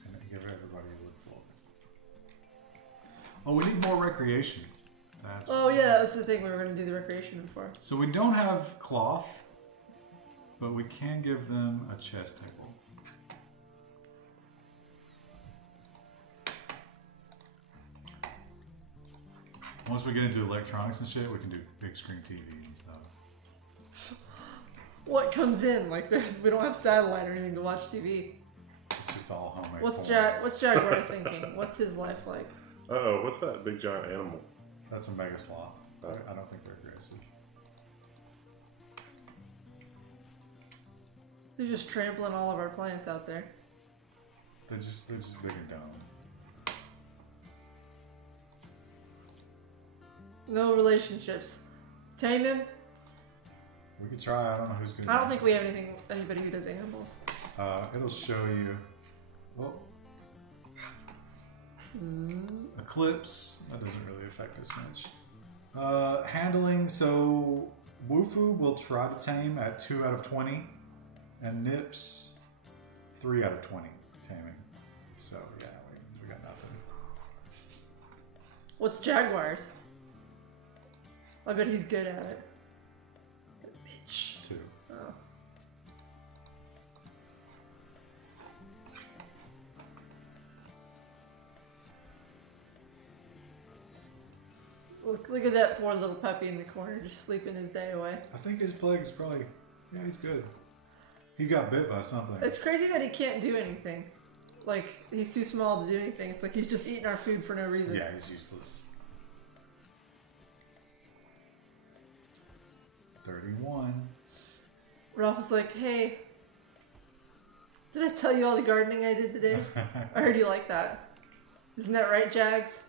And give everybody a look for it. Oh, we need more recreation. That's yeah, that was the thing we were going to do the recreation for. So we don't have cloth, but we can give them a chess table. Once we get into electronics and shit, we can do big screen TV and stuff. What comes in? Like, we don't have satellite or anything to watch TV. It's just all homemade. What's Jaguar thinking? What's his life like? Uh-oh, what's that big giant animal? That's a mega sloth. I don't think they're aggressive. They're just trampling all of our plants out there. They're just big and dumb. No relationships. Tame him? We could try. I don't know who's gonna. I don't think we have anybody who does animals. It'll show you. Oh. Eclipse. That doesn't really affect us much. Handling. So Wufu will try to tame at 2 out of 20, and Nips 3 out of 20 taming. So yeah, we got nothing. What's Jaguar's? I bet he's good at it. Bitch. 2. Oh. Look at that poor little puppy in the corner, just sleeping his day away. I think his plague is probably. Yeah, he's good. He got bit by something. It's crazy that he can't do anything. Like, he's too small to do anything. It's like he's just eating our food for no reason. Yeah, he's useless. 31. Ralph was like, hey, did I tell you all the gardening I did today? I heard you like that. Isn't that right, Jags?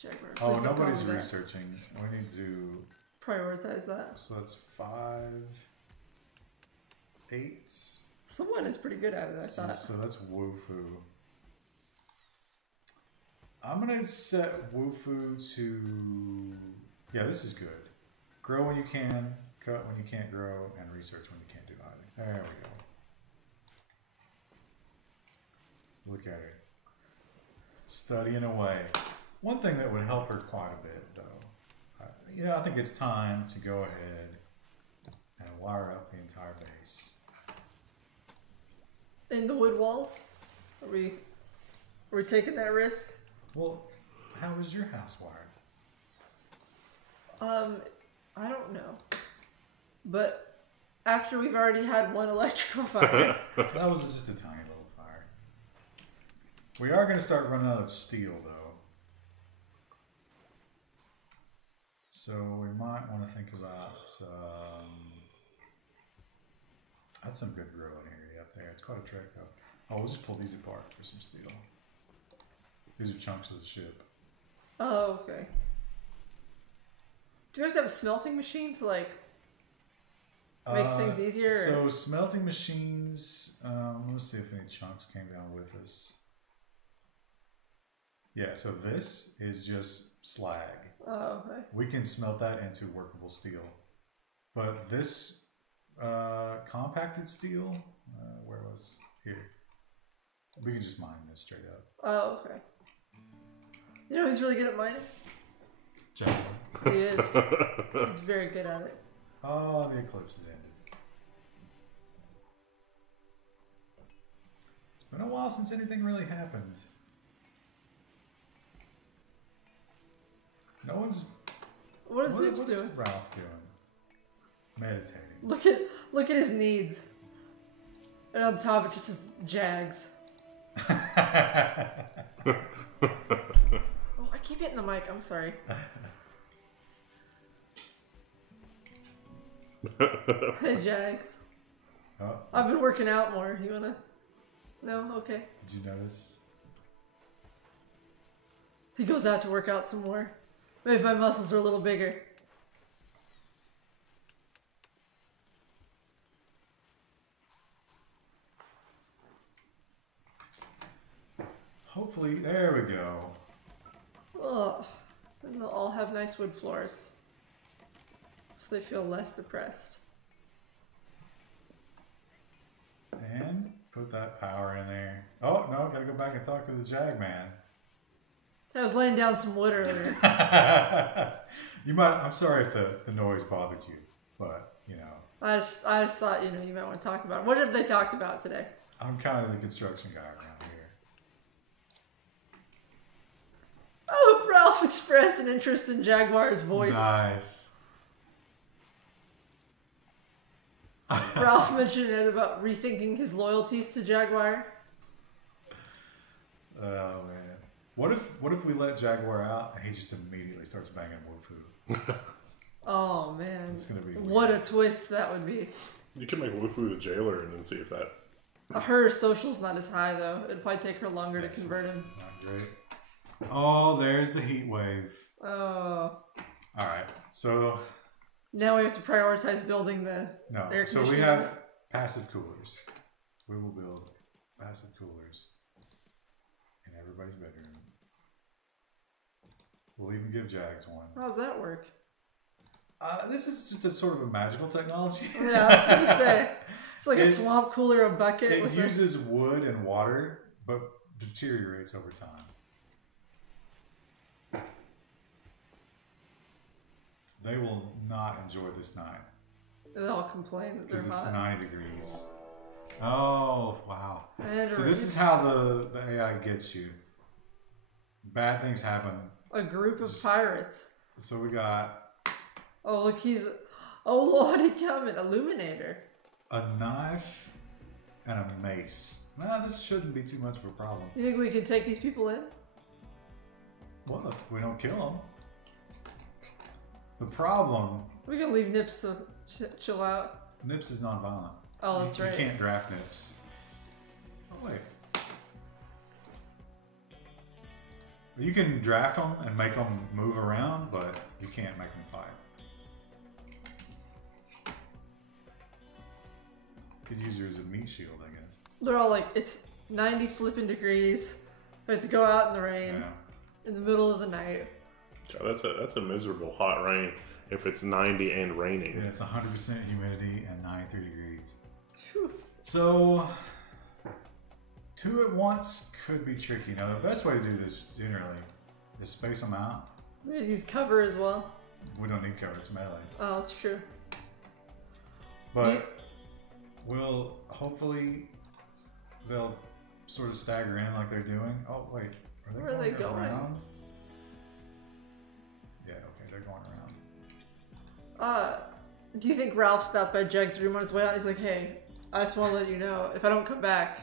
Jaguar. Oh, nobody's researching. We need to prioritize that. So that's 5, 8. Someone is pretty good at it, I thought. So that's Wufu. I'm gonna set Wufu to. Yeah, this is good. Grow when you can, cut when you can't grow, and research when you can't do either. There we go. Look at it. Studying away. One thing that would help her quite a bit, though, I think it's time to go ahead and wire up the entire base. In the wood walls? Are we taking that risk? Well, how is your house wired? I don't know. But after we've already had one electrical fire. That was just a tiny little fire. We are going to start running out of steel, though. So we might want to think about, that's some good growing area up there. It's quite a trek though. Oh, we'll just pull these apart for some steel. These are chunks of the ship. Oh, okay. Do you guys have a smelting machine to like make things easier? So smelting machines, let's see if any chunks came down with us. Yeah, so this is just slag. Oh, okay. We can smelt that into workable steel. But this compacted steel, where was here? We can just mine this straight up. Oh, okay. You know who's really good at mining? Jaguar. He is. He's very good at it. Oh, the eclipse has ended. It's been a while since anything really happened. No one's. What is Nips doing? What's Ralph doing? Meditating. Look at his needs. And on top it just says Jags. Oh, I keep hitting the mic. I'm sorry. Hey, Jags. Oh. I've been working out more. You wanna? No? Okay. Did you notice? He goes out to work out some more. Maybe my muscles are a little bigger. Hopefully, there we go. Oh, and they'll all have nice wood floors, so they feel less depressed. And put that power in there. Oh no, gotta go back and talk to the Jag man. I was laying down some wood earlier. You might. I'm sorry if the noise bothered you, but you know. I just thought you might want to talk about it. What have they talked about today? I'm kind of the construction guy around here. Oh, Ralph expressed an interest in Jaguar's voice. Nice. Ralph mentioned it about rethinking his loyalties to Jaguar. Oh man. What if we let Jaguar out and he just immediately starts banging Wufu? Oh man. It's gonna be weird. What a twist that would be. You can make Wufu the jailer and then see if that. Her social's not as high though. It'd probably take her longer to convert him. Not great. Oh, there's the heat wave. Oh. Alright, so Now we have to prioritize building the air so we conditioning. have passive coolers. We will build passive coolers in everybody's bedroom. We'll even give Jags one. How does that work? This is just a sort of a magical technology. Yeah, I was gonna say. It's like a swamp cooler, a bucket. It uses wood and water, but deteriorates over time. They will not enjoy this night. They'll all complain that they're Because it's hot. 90 degrees. Oh, wow. And So this is how the AI gets you. Bad things happen. a group of pirates. So we got Oh, look, oh, Lordy coming. Illuminator. a knife and a mace. Nah, this shouldn't be too much of a problem. You think we can take these people in? What if we don't kill them? The problem, We can leave Nips to chill out. Nips is non-violent. Oh, that's right. You can't draft Nips. Oh, wait. You can draft them and make them move around, but you can't make them fight. Could use her as a meat shield, I guess. They're all like, it's 90 flipping degrees. We have to go out in the rain Yeah. in the middle of the night. God, that's a miserable hot rain if it's 90 and raining. Yeah, it's 100% humidity and 93 degrees. Whew. So, 2 at once could be tricky. Now, the best way to do this generally is space them out. There's use cover as well. We don't need cover, it's melee. Oh, that's true. But we'll hopefully they'll sort of stagger in like they're doing. Oh wait, Where are they going? around? Yeah, okay, they're going around. Do you think Ralph stopped by Jeg's room on his way out? He's like, hey, I just want to let you know, if I don't come back,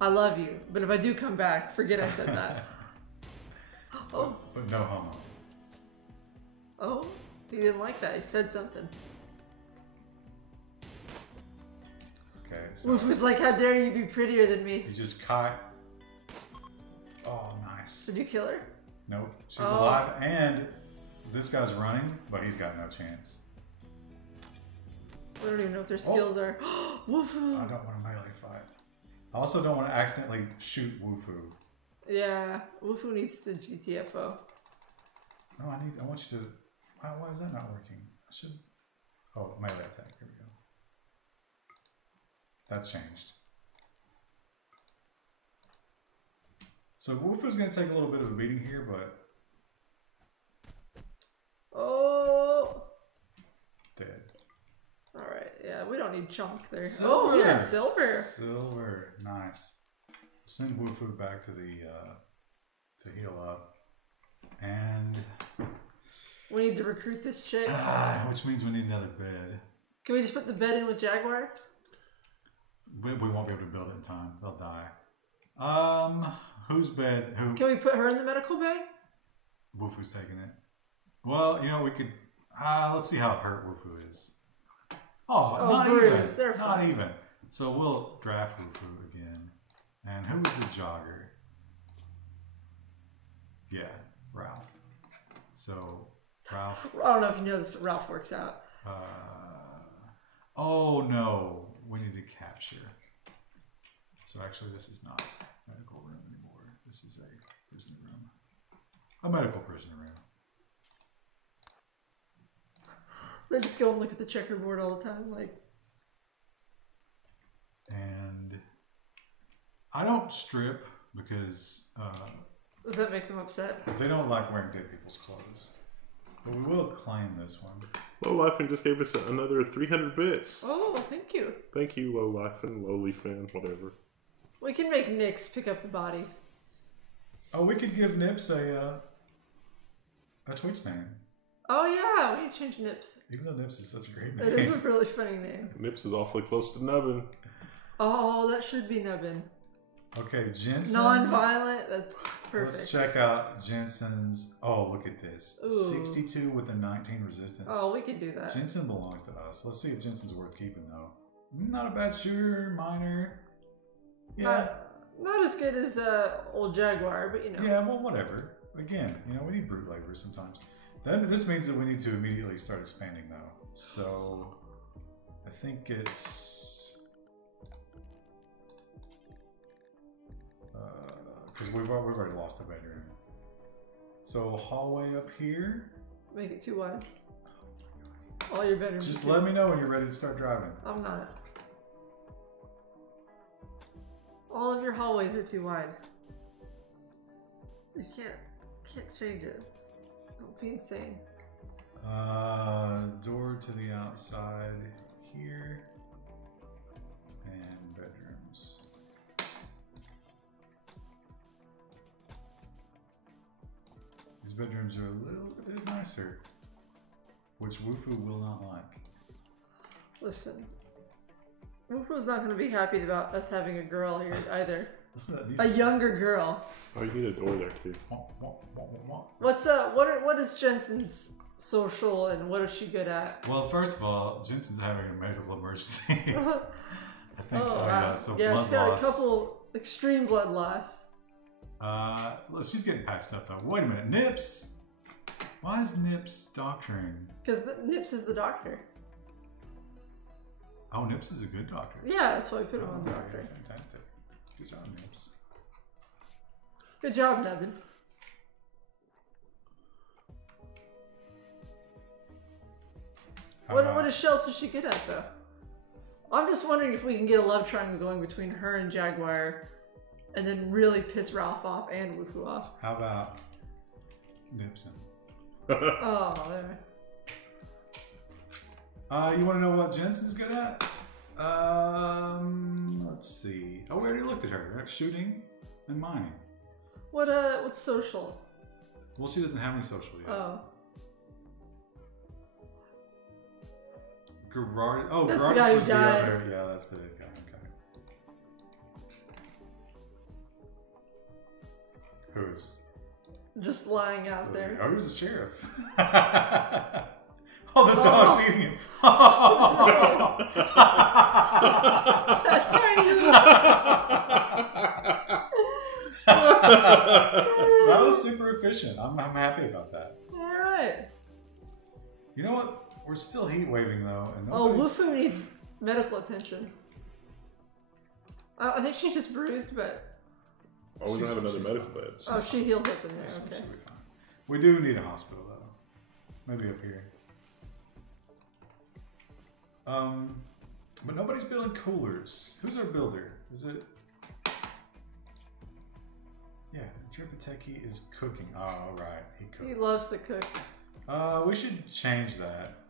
I love you. But if I do come back, forget I said that. Oh. But no homo. Oh, he didn't like that. He said something. Okay, so Wolf was like, how dare you be prettier than me? you just caught. Oh, nice. Did you kill her? Nope, she's alive, and this guy's running, but he's got no chance. I don't even know what their skills are. Woofoo! I don't want a melee fight. I also don't want to accidentally shoot Wufu. Yeah, Woofoo needs the GTFO. No, I want you to. Why is that not working? I should. Oh, melee attack. Here we go. That's changed. So Wufu's going to take a little bit of a beating here, but Oh! dead. Alright, yeah, we don't need chunk there. Silver. Oh, yeah, silver! Silver, nice. Send Wufu back to the to heal up, and We need to recruit this chick. which means we need another bed. Can we just put the bed in with Jaguar? We won't be able to build it in time. They'll die. Whose bed? Who? Can we put her in the medical bay? Wufu's taking it. Well, you know, we could. Let's see how hurt Wufu is. Oh, not bruised. even. They're not fine. even. So we'll draft Wufu again. And who was the jogger? Yeah, Ralph. So Ralph. I don't know if you know this, but Ralph works out. Oh no, we need to capture. So actually, this is not medical room anymore. This is a prisoner room. A medical prisoner room. They just go and look at the checkerboard all the time, like. And I don't strip because does that make them upset? they don't like wearing dead people's clothes. But we will claim this one. Low Life and just gave us another 300 bits. Oh, thank you. Thank you, Low Life and Lowly Fan, whatever. We can make Nyx pick up the body. Oh, we could give Nips a Twitch name. Oh yeah, we need to change Nips. Even though Nips is such a great name. It is a really funny name. Nips is awfully close to Nubbin. Oh, that should be Nubbin. Okay, Jensen. Non-violent, that's perfect. Let's check out Jensen's. Oh, look at this. Ooh. 62 with a 19 resistance. Oh, we can do that. Jensen belongs to us. Let's see if Jensen's worth keeping, though. Not a bad shooter, minor. Yeah. Not as good as old Jaguar, but you know. Yeah, well, whatever. Again, we need brute labor sometimes. This means that we need to immediately start expanding, though. So, I think it's... Because we've already lost a bedroom. So, hallway up here. Make it too wide. All your bedrooms. Just let me know when you're ready to start driving. I'm not. All of your hallways are too wide. You can't change it. Don't be insane. Door to the outside here. And bedrooms. These bedrooms are a little bit nicer. Which Wufu will not like. Listen. Wufu's not going to be happy about us having a girl here either. A younger girl. Oh, you need a door there too. What is Jensen's social and what is she good at? Well, first of all, Jensen's having a medical emergency. I think. Wow. Yeah. So yeah, blood she's got loss. a couple extreme blood loss. She's getting patched up though. Wait a minute, Nips. Why is Nips doctoring? Because Nips is the doctor. Oh, Nips is a good doctor. Yeah, that's why we put him on the doctor. Fantastic. Good job, Nips. Good job, Nubbin. What else is she good at, though? I'm just wondering if we can get a love triangle going between her and Jaguar, and then really piss Ralph off and Wufu off. How about Nipson? Oh, there. You want to know what Jensen's good at? Let's see. Oh, we already looked at her. Shooting and mining. What's social? Well, she doesn't have any social yet. Oh. Gerard. Oh, that's Gerard's the guy who supposed to be died. out there. Yeah, that's the guy. Okay. Who's? Just lying out there. Oh, he was a sheriff. Oh, the dog's eating him. That tiny little... That was super efficient. I'm happy about that. Alright. You know what? We're still heat waving though. And Oh, Wufu needs medical attention. I think she's just bruised, but... Oh, we don't have another medical bed. Oh, she heals up in there, okay. She'll be fine. We do need a hospital though. Maybe up here. But nobody's building coolers. Who's our builder? Is it? Yeah, Tripiteki is cooking. Oh, right, he cooks. He loves to cook. We should change that.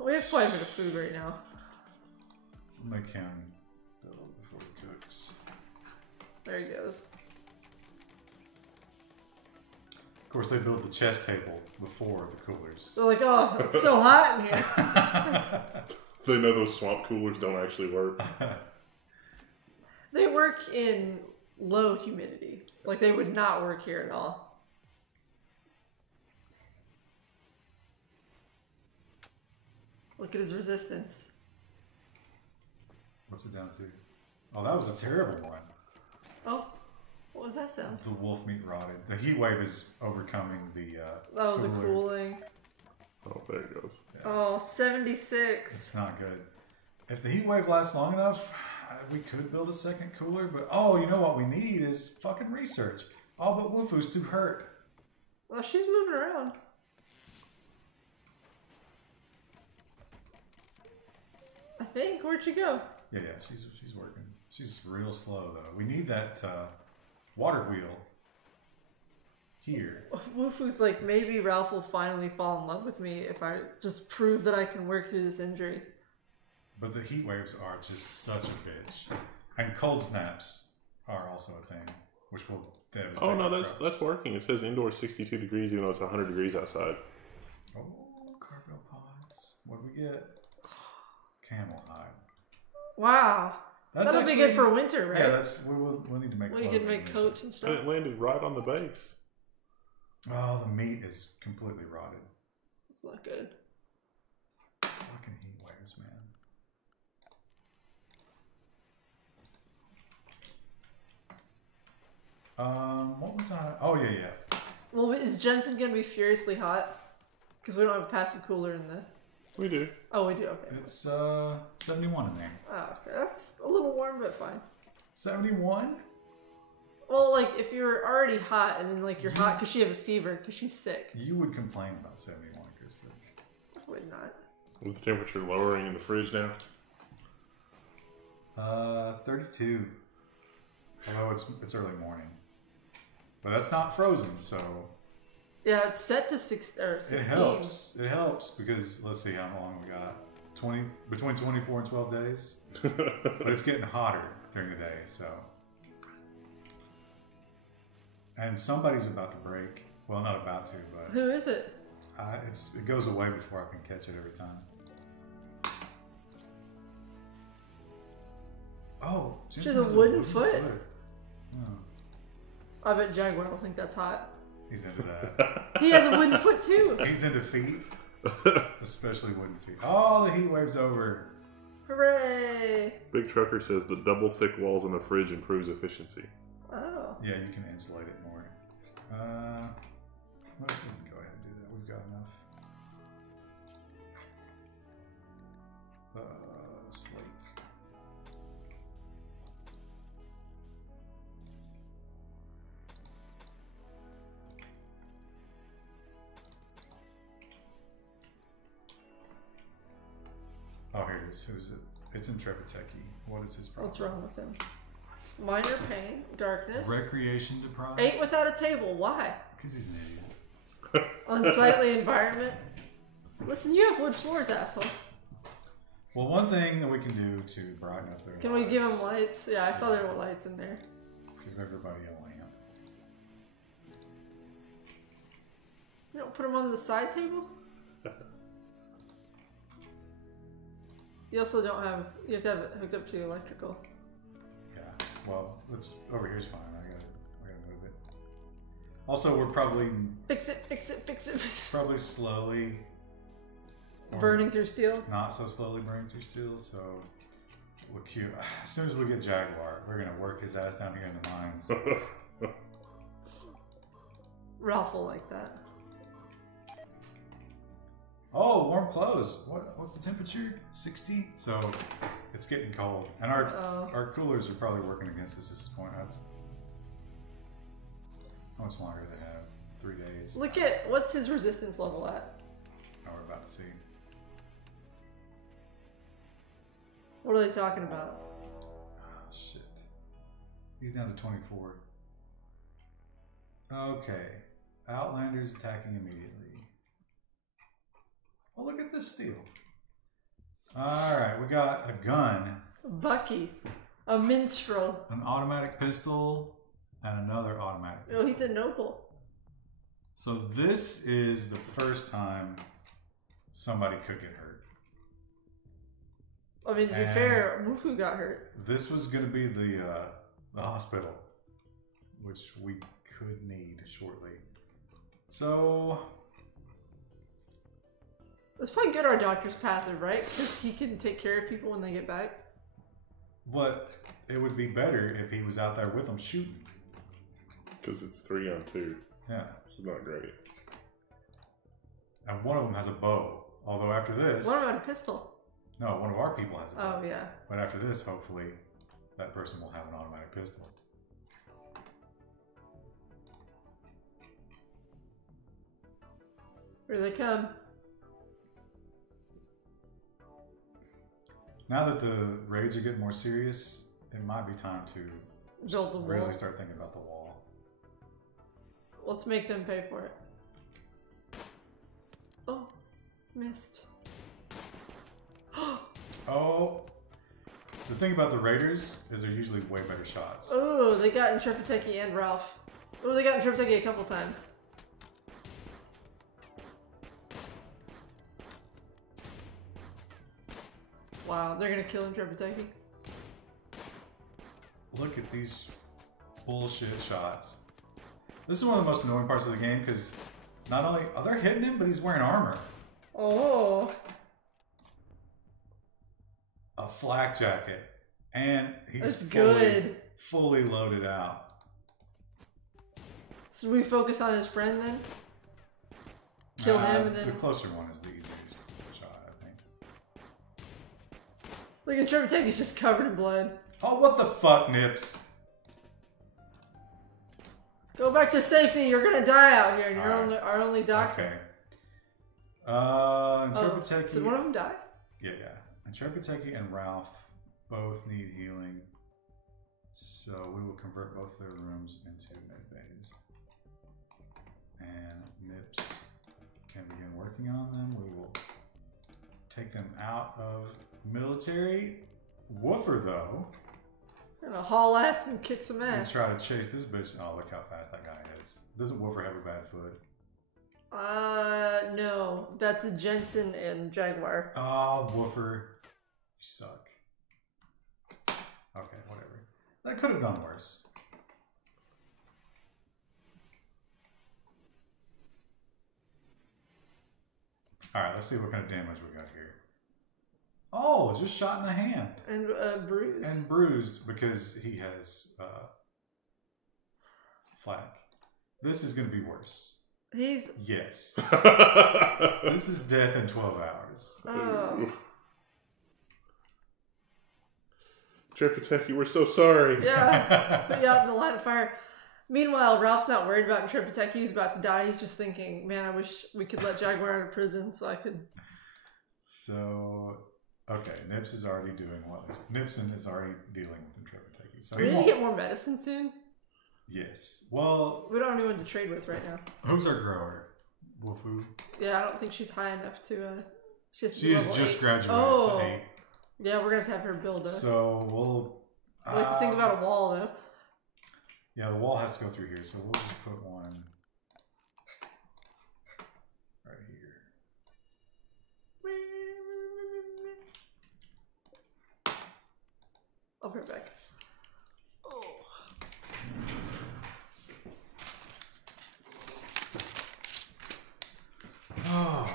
We have quite a bit of food right now. Make him build before he cooks. There he goes. Of course, they build the chess table before the coolers. They're like, oh, it's so hot in here. They know those swamp coolers don't actually work. They work in low humidity. Like, they would not work here at all. Look at his resistance. What's it down to? Oh, that was a terrible one. Oh, what was that sound? The wolf meat rotted. The heat wave is overcoming the Oh, cooler. the cooling. Oh, there it goes. Yeah. Oh, 76. It's not good. If the heat wave lasts long enough, We could build a second cooler, but oh, you know what we need is fucking research. All but Wufu's too hurt. Well, she's moving around. I think. Where'd she go? Yeah, she's working. She's real slow though. We need that water wheel here. Wufu's like, maybe Ralph will finally fall in love with me if I just prove that I can work through this injury. But the heat waves are just such a bitch, and cold snaps are also a thing, which will devastate. Oh no, that's working. It says indoor 62 degrees, even though it's 100 degrees outside. Oh, cargo pods. What do we get? Camel hide. Wow. That'll be good for winter, right? Yeah, we'll need to make. Well, you can make coats and stuff. And it landed right on the base. Oh, the meat is completely rotted. It's not good. Fucking heat waves, man. What was I? Oh yeah. Well, is Jensen gonna be furiously hot? Because we don't have a passive cooler in the. We do. Oh, we do. Okay. It's 71 in there. Oh, okay. That's a little warm, but fine. 71? Well, like if you're already hot and then like you're hot because you have a fever because she's sick. You would complain about 71, Kristen. I would not. Is the temperature lowering in the fridge now? 32. Although it's early morning, but that's not frozen, so. Yeah, it's set to 16. It helps. It helps because let's see how long we got. Between 24 and 12 days. But it's getting hotter during the day, so. And somebody's about to break. Well, not about to, but. Who is it? It goes away before I can catch it every time. Oh, she has a wooden foot. Oh. I bet Jaguar don't think that's hot. He's into that. He has a wooden foot too. He's into feet, especially wooden feet. Oh, the heat wave's over. Hooray! Big Trucker says the double thick walls in the fridge improves efficiency. Oh. Yeah, you can insulate it more. Well, we can go ahead and do that. We've got enough. Slate. Oh, here it is. Who's it? It's Intrepid Techie. What is his problem? What's wrong with him? Minor pain, darkness. Recreation deprived? Ate without a table. Why? Because he's an idiot. Unsightly environment. Listen, you have wood floors, asshole. Well, one thing that we can do to brighten up their Can lives, we give them lights? Yeah, I saw there were lights in there. give everybody a lamp. You don't put them on the side table? You also don't have, you have to have it hooked up to the electrical. Yeah, well, over here's fine. I gotta move it. Also, we're probably Fix it. probably slowly or Burning through steel. not so slowly burning through steel. So we'll queue. As soon as we get Jaguar, we're gonna work his ass down here in the mines. Ralph will like that. Oh, warm clothes. What's the temperature? 60. So it's getting cold, and our coolers are probably working against us at this point. How much longer do they have? 3 days. Look at, what's his resistance level at? Oh, we're about to see. What are they talking about? Oh, shit. He's down to 24. Okay. Outlanders attacking immediately. Oh, look at this steel. Alright, we got a gun. Bucky. A minstrel. An automatic pistol. And another automatic pistol. Oh, he's a noble. So this is the first time somebody could get hurt. I mean, to be fair, Wufu got hurt. This was going to be the hospital, which we could need shortly. So It's probably good our doctor's passive, right? Because he can take care of people when they get back. But it would be better if he was out there with them shooting. Because it's 3 on 2. Yeah. This is not great. And one of them has a bow. Although after this... What about a pistol? No, one of our people has a bow. Oh, yeah. But after this, hopefully, that person will have an automatic pistol. Here they come. Now that the raids are getting more serious, it might be time to build the wall. Really start thinking about the wall. Let's make them pay for it. Oh, missed. Oh, the thing about the raiders is they're usually way better shots. Oh, they got Intrepidteki and Ralph. Oh, they got Intrepidteki a couple times. Wow, they're gonna kill Intrepidteki. Look at these bullshit shots. This is one of the most annoying parts of the game because not only are they hitting him, but he's wearing armor. Oh. A flak jacket. And he's fully loaded out. So we focus on his friend then? Kill him and then... The closer one is the easier shot, I think. Look at Intrepidteki's just covered in blood. Oh, what the fuck, Nips? Go back to safety, you're gonna die out here and you're our only doctor. Okay. Intrepidteki... did one of them die? Yeah. Intrepidteki and Ralph both need healing. So we will convert both their rooms into med bays. And Nips can begin working on them. We will take them out of military. Woofer, though. Gonna haul ass and kick some ass. Let's try to chase this bitch. Oh, look how fast that guy is. Doesn't Woofer have a bad foot? No. That's a Jensen and Jaguar. Oh, Woofer. You suck. Okay, whatever. That could have done worse. Alright, let's see what kind of damage we got here. Oh, just shot in the hand. And bruised. And bruised because he has flak. This is going to be worse. He's... Yes. This is death in 12 hours. Oh. Intrepidteki, we're so sorry. Yeah. Put you out in the line of fire. Meanwhile, Ralph's not worried about Intrepidteki. He's about to die. He's just thinking, man, I wish we could let Jaguar out of prison so I could... So, okay, Nips is already doing what? Nipson is already dealing with Intrepidteki. So we need to get more medicine soon. Yes. Well... We don't have anyone to trade with right now. Who's our grower? Wolfu? Yeah, I don't think she's high enough to... She has just graduated to 8. Yeah, we're going to have her build a... So, we'll... think about a wall, though. Yeah, the wall has to go through here, so we'll just put one right here. I'll put it back. Oh.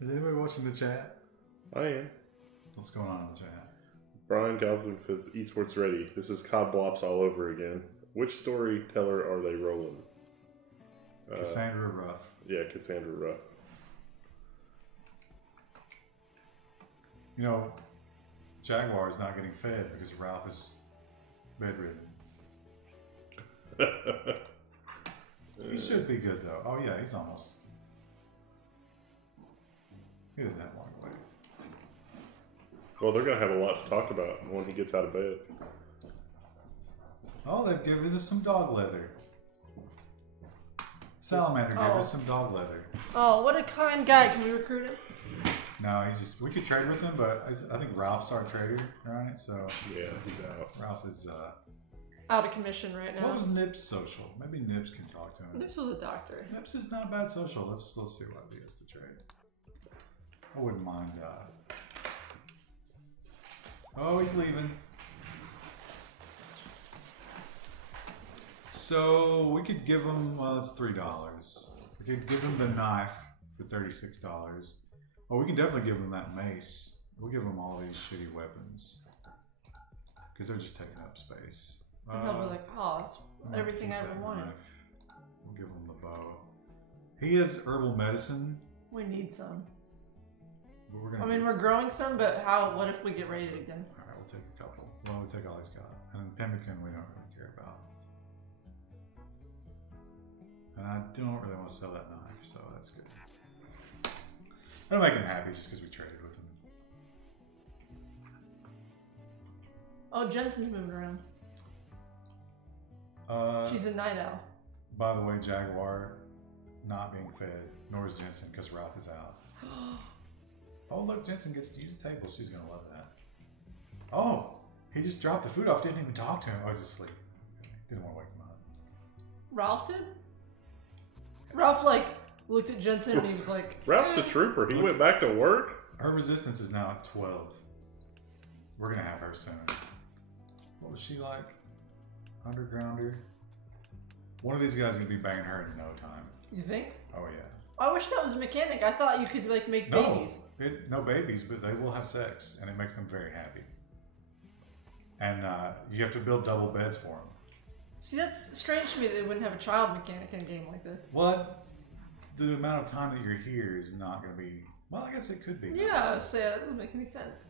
Is anybody watching the chat? I am. What's going on in the chat? Brian Gosling says, esports ready. This is COD Blops all over again. Which storyteller are they rolling? Cassandra Ruff. Yeah, Cassandra Ruff. You know, Jaguar is not getting fed because Ralph is bedridden. He should be good though. Oh yeah, he's almost... He doesn't have long to wait. Well, they're going to have a lot to talk about when he gets out of bed. Oh, they've given us some dog leather. Salamander gave us some dog leather. Oh, what a kind guy. Can we recruit him? No, he's just... We could trade with him, but I think Ralph's our trader, right? So... Yeah, he's out. Ralph is... out of commission right now. What was Nip's social? Maybe Nips can talk to him. Nips was a doctor. Nips is not bad social. Let's see what he has to trade. I wouldn't mind. Oh, he's leaving. So we could give him. Well, it's $3. We could give him the knife for $36. Oh, we can definitely give him that mace. We'll give him all these shitty weapons because they're just taking up space. And they'll be like, "Oh, it's everything I ever wanted." We'll give him the bow. He has herbal medicine. We need some. But we're we're growing some, but how? What if we get raided again? All right, we'll take a couple. Well, we'll take all he's got. And pemmican we don't really care about. And I don't really want to sell that knife, so that's good. That'll make him happy just because we traded with him. Oh, Jensen's moving around. She's a night owl. By the way, Jaguar not being fed, nor is Jensen because Ralph is out. Oh, look, Jensen gets to use the table. She's going to love that. Oh, he just dropped the food off. Didn't even talk to him. Oh, he's asleep. Didn't want to wake him up. Ralph did? Ralph, looked at Jensen and he was like... Ralph's a trooper. He went back to work. Her resistance is now at 12. We're going to have her soon. What was she like? Undergrounder? One of these guys is going to be banging her in no time. You think? Oh, yeah. I wish that was a mechanic. I thought you could, make babies. No babies, but they will have sex, and it makes them very happy. And you have to build double beds for them. See, that's strange to me that they wouldn't have a child mechanic in a game like this. Well, the amount of time that you're here is not going to be... Well, I guess it could be. Yeah, so that doesn't make any sense.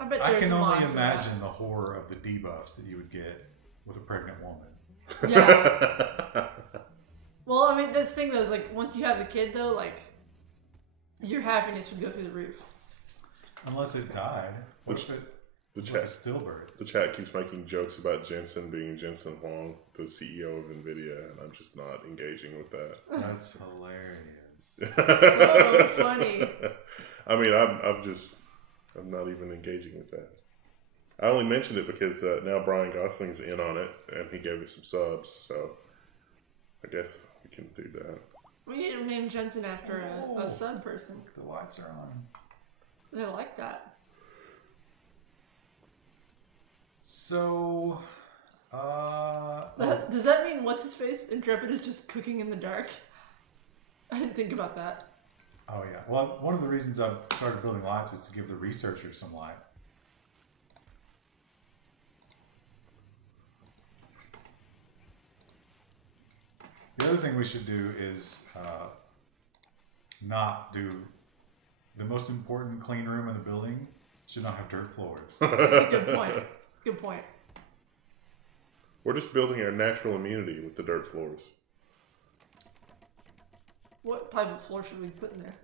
I bet I there's can a mod only for imagine the horror of the debuffs that you would get with a pregnant woman. that. Yeah. Well, this thing though is once you have the kid though, your happiness would go through the roof. Unless it died. What if it was like a stillbirth? The chat keeps making jokes about Jensen being Jensen Huang, the CEO of NVIDIA, and I'm just not engaging with that. That's hilarious. So funny. I'm not even engaging with that. I only mentioned it because now Brian Gosling's in on it, and he gave us some subs, so I guess we can do that. We need to name Jensen after a sub person. The lights are on. I like that. So, Does that mean what's his face? Intrepid is just cooking in the dark? I didn't think about that. Oh yeah. Well, one of the reasons I started building lights is to give the researchers some light. The other thing we should do is not do the most important clean room in the building should not have dirt floors. Good point. Good point. We're just building our natural immunity with the dirt floors. What type of floor should we put in there?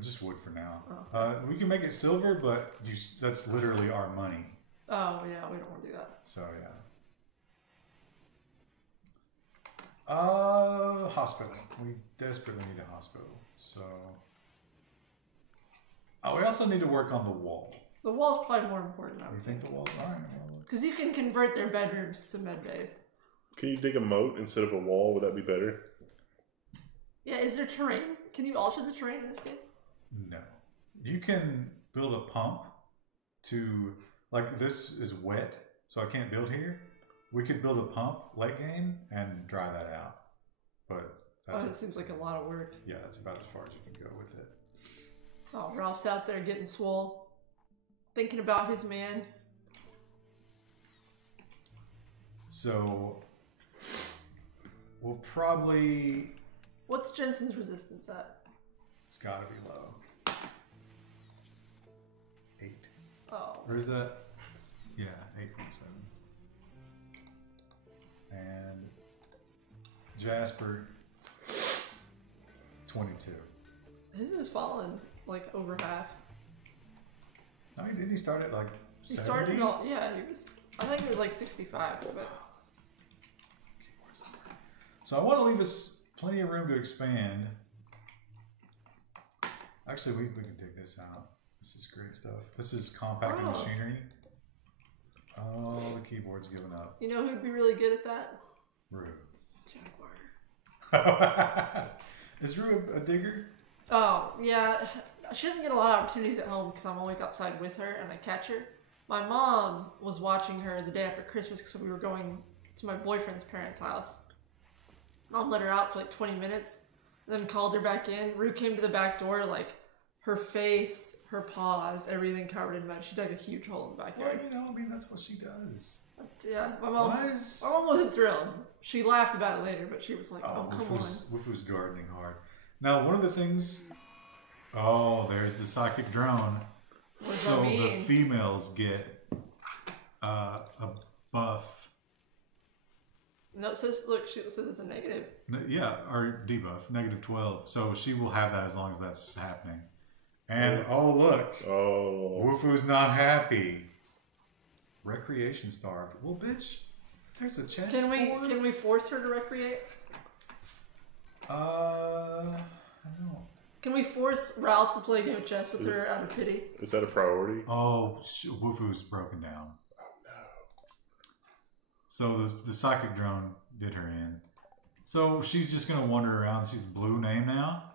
Just wood for now. Oh. We can make it silver, but that's literally our money. Oh, yeah, we don't want to do that. So, yeah. Hospital. We desperately need a hospital. So, we also need to work on the wall. The wall's probably more important, I would You think the wall? All right. Because you can convert their bedrooms to med bays. Can you dig a moat instead of a wall? Would that be better? Yeah, is there terrain? Can you alter the terrain in this game? No. You can build a pump to, this is wet, so I can't build here. We could build a pump late game and dry that out. But it seems like a lot of work. Yeah, that's about as far as you can go with it. Oh, Ralph's out there getting swole. Thinking about his man. So, we'll probably... What's Jensen's resistance at? It's gotta be low. 8. Oh. Or is that? Yeah, 8.7. And Jasper, 22. His is fallen over half. No, didn't he start at He 70? started yeah, he was, I think it was 65, but. So I want to leave us plenty of room to expand. Actually, we can dig this out. This is great stuff. This is compacting machinery. Oh, the keyboard's giving up. You know who'd be really good at that? Rue. Jaguar. Is Rue a digger? Oh, yeah. She doesn't get a lot of opportunities at home because I'm always outside with her and I catch her. My mom was watching her the day after Christmas because we were going to my boyfriend's parents' house. Mom let her out for like 20 minutes, then called her back in. Rue came to the back door, like her face, her paws, everything covered in mud. She dug a huge hole in the backyard. Well, you know, I mean, that's what she does. Yeah, my mom wasn't thrilled. She laughed about it later, but she was like, "Oh, come on." Wufu's gardening hard. Now, one of the things. Oh, there's the psychic drone. What does that mean? The females get a buff. No, it says, look, it says it's a negative. Yeah, or debuff, -12. So she will have that as long as that's happening. And oh look, Wufu's not happy. Recreation starved. Well, bitch, there's a chest. Can we force her to recreate? I don't. Can we force Ralph to play a game of chess with her out of pity? Is that a priority? Oh, Wufu's broken down. Oh no. So the psychic drone did her in. So she's just gonna wander around. She's the blue name now.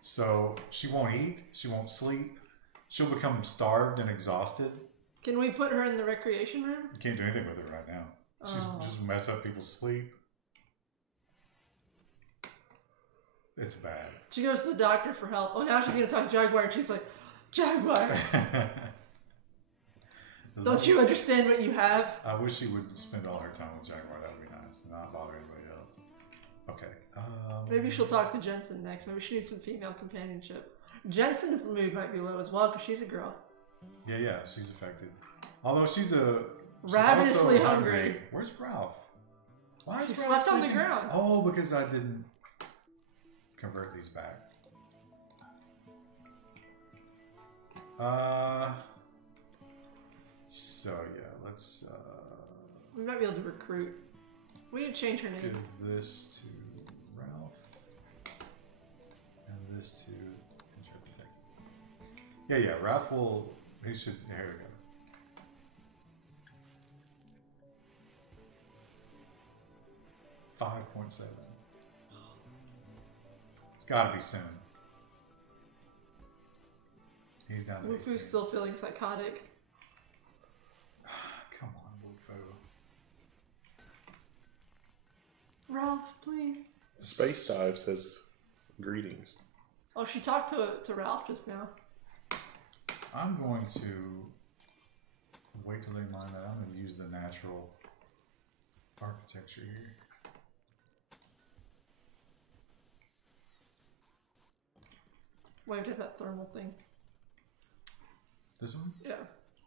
So she won't eat. She won't sleep. She'll become starved and exhausted. Can we put her in the recreation room? You can't do anything with her right now. She's just mess up people's sleep. It's bad. She goes to the doctor for help. Oh, now she's going to talk Jaguar, and she's like, Jaguar! Don't you understand what you have? I wish she would spend all her time with Jaguar. That would be nice. And not bother anybody else. Okay. Maybe she'll talk to Jensen next. Maybe she needs some female companionship. Jensen's mood might be low as well, because she's a girl. Yeah, she's affected. Although she's ravenously hungry. Where's Ralph? Why is she Ralph slept on sleeping? the ground. Oh, because I didn't convert these back. So yeah, let's we might be able to recruit. We need to change her name. give this to Ralph and this to Yeah, Ralph will he should here we go. $5.7. It's gotta be soon. He's down to Wufu's 18. still feeling psychotic. Come on, Wufu. Ralph, please. Space Dive says greetings. Oh, she talked to Ralph just now. I'm going to wait till they mine that. I'm going to use the natural architecture here. We have to have that thermal thing. This one? Yeah.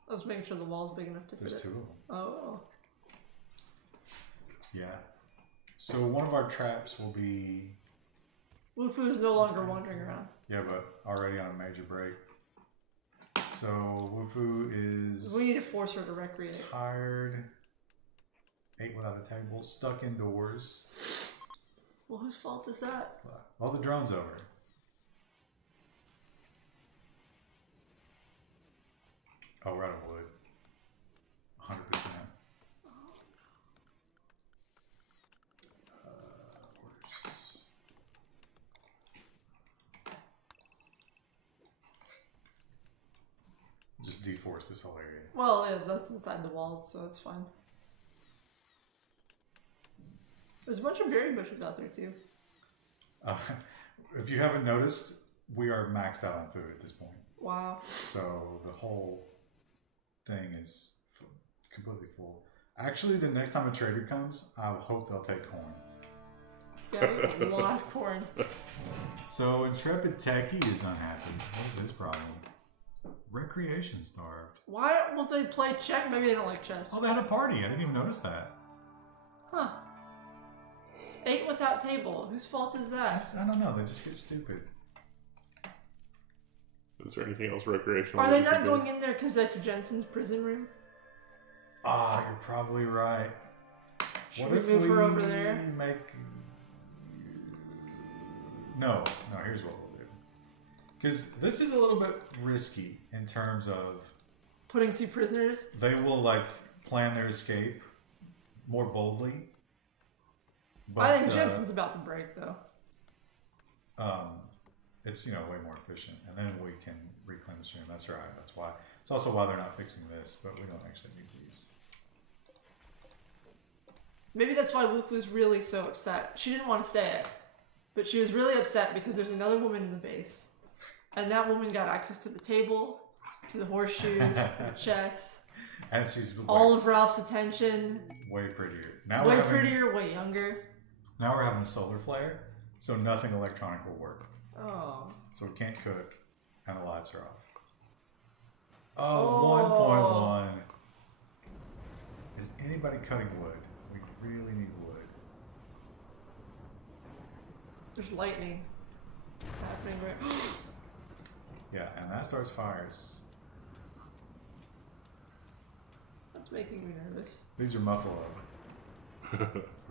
I was making sure the wall's big enough to fit it. There's two of them. Oh. Yeah. So one of our traps will be... Wufu is no longer wandering around. Yeah, but already on a major break. So Wufu is... We need to force her to recreate. Tired. Ate without a table. Stuck indoors. Well, whose fault is that? Well, the drone's over. Oh, we're out of wood. 100%. Just deforest this whole area. Well, yeah, that's inside the walls, so it's fine. There's a bunch of berry bushes out there, too. If you haven't noticed, we are maxed out on food at this point. Wow. So the whole thing is completely full. Actually, the next time a trader comes, I hope they'll take corn. Yeah, we have a lot of corn. So Intrepid Techie is unhappy. What is his problem? Recreation starved. Why will they play check? Maybe they don't like chess. Oh, they had a party. I didn't even notice that. Huh. Ate without table. Whose fault is that? I don't know. They just get stupid. Is there anything else recreational? Are they not going in there because that's Jensen's prison room? Ah, you're probably right. Should we move her over there? No, here's what we'll do. Because this is a little bit risky in terms of... Putting two prisoners? They will, like, plan their escape more boldly. But, I think Jensen's about to break, though. It's way more efficient, and then we can reclaim the stream. That's right. That's why. It's also why they're not fixing this, but we don't actually need these. Maybe that's why Wolf was really so upset. She didn't want to say it, but she was really upset because there's another woman in the base, and that woman got access to the table, to the horseshoes, to the chess, and she's all of Ralph's attention. Way prettier. Now way prettier, way younger. Now we're having a solar flare, so nothing electronic will work. Oh. So we can't cook, and the lights are off. Oh, 1.1. Is anybody cutting wood? We really need wood. There's lightning happening right. Yeah, and that starts fires. That's making me nervous. These are Muffalo.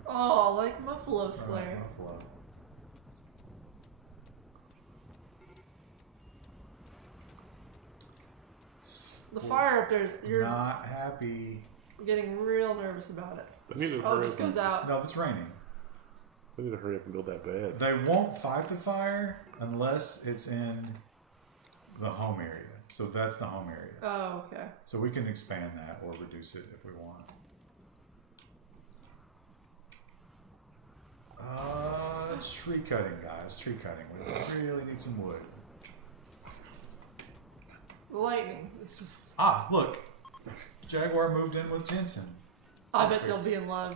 Oh, like Muffalo Slayer. Muffalo. The fire up there, you're not happy. Getting real nervous about it. It just goes out. No, it's raining. They need to hurry up and build that bed. They won't fight the fire unless it's in the home area. So that's the home area. Oh, okay. So we can expand that or reduce it if we want. Tree cutting, guys. Tree cutting. We really need some wood. The lightning. It's just... Look. Jaguar moved in with Jensen. I bet they'll be in love.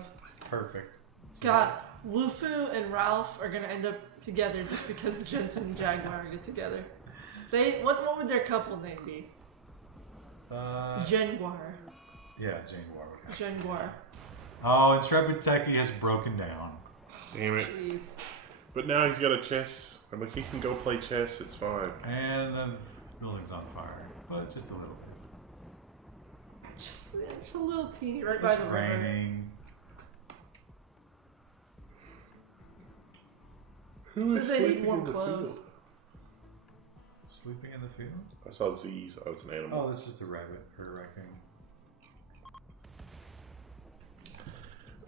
Perfect. God, Wufu and Ralph are going to end up together just because Jensen and Jaguar get together. What would their couple name be? Jaguar. Yeah, Jaguar would have. Jaguar. Oh, Intrepid Techie has broken down. Damn it. Jeez. But now he's got a chess. I'm like, he can go play chess. It's fine. And the building's on fire. But just a little bit. Just a little teeny right by the river. It's raining. Who is they need sleeping more in the clothes. field? Sleeping in the field? I saw Z's. Oh, it's an animal. Oh, that's just a rabbit or a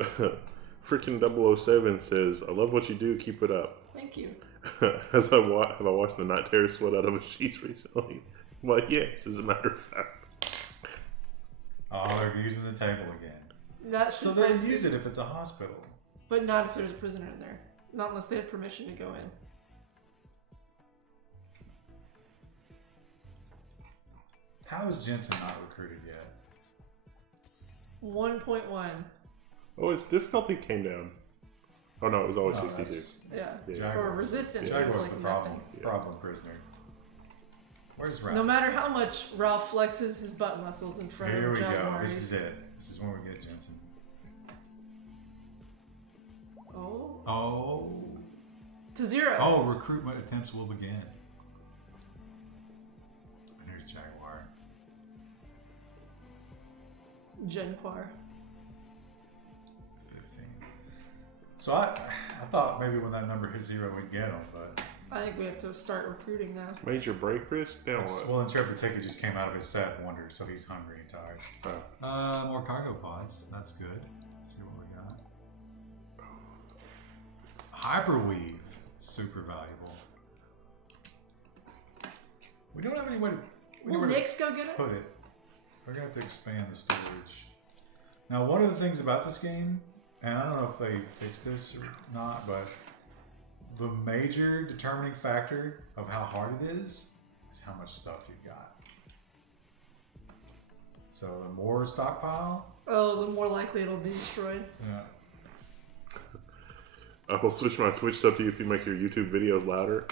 raccoon. Freaking 007 says, I love what you do. Keep it up. Thank you. Have I watched the night terror sweat out of his sheets recently? Well, yes, as a matter of fact. Oh, they're using the table again. So they'll use it if it's a hospital. But not if there's a prisoner in there. Not unless they have permission to go in. How is Jensen not recruited yet? 1.1. Oh, its difficulty came down. Oh no, it was always 62. Yeah. Or resistance. Jaguar's like the problem prisoner. Where's Ralph? No matter how much Ralph flexes his butt muscles in front Here of we Jaguar. go. This is it. This is when we get Jensen. Oh. To 0. Oh, recruitment attempts will begin. And here's Jaguar. Jaguar. 15. So I thought maybe when that number hit 0 we'd get him, but... I think we have to start recruiting now. Major break risk? Now what? Well, Intrepid Techie just came out of his sad wonder, so he's hungry and tired. Oh. More cargo pods. That's good. Let's see what we got. Hyperweave. Super valuable. We don't have any way to... Will Nyx go get it? Put it. We're going to have to expand the storage. Now, one of the things about this game, and I don't know if they fixed this or not, but the major determining factor of how hard it is how much stuff you've got. So the more stockpile... Oh, the more likely it'll be destroyed. Yeah. I will switch my Twitch stuff to you if you make your YouTube videos louder.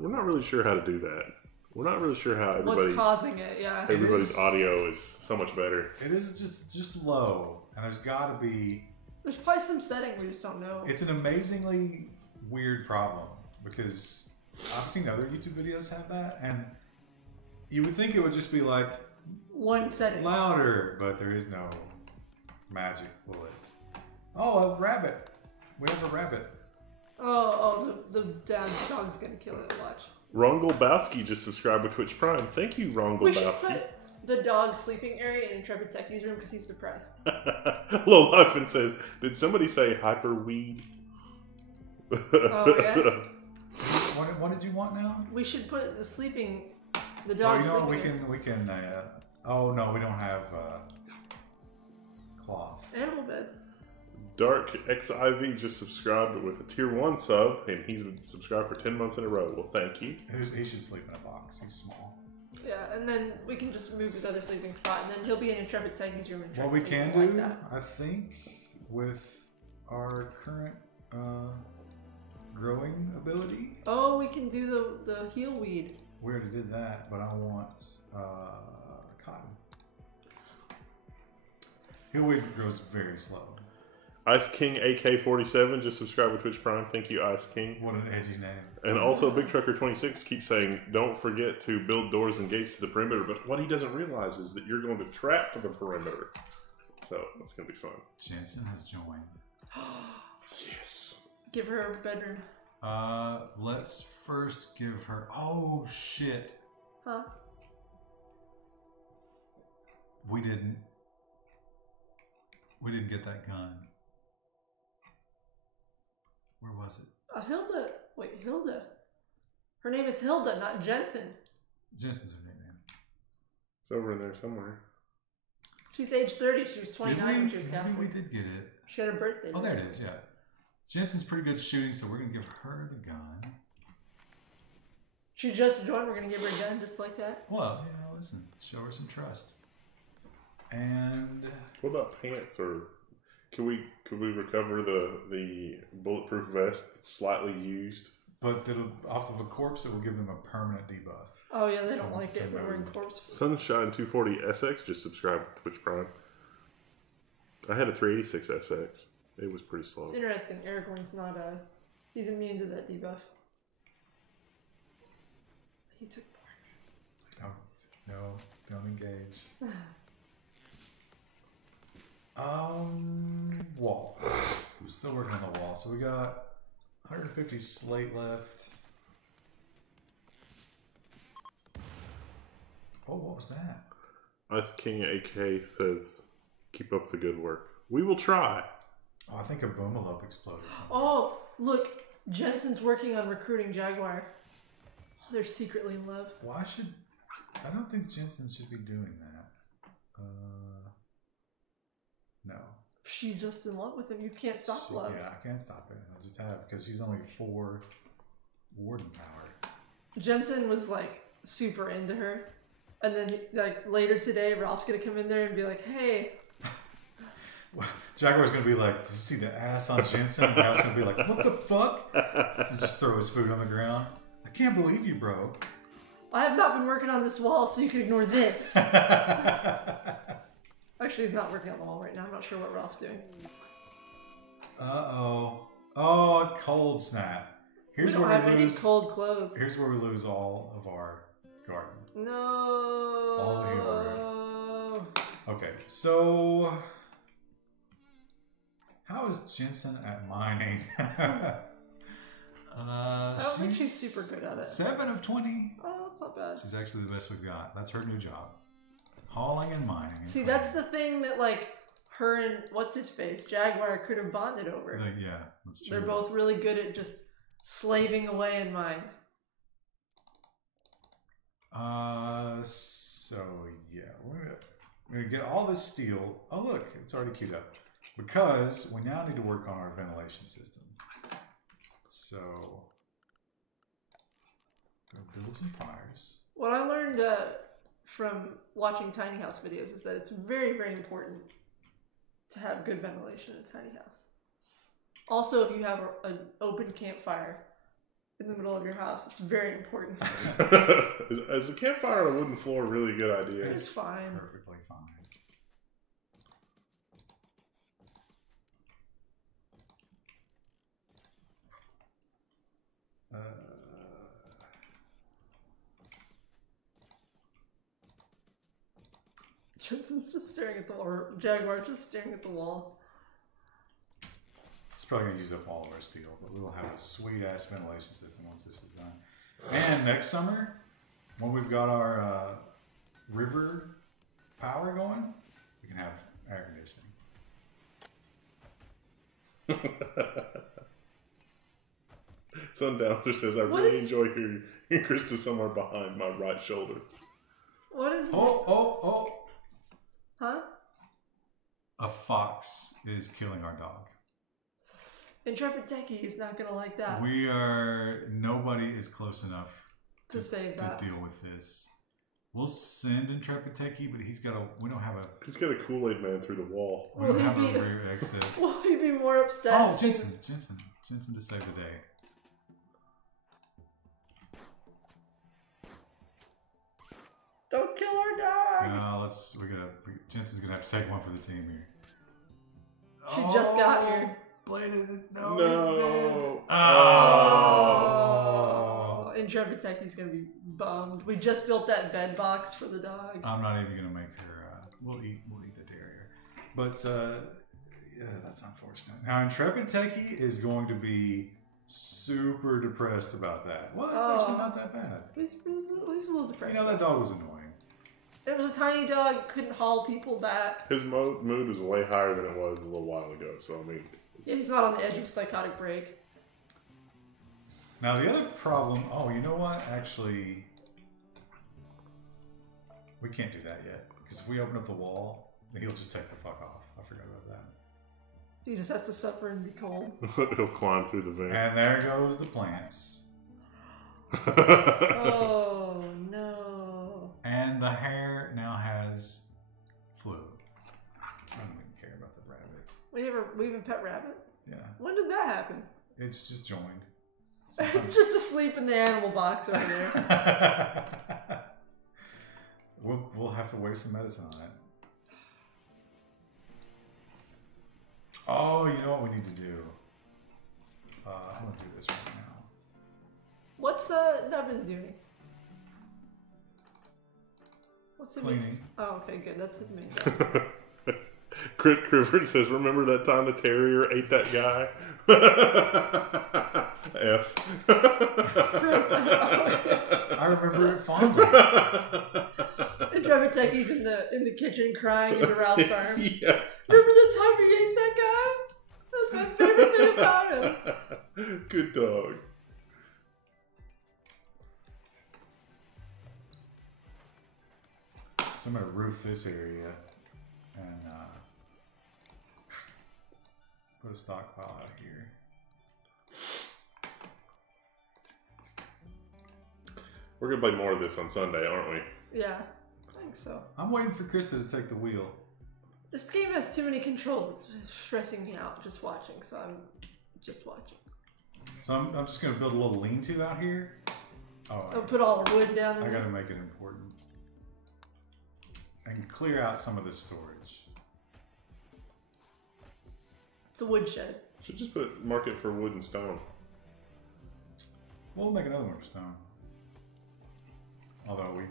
We're not really sure how to do that. We're not really sure how everybody's... What's causing it, yeah. Everybody's audio is so much better. It is just low, and there's got to be... There's probably some setting we just don't know. It's an amazingly weird problem, because I've seen other YouTube videos have that, and you would think it would just be like... One setting. Louder, but there is no magic bullet. Oh, a rabbit. We have a rabbit. The dad's dog's gonna kill it. Watch. Ron Golbowski just subscribed with Twitch Prime. Thank you, Ron Golbowski. the dog sleeping area in Intrepid Techie's room because he's depressed. Lil Huffin says, "Did somebody say hyperweed?" Oh yeah. What did you want now? We should put the dog sleeping. We can. Oh no, we don't have cloth. Animal bed. Dark XIV just subscribed with a tier 1 sub, and he's been subscribed for 10 months in a row. Well, thank you. He should sleep in a box. He's small. Yeah, and then we can just move his other sleeping spot, and then he'll be in Intrepid Techie's room. What we can do, I think, with our current growing ability. Oh, we can do the heal weed. We already did that, but I want cotton. Heal weed grows very slow. Ice King AK47 just subscribed with Twitch Prime. Thank you, Ice King. What an edgy name. And also Big Trucker 26 keeps saying, "Don't forget to build doors and gates to the perimeter." But what he doesn't realize is that you're going to trap to the perimeter. So that's going to be fun. Jensen has joined. Yes. Give her a bedroom. Let's first give her. Oh shit. Huh? We didn't get that gun. Where was it? Hilda. Wait, Hilda. Her name is Hilda, not Jensen. Jensen's her nickname. It's over in there somewhere. She's age 30. She was 29 when she was captured. Maybe we did get it. She had a birthday. Oh, there it is, yeah. Jensen's pretty good shooting, so we're going to give her the gun. She just joined. We're going to give her a gun just like that. Well, listen. Show her some trust. And... What about pants? Or could we recover the bulletproof vest that's slightly used? But off of a corpse, it will give them a permanent debuff. Oh yeah, they don't like it. We're wearing corpse. Sunshine 240 SX just subscribed to Twitch Prime. I had a 386 SX. It was pretty slow. It's interesting. Aragorn's not he's immune to that debuff. He took points. No, don't engage. Wall. We're still working on the wall. So we got 150 slate left. Oh, what was that? Ice King AK says, "Keep up the good work. We will try." Oh, I think a boomalop exploded. Oh, look. Jensen's working on recruiting Jaguar. Oh, they're secretly in love. Why should... I don't think Jensen should be doing that. No. She's just in love with him. You can't stop love. Yeah, I can't stop it. I just have, because she's only 4 warden power. Jensen was like super into her. And then like later today, Ralph's going to come in there and be like, "Hey." Well, Jaguar's going to be like, "Did you see the ass on Jensen?" And Ralph's going to be like, "What the fuck?" And just throw his food on the ground. "I can't believe you, bro." "I have not been working on this wall, so you can ignore this." Actually, he's not working on the wall right now. I'm not sure what Ralph's doing. Uh-oh. Oh, cold snap. We don't have any cold clothes. Here's where we lose all of our garden. No. All the healer. Okay, so... How is Jensen at mining? I don't think she's super good at it. 7 of 20. Oh, that's not bad. She's actually the best we've got. That's her new job. Hauling and mining. See, that's the thing that, like, her and what's-his-face, Jaguar, could have bonded over. Yeah, that's true. They're both really good at just slaving away in mines. So, yeah. We're gonna get all this steel. Oh, look. It's already queued up. Because we now need to work on our ventilation system. So, build some fires. What I learned from watching tiny house videos is that it's very, very important to have good ventilation in a tiny house. Also, if you have an open campfire in the middle of your house, it's very important. Is a campfire on a wooden floor a really good idea? It's fine. Perfectly fine. Jensen's just staring at the wall, or Jaguar's just staring at the wall. It's probably going to use up all of our steel, but we will have a sweet-ass ventilation system once this is done. And next summer, when we've got our river power going, we can have air conditioning. Sundowner says, I really enjoy hearing Krista somewhere behind my right shoulder. What is Oh. Huh? A fox is killing our dog. Intrepid Techie is not going to like that. Nobody is close enough to save that. To deal with this. We'll send Intrepid Techie, but he's got a Kool-Aid man through the wall. We don't have a rear exit. Will he be more upset? Oh, Jensen to save the day. Don't kill our dog. No, Jensen's gonna have to take one for the team here. She just got here. Bladed. No. Oh. Intrepid Techie's gonna be bummed. We just built that bed box for the dog. I'm not even gonna make her. We'll eat the terrier. But yeah, that's unfortunate. Now Intrepid Techie is going to be super depressed about that. Well, that's actually not that bad. He's a little depressed. That dog was annoying. It was a tiny dog, couldn't haul people back. His mood was way higher than it was a little while ago, so I mean... Yeah, he's not on the edge of a psychotic break. Now the other problem... Oh, you know what? Actually... We can't do that yet. Because if we open up the wall, then he'll just take the fuck off. I forgot about that. He just has to suffer and be cold. He'll climb through the vent. And there goes the plants. Oh, no. And the hare now has flu. I don't even care about the rabbit. We have a pet rabbit? Yeah. When did that happen? It's just joined. It's just asleep in the animal box over there. We'll have to waste some medicine on it. Oh, you know what we need to do? I'm going to do this right now. What's Nubbin doing? What's it Cleaning. mean? Oh, okay, good. That's his main job. Crit Crifford says, remember that time the terrier ate that guy? F. I remember it fondly. Intrepid Techie's in the kitchen crying into Ralph's arms. Yeah. Remember the time he ate that guy? That was my favorite thing about him. Good dog. So I'm going to roof this area and put a stockpile out here. We're going to play more of this on Sunday, aren't we? Yeah, I think so. I'm waiting for Krista to take the wheel. This game has too many controls. It's stressing me out just watching, so I'm just watching. So I'm just going to build a little lean-to out here. I'll put all the wood down in I there. got to make it important. And clear out some of this storage. It's a woodshed. Should just mark it for wood and stone. We'll make another one for stone. Although we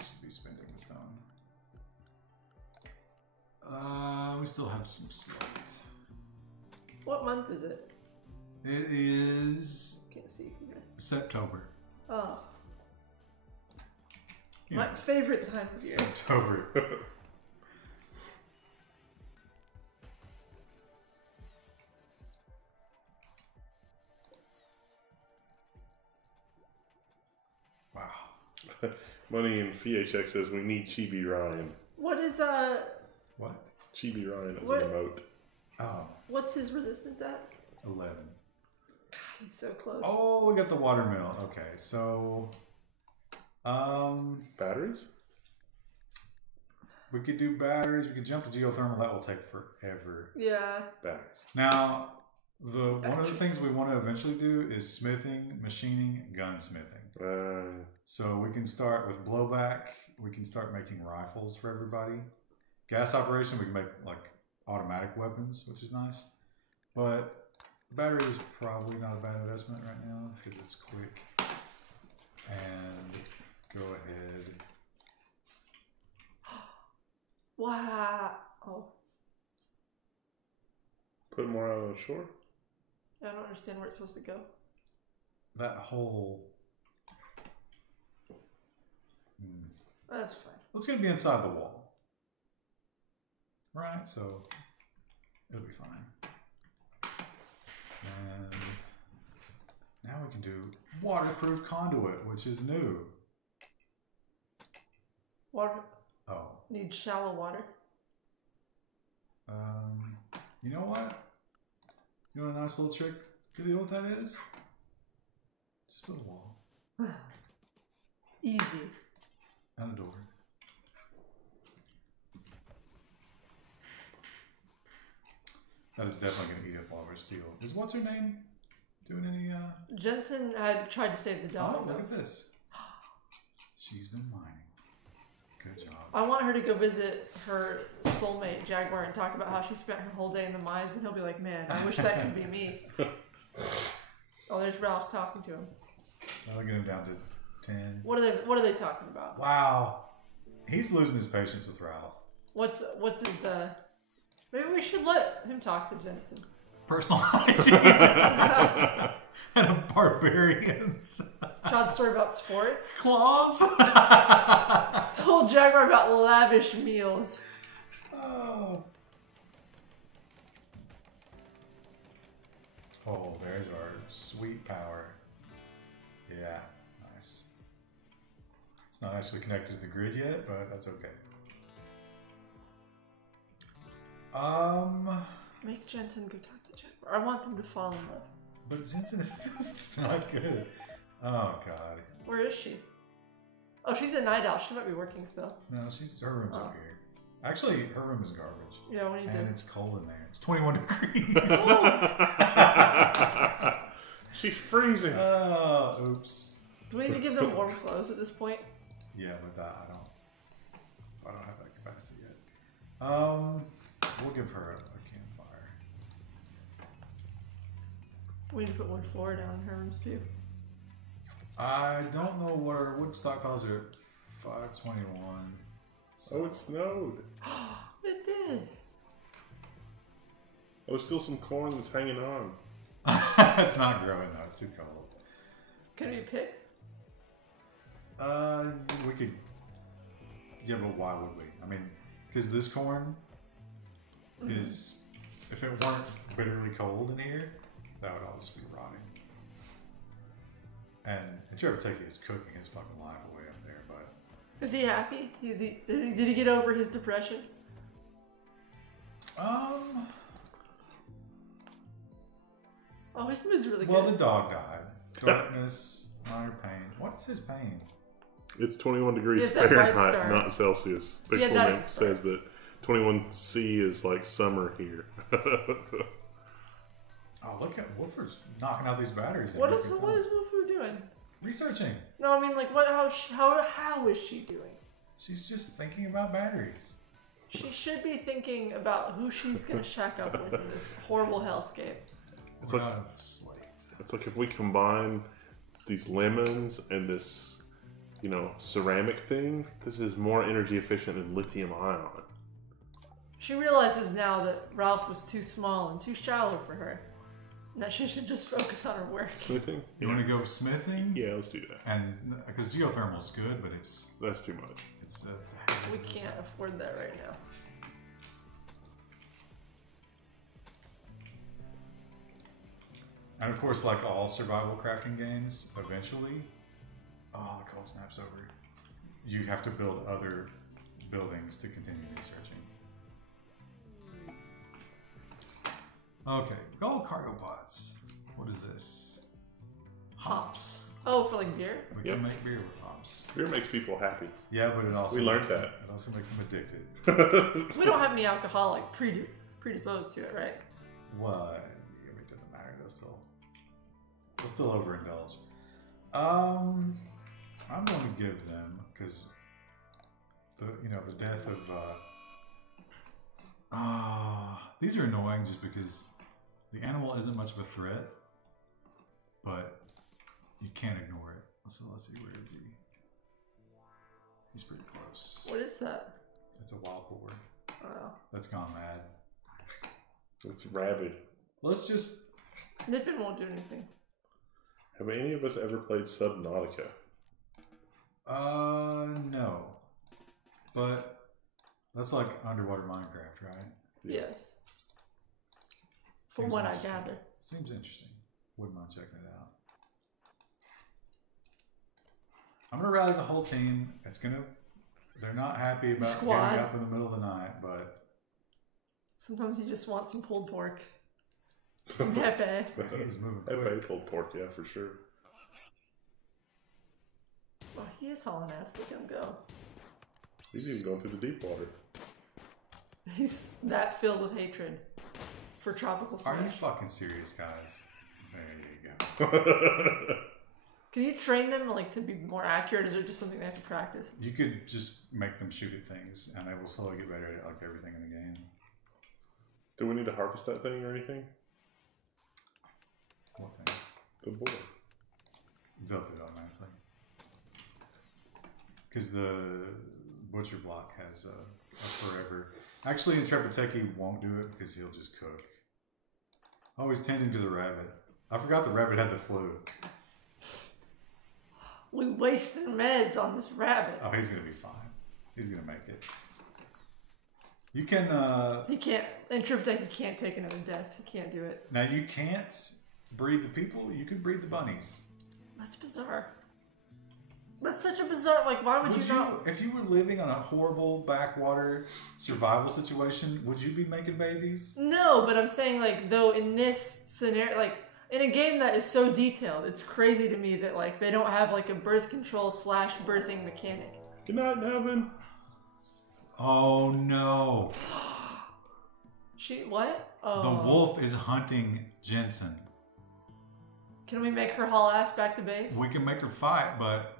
should be spending the stone. We still have some slate. What month is it? It is Can't see from here. September. Oh. Yeah. My favorite time of year. September. Wow. Money in VHX says we need Chibi Ryan. What is What? Chibi Ryan as an emote. Oh. What's his resistance at? 11. God, he's so close. Oh, we got the watermill. Okay, so Batteries? we could do batteries. We could jump to geothermal. That will take forever. Yeah. Batteries. Now, one of the things we want to eventually do is smithing, machining, gunsmithing. So we can start with blowback. We can start making rifles for everybody. Gas operation, we can make like automatic weapons, which is nice. But battery is probably not a bad investment right now because it's quick. And go ahead. Wow. Oh. Put more out on the shore? I don't understand where it's supposed to go. That whole... That's fine. It's going to be inside the wall. right? So it'll be fine. And now we can do waterproof conduit, which is new. Water. Oh. Need shallow water. You know what? You know what a nice little trick to do what that is? Just build a wall. Easy. And a door. That is definitely going to eat up all of our steel. Is what's her name doing any? Jensen had tried to save the dog. Oh, look at this. She's been mining. Good job. I want her to go visit her soulmate Jaguar and talk about how she spent her whole day in the mines, and he'll be like, "Man, I wish that could be me." Oh, there's Ralph talking to him. I'll get him down to 10. What are they talking about? Wow, he's losing his patience with Ralph. What's his Maybe we should let him talk to Jensen. Personal hygiene. And barbarians. Child's story about sports. Claws. Told Jaguar about lavish meals. Oh. Oh, there's our sweet power. Yeah, nice. It's not actually connected to the grid yet, but that's okay. Make Jensen go talk to Jaguar. I want them to fall in love. But Jensen is not good. Oh god. Where is she? Oh, she's a night owl. She might be working still. No, her room's over here. Actually, her room is garbage. Yeah, what do you do? And it's cold in there. It's 21 degrees. She's freezing. Oh, oops. Do we need to give them warm clothes at this point? Yeah, but I don't have that capacity yet. We'll give her a campfire. We need to put one floor down in her room's too. I don't know what our wood stockpiles are at 521. So. Oh, it snowed. It did. Oh, there's still some corn that's hanging on. It's not growing though, it's too cold. Can it be picked? We could. Yeah, but why would we? I mean, because this corn is, if it weren't bitterly cold in here, that would all just be rotting. And if you ever take it, he's cooking his fucking life away up there, but. Is he happy? Did he get over his depression? Oh, his mood's really good. Well, the dog died. Darkness, minor pain. What is his pain? It's 21 degrees He has that white Fahrenheit, scar. not Celsius. Yeah, that Pixelmate says that 21C is like summer here. Oh, look at Wolford's knocking out these batteries. What is Wolfu doing? Researching. No, I mean, like, how is she doing? She's just thinking about batteries. She should be thinking about who she's gonna shack up with in this horrible hellscape. It's like- out of slate. It's like if we combine these lemons and this, ceramic thing, this is more energy efficient than lithium ion. She realizes now that Ralph was too small and too shallow for her, and that she should just focus on her work. Smithing? You want to go smithing? Yeah, let's do that. And because geothermal's good, but That's too much. it's We can't afford that right now. And of course, like all survival crafting games, eventually, the cold snaps over. You have to build other buildings to continue researching. Okay, gold cargo pots. What is this? Hops. Oh, for like beer? We Yep. can make beer with hops. Beer makes people happy. Yeah, but it also We learned makes that. It also makes them addicted. We don't have any alcoholic predisposed to it, right? What? It doesn't matter. They'll still overindulge. I'm going to give them because the death of these are annoying just because the animal isn't much of a threat, but you can't ignore it. So let's see, where is he? He's pretty close. What is that? It's a wild boar Oh. that's gone mad. It's rabid. Let's just Nippin won't do anything. Have any of us ever played Subnautica? no, but That's like underwater Minecraft, right? Yes. From what I gather. Seems interesting. Wouldn't mind checking it out. I'm gonna rally the whole team. They're not happy about getting up in the middle of the night, but sometimes you just want some pulled pork. Some pepe. He's moving quick. Pepe pulled pork, yeah, for sure. Well, he is hauling ass. Look at him go. He's even going through the deep water. He's that filled with hatred for tropical smash. Are you fucking serious, guys? There you go. Can you train them like to be more accurate? Is it just something they have to practice? You could just make them shoot at things, and they will slowly get better at like everything in the game. Do we need to harvest that thing or anything? What thing? The boar. They'll do it automatically. Because the butcher block has a forever. Actually, Intrepidteki won't do it because he'll just cook. Oh, he's tending to the rabbit. I forgot the rabbit had the flu. We wasted meds on this rabbit. Oh, he's gonna be fine. He's gonna make it. You can. He can't. Intrepidteki can't take another death. He can't do it. Now you can't breed the people. You can breed the bunnies. That's bizarre. That's such a bizarre. Like, why would you not? If you were living on a horrible backwater survival situation, would you be making babies? No, but I'm saying like though in this scenario, like in a game that is so detailed, it's crazy to me that like they don't have like a birth control / birthing mechanic. Good night, Nevin. Oh no! What? Oh. The wolf is hunting Jensen. Can we make her haul ass back to base? We can make her fight, but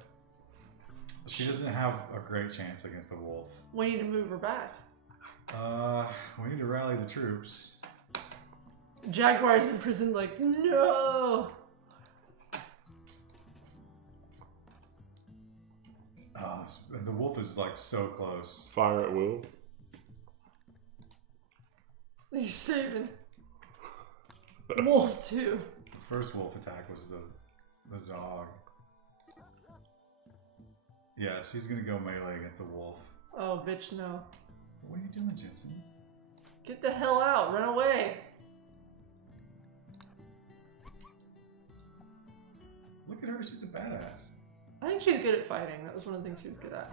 she doesn't have a great chance against the wolf. We need to move her back. We need to rally the troops. Jaguar's in prison, like, no! The wolf is like so close. Fire at will. He's saving. Wolf, too. The first wolf attack was the dog. Yeah, she's gonna go melee against the wolf. Oh, bitch, no. What are you doing, Jensen? Get the hell out. Run away. Look at her. She's a badass. I think she's good at fighting. That was one of the things she was good at.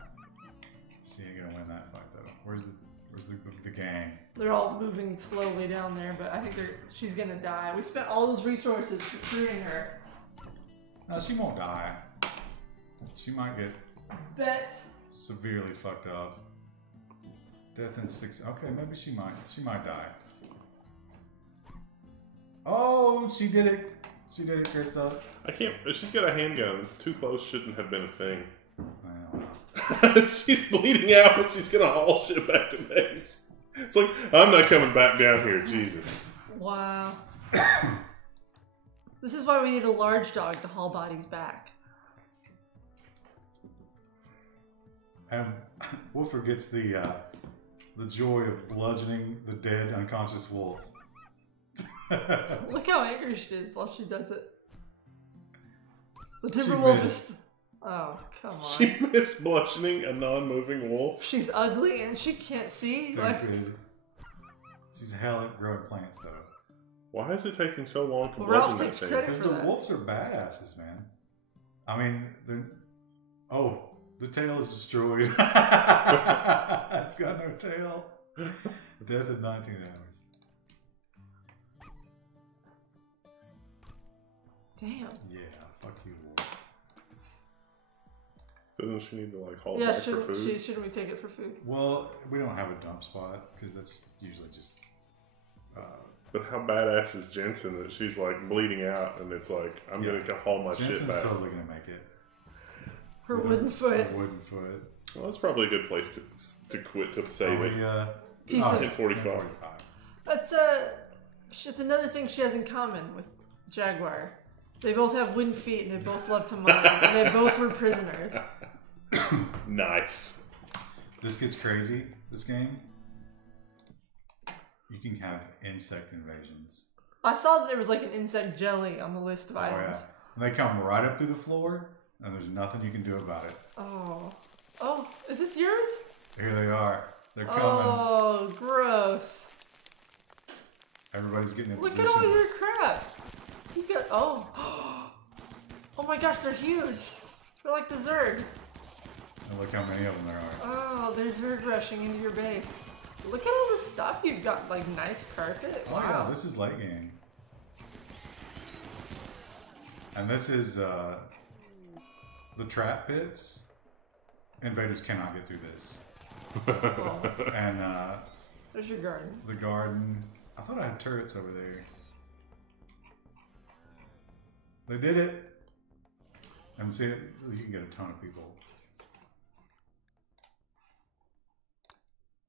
She ain't gonna win that fight, though. Where's the gang? They're all moving slowly down there, but I think she's gonna die. We spent all those resources recruiting her. No, she won't die. She might get severely fucked up. Death in 6. Okay, maybe she might die. Oh, she did it. She did it, Krista. I can't. She's got a handgun. Too close shouldn't have been a thing. Well, She's bleeding out, but she's gonna haul shit back to base. It's like, I'm not coming back down here, Jesus. Wow. This is why we need a large dog to haul bodies back. and Wolf forgets the joy of bludgeoning the dead, unconscious wolf. Look how angry she is while she does it. The Timberwolf is... Oh, come on. She missed bludgeoning a non-moving wolf. She's ugly and she can't see. Stupid. Like... She's hell at growing plants, though. Why is it taking so long to Ralph bludgeon that takes thing? credit Because for the that. wolves are badasses, man. I mean, the tail is destroyed. It's got no tail. Death in 19 hours. Damn. Yeah, fuck you, wolf. Doesn't she need to like haul back for food? Shouldn't we take it for food? Well, we don't have a dump spot because that's usually just. But how badass is Jensen that she's like bleeding out and it's like, I'm gonna haul my Jensen's shit back. totally gonna make it. Her With wooden foot. Her wooden foot. Well, that's probably a good place to quit to save it. Decent. Hit 45. That's it's another thing she has in common with Jaguar. They both have wooden feet and they both love to mine and they both were prisoners. Nice. This gets crazy, this game. You can have insect invasions. I saw that there was like an insect jelly on the list of Oh, items. yeah. And they come right up through the floor, and there's nothing you can do about it. Oh, is this yours? Here they are. They're coming. Oh, gross. Everybody's getting in Look position. at all your crap. You got, oh. Oh my gosh, they're huge. They're like the Zerg. And look how many of them there are. Oh, there's Zerg rushing into your base. Look at all the stuff you've got, like nice carpet. Oh yeah, this is late game. And this is the trap pits. Invaders cannot get through this. Oh. And There's your garden. the garden. I thought I had turrets over there. They did it. And see, you can get a ton of people.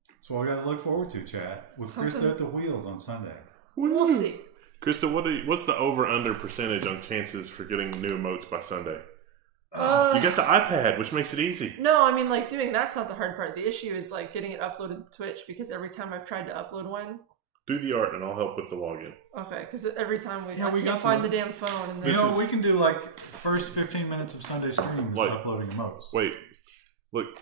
That's what we got to look forward to, chat. With Krista at the wheels on Sunday. We'll see. Krista, what's the over-under percentage on chances for getting new emotes by Sunday? You got the iPad, which makes it easy. No, I mean, like, doing that's not the hard part. The issue is, like, getting it uploaded to Twitch, because every time I've tried to upload one... Do the art, and I'll help with the login. Okay, because every time I we can't find the damn phone. And you know, we can do, like, first 15 minutes of Sunday streams uploading emotes. Wait. Look.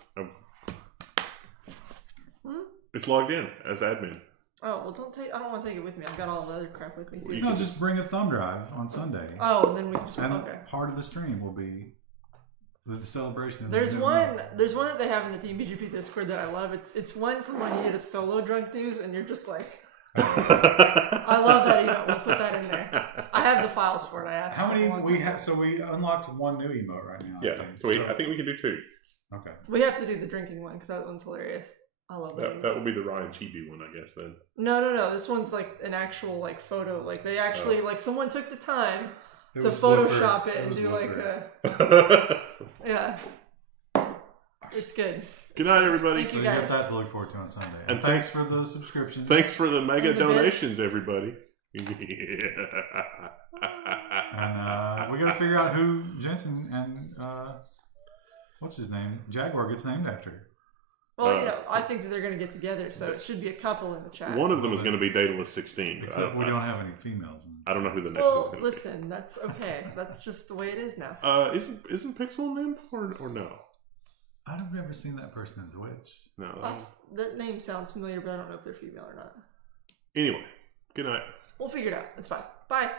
It's logged in as admin. Oh, well, I don't want to take it with me. I've got all the other crap with me, too. No, just bring a thumb drive on Sunday. Oh, and then we can just... And okay. part of the stream will be the celebration of There's one that they have in the Team PGP Discord that I love. It's one from when you did a solo drunk news, and you're just like... I love that emote. We'll put that in there. I have the files for it. I asked. How many we have? So we unlocked one new emote right now. Yeah. I think we can do 2. Okay. We have to do the drinking one because that one's hilarious. I love that. That will be the Ryan Chibi one, I guess. Then. No. This one's like an actual like photo. Like they actually like someone took the time to Woodford. Photoshop it and do Woodford. like a. Yeah. It's good. Good night, everybody. So you got that to look forward to on Sunday. And thanks for the subscriptions. Thanks for the mega And the donations, everybody. And we got to figure out who Jensen and what's his name? Jaguar gets named after. Well, you know, I think that they're going to get together, so it should be a couple in the chat. One of them is going to be Daedalus 16. Except we don't have any females. I don't know who the next one's going to be. Listen, that's okay. That's just the way it is now. Isn't Pixel named for or no? I've never seen that person in Twitch. No. That name sounds familiar, but I don't know if they're female or not. Anyway, good night. We'll figure it out. It's fine. Bye.